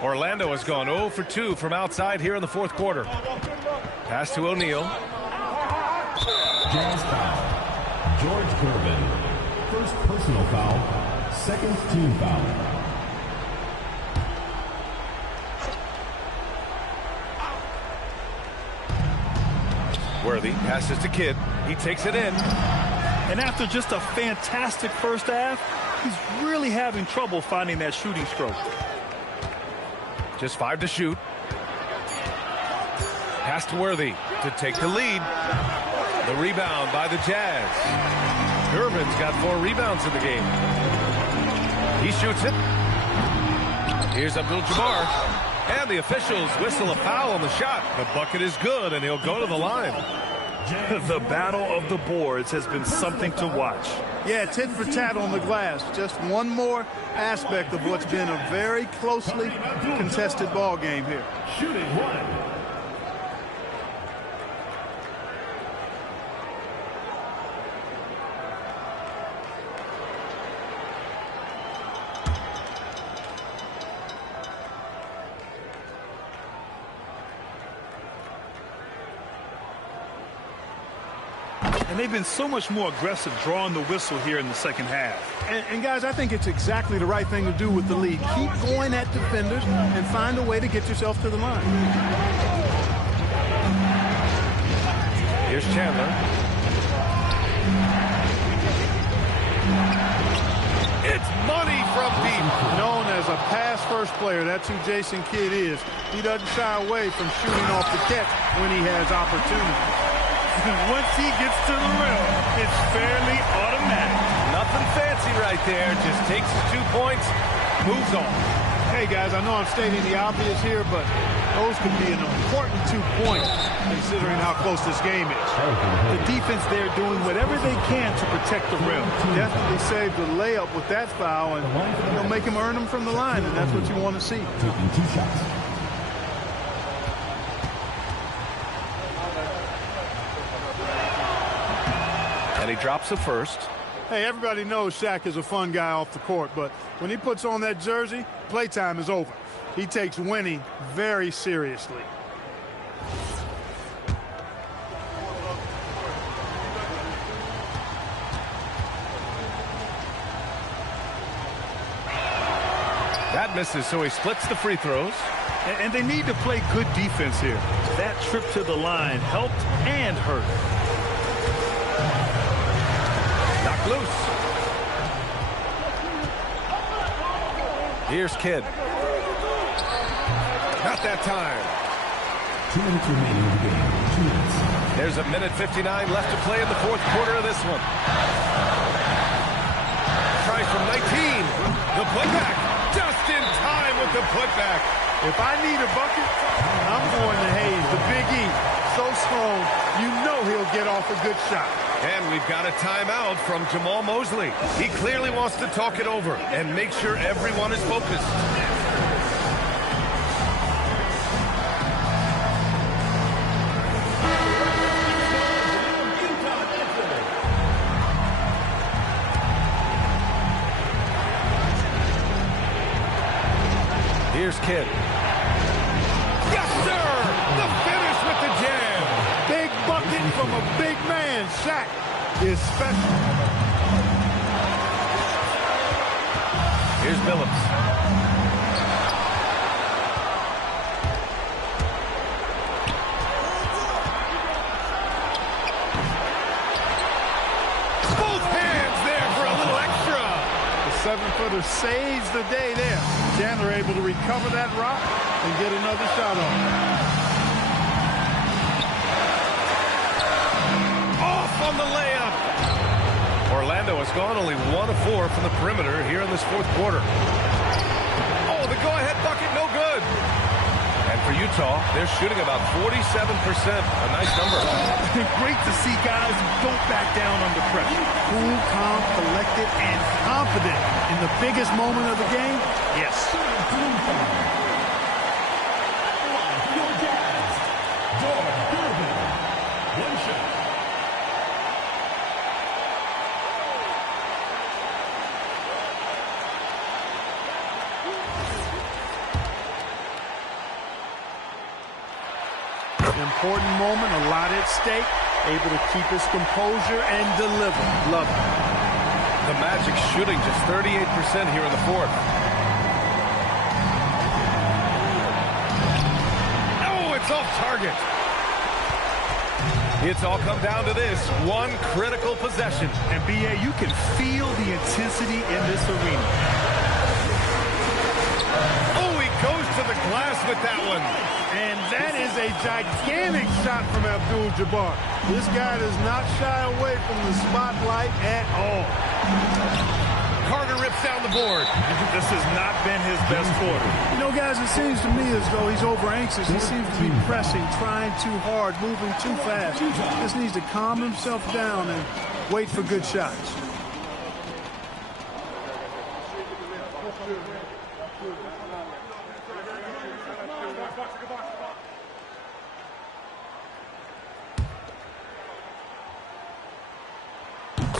Orlando has gone 0 for 2 from outside here in the fourth quarter. Pass to O'Neal. Jazz foul. George Gervin. First personal foul. Second team foul. Worthy passes to Kidd. He takes it in. And after just a fantastic first half, he's really having trouble finding that shooting stroke. Just 5 to shoot. Pass to Worthy to take the lead. The rebound by the Jazz. Gervin's got 4 rebounds in the game. He shoots it. Here's Abdul-Jabbar. And the officials whistle a foul on the shot. The bucket is good, and he'll go to the line. The battle of the boards has been something to watch. Yeah, tit for tat on the glass. Just one more aspect of what's been a very closely contested ball game here. Shooting 1. And they've been so much more aggressive drawing the whistle here in the second half. And guys, I think it's exactly the right thing to do with the lead. Keep going at defenders and find a way to get yourself to the line. Here's Chandler. It's money from deep. Known as a pass-first player, that's who Jason Kidd is. He doesn't shy away from shooting off the catch when he has opportunity. Once he gets to the rim, it's fairly automatic. Nothing fancy right there. Just takes his 2 points, moves on. Hey, guys, I know I'm stating the obvious here, but those could be an important 2 points considering how close this game is. The defense there doing whatever they can to protect the rim. Definitely saved the layup with that foul, and they'll make him earn them from the line, and that's what you want to see. Taking 2 shots. And he drops the first. Hey, everybody knows Shaq is a fun guy off the court, but when he puts on that jersey, playtime is over. He takes winning very seriously. That misses, so he splits the free throws. And they need to play good defense here. That trip to the line helped and hurt. Knocked loose. Here's Kidd. Not that time. 2 minutes remaining in the game. 2 minutes. There's a minute 59 left to play in the fourth quarter of this one. Try from 19. The putback. Just in time with the putback. If I need a bucket, I'm going to Hayes, the Big E. So strong, you know he'll get off a good shot. And we've got a timeout from Jamal Mosley. He clearly wants to talk it over and make sure everyone is focused. Here's Kidd. Yes, sir! The finish with the jam. Big bucket from a big man. Shaq is special. Here's Billups. Both hands there for a little extra. The 7-footer saves the day there. Chandler able to recover that rock and get another shot on. Off on the layup. Orlando has gone only 1 of 4 from the perimeter here in this fourth quarter. Oh, the go-ahead bucket, no good. And for Utah, they're shooting about 47%. A nice number. Great to see guys who don't back down under pressure. Cool, calm, collected, and confident in the biggest moment of the game. Yes. Important moment, a lot at stake. Able to keep his composure and deliver. Love it. The Magic shooting just 38% here in the fourth. Oh, it's off target. It's all come down to this one critical possession. And B.A., you can feel the intensity in this arena. Oh, he goes to the glass with that one. And that is a gigantic shot from Abdul-Jabbar. This guy does not shy away from the spotlight at all. Carter rips down the board. This has not been his best quarter. You know, guys, it seems to me as though he's over anxious. He seems to be pressing, trying too hard, moving too fast. Just needs to calm himself down and wait for good shots.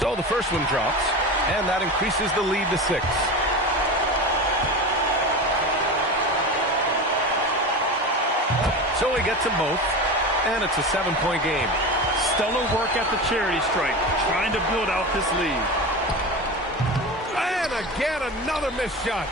So the first one drops, and that increases the lead to 6. So he gets them both, and it's a 7-point game. Stellar work at the charity stripe, trying to build out this lead. And again, another missed shot.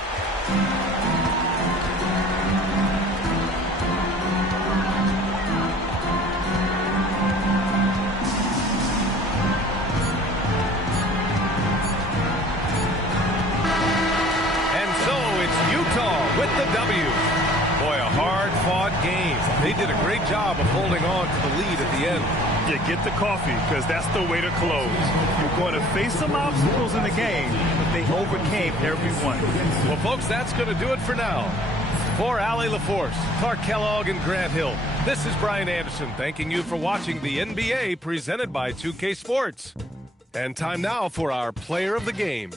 With the W. Boy, a hard-fought game. They did a great job of holding on to the lead at the end. Yeah, get the coffee, because that's the way to close. You're going to face some obstacles in the game, but they overcame every one. Well, folks, that's going to do it for now. For Allie LaForce, Clark Kellogg, and Grant Hill, this is Brian Anderson thanking you for watching the NBA presented by 2K Sports. And time now for our player of the game.